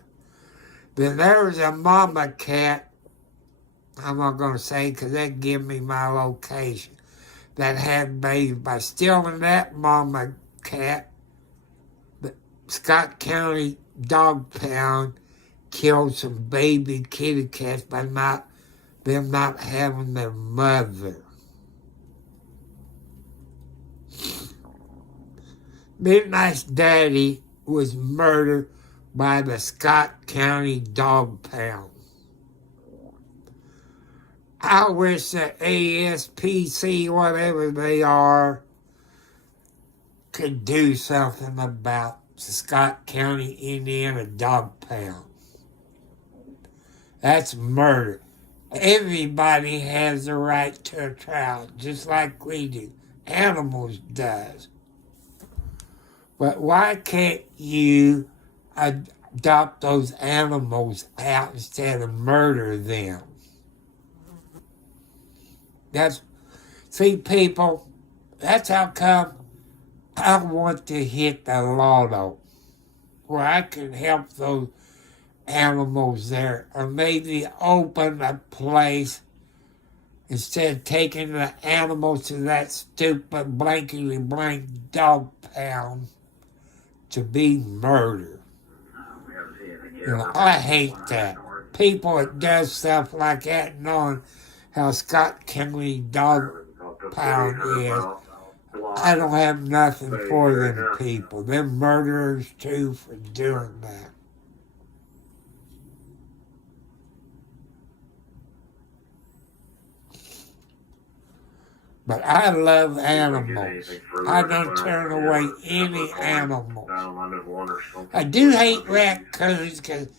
Then there was a mama cat, I'm not going to say because that give me my location, that had babies. By stealing that mama cat, the Scott County Dog Pound killed some baby kitty cats by them not having their mother. Midnight's daddy was murdered by the Scott County Dog Pound. I wish the ASPC, whatever they are, could do something about the Scott County, Indiana Dog Pound. That's murder. Everybody has the right to a trial, just like we do. Animals does. But why can't you adopt those animals out instead of murder them? See, people, that's how come I want to hit the lotto, where I can help those animals there, or maybe open a place instead of taking the animals to that stupid blankety blank dog pound to be murdered. You know, I hate that. People that does stuff like that, knowing how Scott County Dog Pound is, I don't have nothing for them people. They're murderers too for doing that. But I love animals. I don't turn away any animals. I do hate raccoons because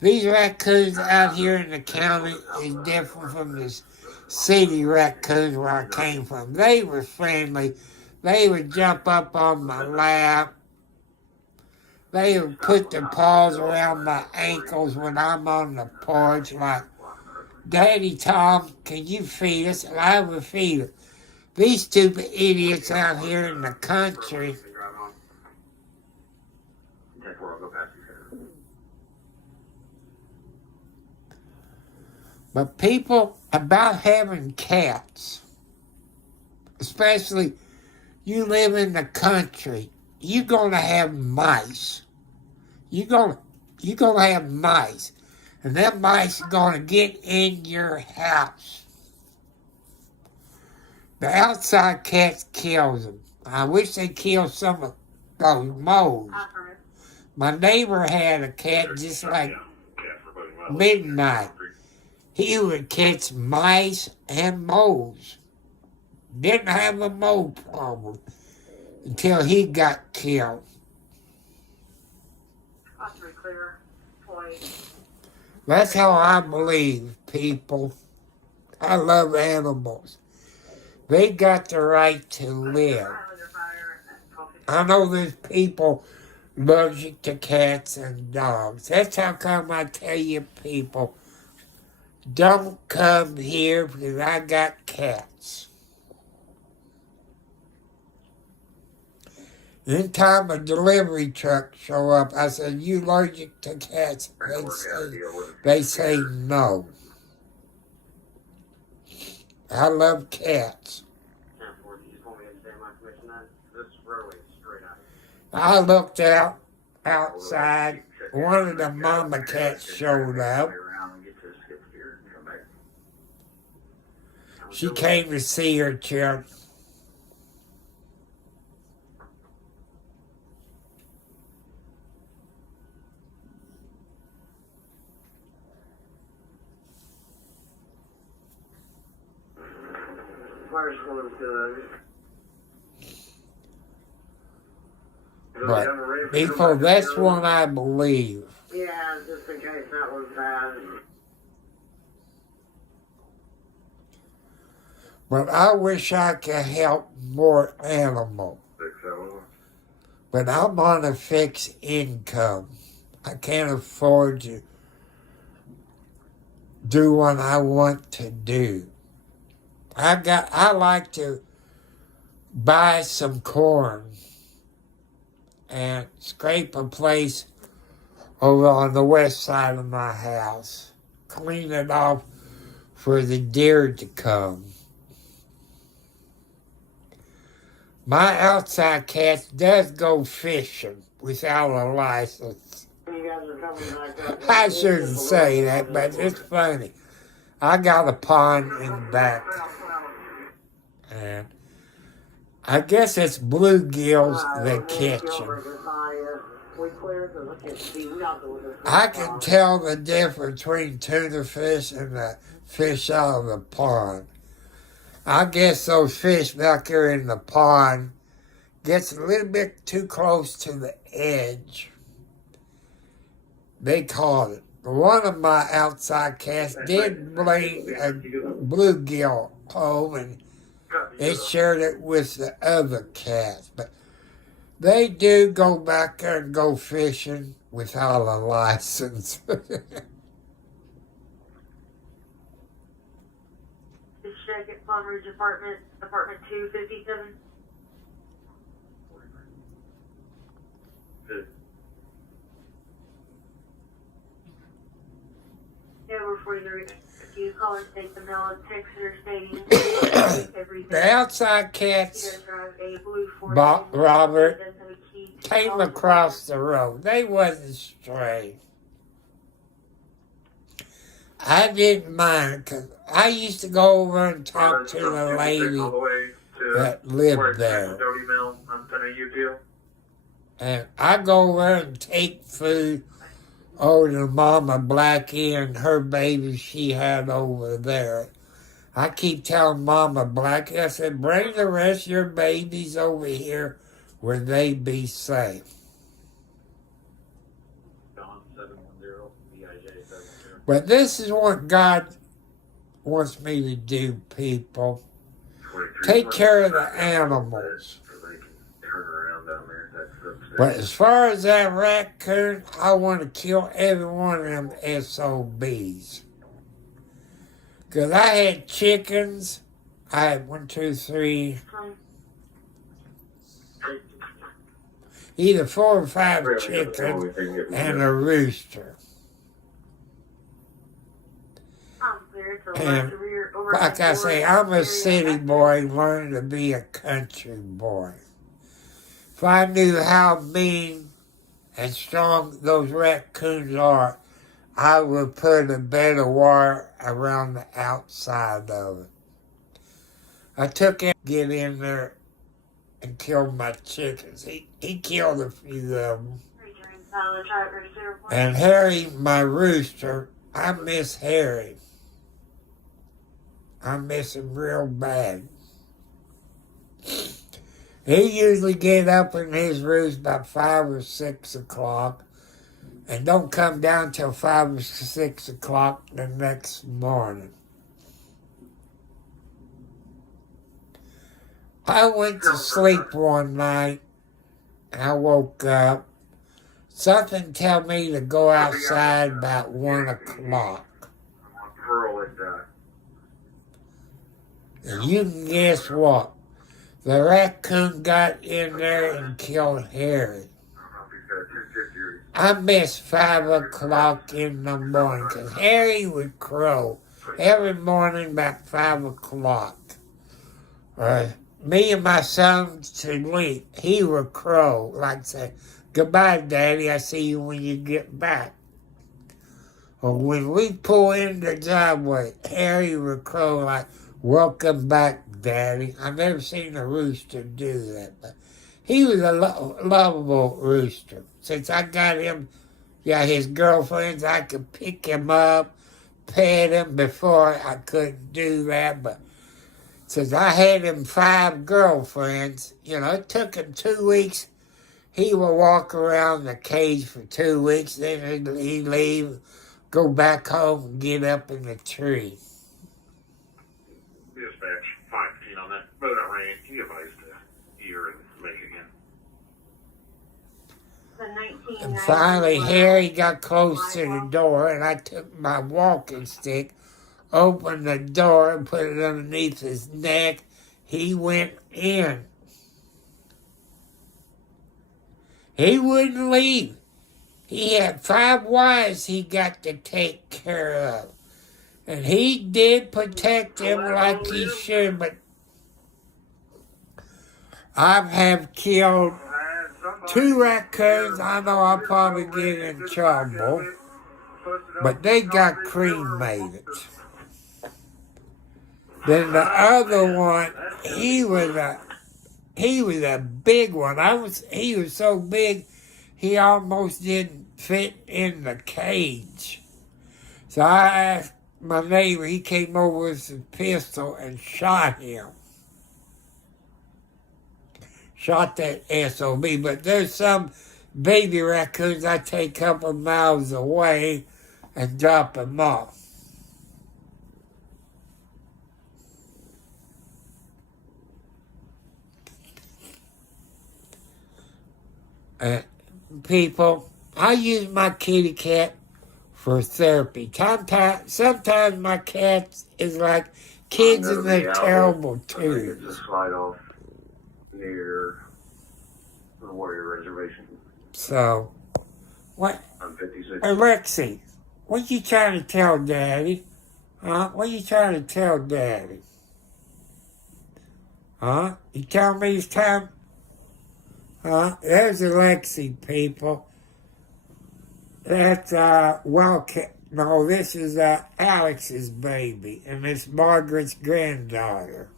these raccoons out here in the county is different from the city raccoons where I came from. They were friendly. They would jump up on my lap. They would put their paws around my ankles when I'm on the porch like, Daddy Tom, can you feed us? And I would feed them. These stupid idiots out here in the country, but people about having cats, especially you live in the country, you're gonna have mice. You're gonna have mice, and them mice are gonna get in your house. The outside cats kills them. I wish they killed some of those moles. My neighbor had a cat just like Midnight. He would catch mice and moles. Didn't have a mole problem until he got killed. That's a clear point. That's how I believe, people. I love animals. They got the right to live. I know there's people allergic to cats and dogs. That's how come I tell you people, don't come here because I got cats. Anytime a delivery truck show up, I said, you allergic to cats? They say no. I love cats. I looked outside. One of the mama cats showed up. She came to see her children. first one's good. But people, that's one I believe. Yeah, just in case that one's bad. But I wish I could help more animals. But I'm on a fixed income. I can't afford to do what I want to do. I like to buy some corn and scrape a place over on the west side of my house. Clean it off for the deer to come. My outside cat does go fishing without a license. I shouldn't say that, but it's funny. I got a pond in the back. And I guess it's bluegills that catch them. I can tell the difference between tuna fish and the fish out of the pond. I guess those fish back there in the pond gets a little bit too close to the edge. They caught it. One of my outside cats did bring a bluegill home and it shared it with the other cats. But they do go back there and go fishing without a license. Second Palm Ridge apartment 257. Over for you. If you call and state the mail and text or stating everything. The outside cats, Drive a blue Ford Robert, that doesn't have a key. came across the road. They wasn't stray. I didn't mind because I used to go over and talk to the lady that lived there. And I go over and take food over to Mama Blackie and her baby she had over there. I keep telling Mama Blackie, I said, bring the rest of your babies over here where they be safe. But this is what God wants me to do, people. Take care of the animals. But as far as that raccoon, I want to kill every one of them SOBs. Because I had chickens. I had 1, 2, 3, either 4 or 5 chickens and a rooster. And like I say, I'm a city boy learning to be a country boy. If I knew how mean and strong those raccoons are, I would put a bed of wire around the outside of it. I took him to get in there and kill my chickens. He killed a few of them. And Harry, my rooster, I miss Harry. I miss him real bad. He usually get up in his roost about 5 or 6 o'clock and don't come down till 5 or 6 o'clock the next morning. I went to sleep one night and I woke up. Something tell me to go outside about 1 o'clock. And you can guess what? The raccoon got in there and killed Harry. I missed 5 o'clock in the morning because Harry would crow every morning about 5 o'clock. Me and my son to leave, he would crow like say, goodbye, Daddy, I see you when you get back. Or when we pull in the driveway, Harry would crow like, welcome back, Daddy. I've never seen a rooster do that, but he was a lovable rooster. Since I got him, his girlfriends, I could pick him up, pet him. Before I couldn't do that, but Says, I had him 5 girlfriends. You know, it took him 2 weeks. He would walk around the cage for 2 weeks, then he'd leave, go back home, and get up in the tree. Dispatch 515 on that boat out ran. Can you advise to Ear and Michigan? And finally, Harry got close to the door, and I took my walking stick, opened the door, and put it underneath his neck. He went in. He wouldn't leave. He had 5 wives he got to take care of. And he did protect them like he should, but I have killed 2 raccoons. I know I'll probably get in trouble, but they got cremated. Then the other one, he was a big one. He was so big, he almost didn't fit in the cage. So I asked my neighbor, he came over with a pistol and shot him. Shot that SOB, but there's some baby raccoons I take a couple miles away and drop them off. People, I use my kitty cat for therapy. Sometimes my cat is like kids in their terrible twos. Just slide off near the Warrior Reservation. So, what? On 56. Alexi, what you trying to tell Daddy? Huh? What you trying to tell Daddy? Huh? You tell me it's time? Huh? There's Alexi, people. That's, Wildcat. No, this is Alex's baby, and it's Margaret's granddaughter.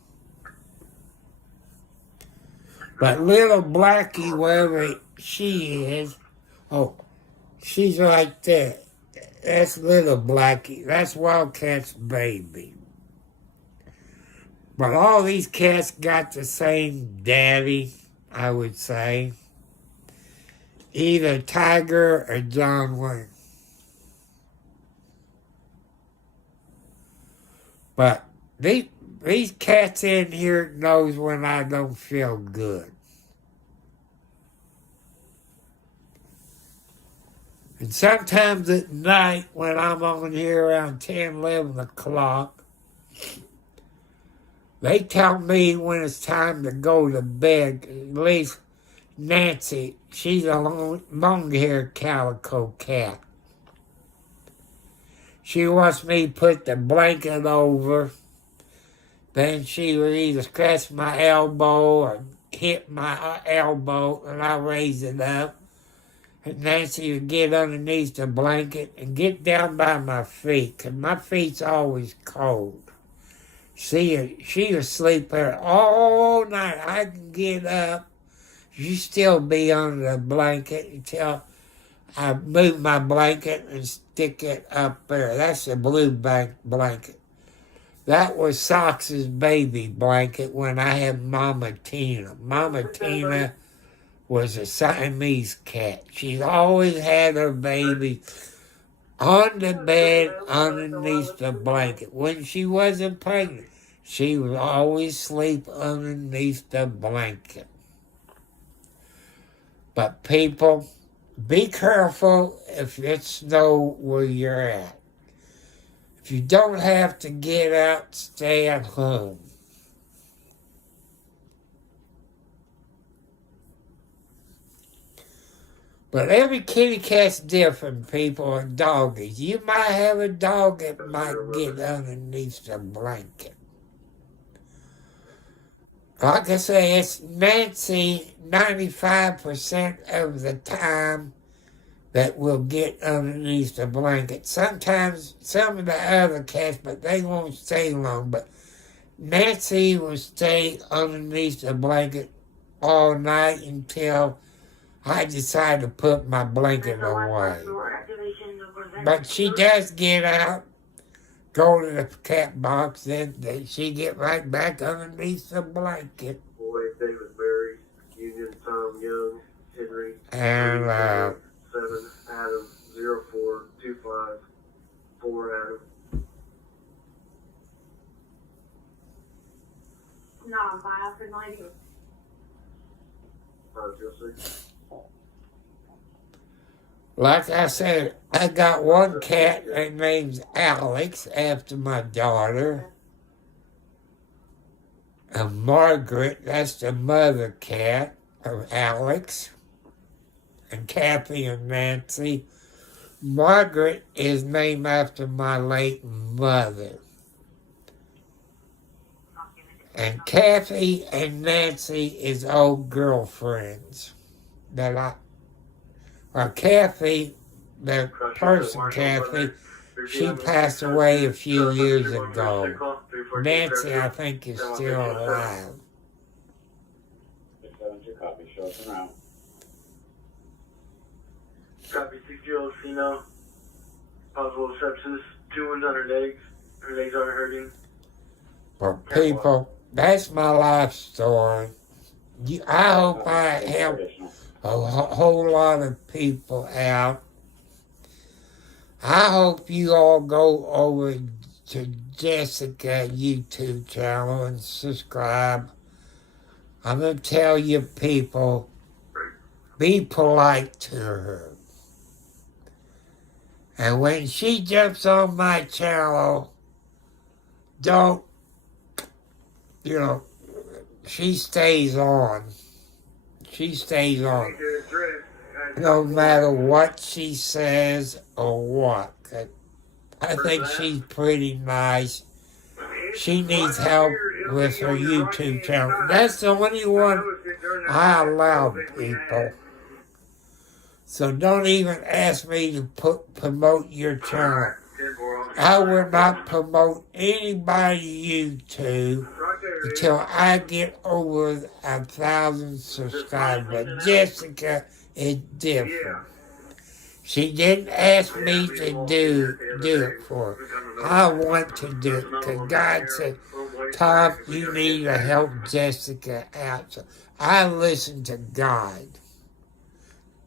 But little Blackie, wherever she is, oh, she's right there. That's little Blackie. That's Wildcat's baby. But all these cats got the same daddy, I would say. Either Tiger or John Wayne. But these cats in here knows when I don't feel good. And sometimes at night when I'm on here around 10, 11 o'clock, they tell me when it's time to go to bed. At least Nancy, she's a long-haired calico cat. She wants me to put the blanket over. Then she would either scratch my elbow or hit my elbow, and I raise it up. And Nancy would get underneath the blanket and get down by my feet, because my feet's always cold. She would sleep there all night. I can get up. She still be under the blanket until I move my blanket and stick it up there. That's a blue blanket. That was Sox's baby blanket when I had Mama Tina. Mama Tina was a Siamese cat. She's always had her baby on the bed underneath the blanket. When she wasn't pregnant, she would always sleep underneath the blanket. But people, be careful if it snows where you're at. If you don't have to get out, stay at home. But every kitty cat's different, people, and doggies. You might have a dog that might get underneath the blanket. Like I say, it's Nancy 95% of the time that will get underneath the blanket. Sometimes some of the other cats, but they won't stay long. But Nancy will stay underneath the blanket all night until I decide to put my blanket away. But she does get out go to the cat box, then she get right back underneath the blanket. Boy, David Berry, Union, Tom Young, Henry, And 7, Adam, 0425, 4 Adam. No, I'm fine. I couldn't like you. Jesse. like I said, I got one cat that name's Alex after my daughter. And Margaret, that's the mother cat of Alex. And Kathy and Nancy. Margaret is named after my late mother. And Kathy and Nancy is old girlfriends Kathy, the person Kathy, she passed away a few years ago. Nancy, I think, is still alive. 672 copy. Show us around. Copy 6-year-old female. Possible sepsis. 2 wounds on her legs. Her legs aren't hurting. For people, that's my life story. I hope I help a whole lot of people out. I hope you all go over to Jessica YouTube channel and subscribe. I'm going to tell you people, be polite to her. And when she jumps on my channel, don't, she stays on. She stays on. No matter what she says or what. I think she's pretty nice. She needs help with her YouTube channel. That's the only one I allow people. So don't even ask me to promote your channel. I will not promote anybody YouTube until I get over 1,000 subscribers. Jessica is different. She didn't ask me to do it for her. I want to do it because God said, Tom, you need to help Jessica out. So I listen to God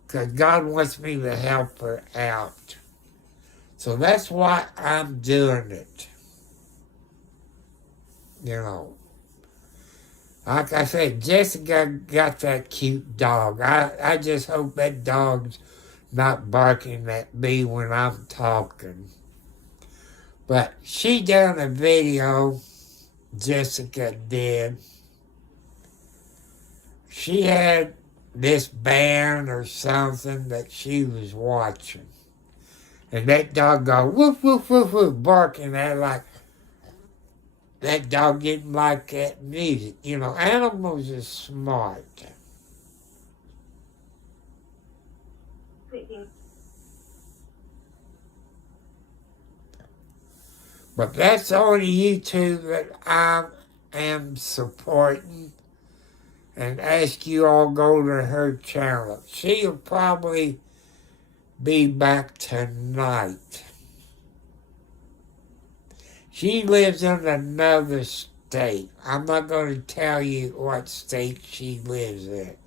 because God wants me to help her out. So that's why I'm doing it. Like I said, Jessica got that cute dog. I just hope that dog's not barking at me when I'm talking. But she done a video, Jessica did. She had this band or something that she was watching. And that dog go woof, woof, woof, woof, barking at her like that dog didn't like that music. Animals are smart. But that's the only YouTube that I am supporting. And ask you all go to her channel. She'll probably be back tonight. She lives in another state. I'm not going to tell you what state she lives in.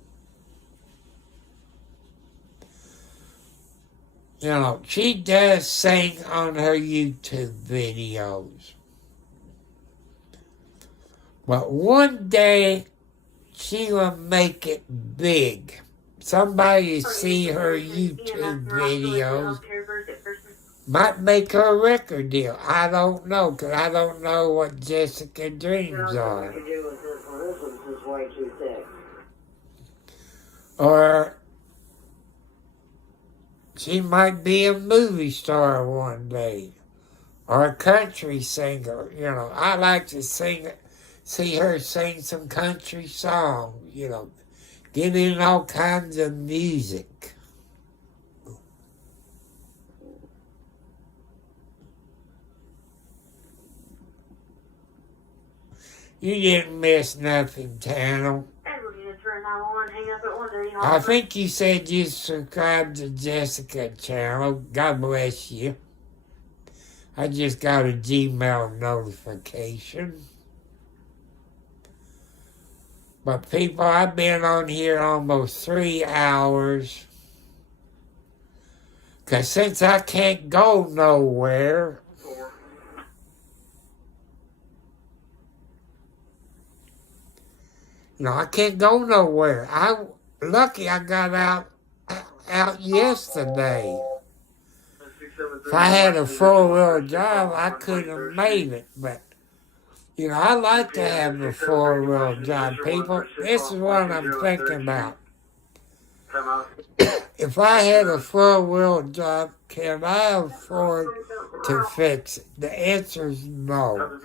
She does sing on her YouTube videos. But one day, she will make it big. Somebody see her YouTube videos might make her a record deal. I don't know, because I don't know what Jessica dreams are. Or she might be a movie star one day. Or a country singer. I like to see her sing some country song, get in all kinds of music. You didn't miss nothing, Tano. I think you said you subscribed to Jessica's channel. God bless you. I just got a Gmail notification. But people, I've been on here almost 3 hours. 'Cause since I can't go nowhere, I can't go nowhere. Lucky I got out yesterday. If I had a 4-wheel drive, I could have made it. But, I like to have a 4-wheel drive, people. This is what I'm thinking about. If I had a 4-wheel drive, can I afford to fix it? The answer is no.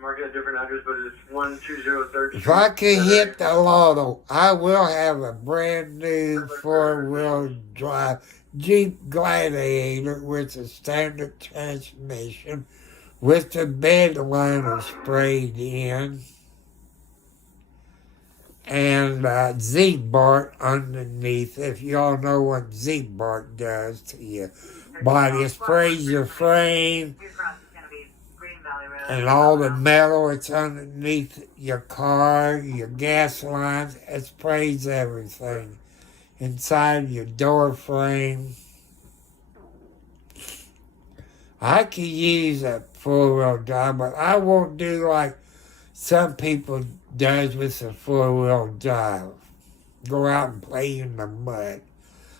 Mark at a different address, but it's 120 If I could hit the lotto, I will have a brand new 4-wheel drive Jeep Gladiator with a standard transmission with the bed liner sprayed in and Z-Bart underneath. If y'all know what Z-Bart does to your body, it sprays your frame and all the metal that's underneath your car, your gas lines, it sprays everything inside your door frame. I could use a 4-wheel drive, but I won't do like some people does with a 4-wheel drive. Go out and play in the mud.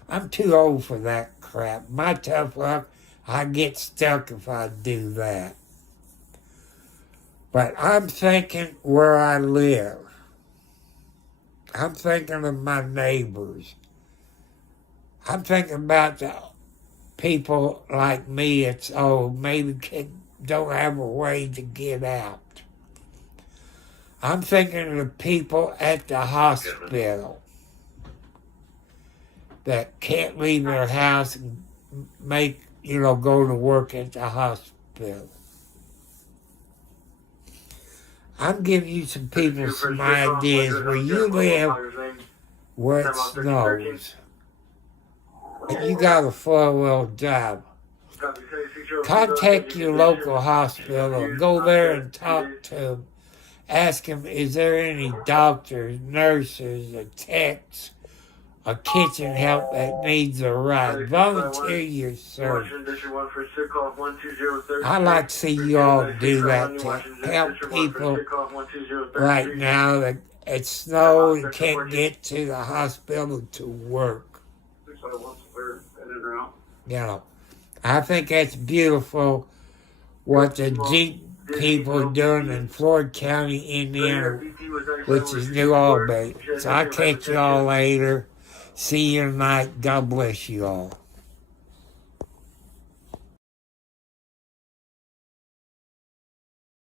I'm too old for that crap. My tough luck, I get stuck if I do that. But I'm thinking where I live. I'm thinking of my neighbors. I'm thinking about the people like me that's old, maybe don't have a way to get out. I'm thinking of the people at the hospital that can't leave their house and go to work at the hospital. I'm giving you some people some ideas where you live where it snows. And you got a 4-wheel drive. Contact your local hospital. Go there and talk to them. Ask them, is there any doctors, nurses, or techs, or kitchen help that needs a ride? Volunteer your service. I'd like to see you all do that to help people right now that it snowed and can't get to the hospital to work. I think that's beautiful what the Jeep people are doing in Floyd County, Indiana, which is New Albany. So I'll catch you all later. See you tonight. God bless you all.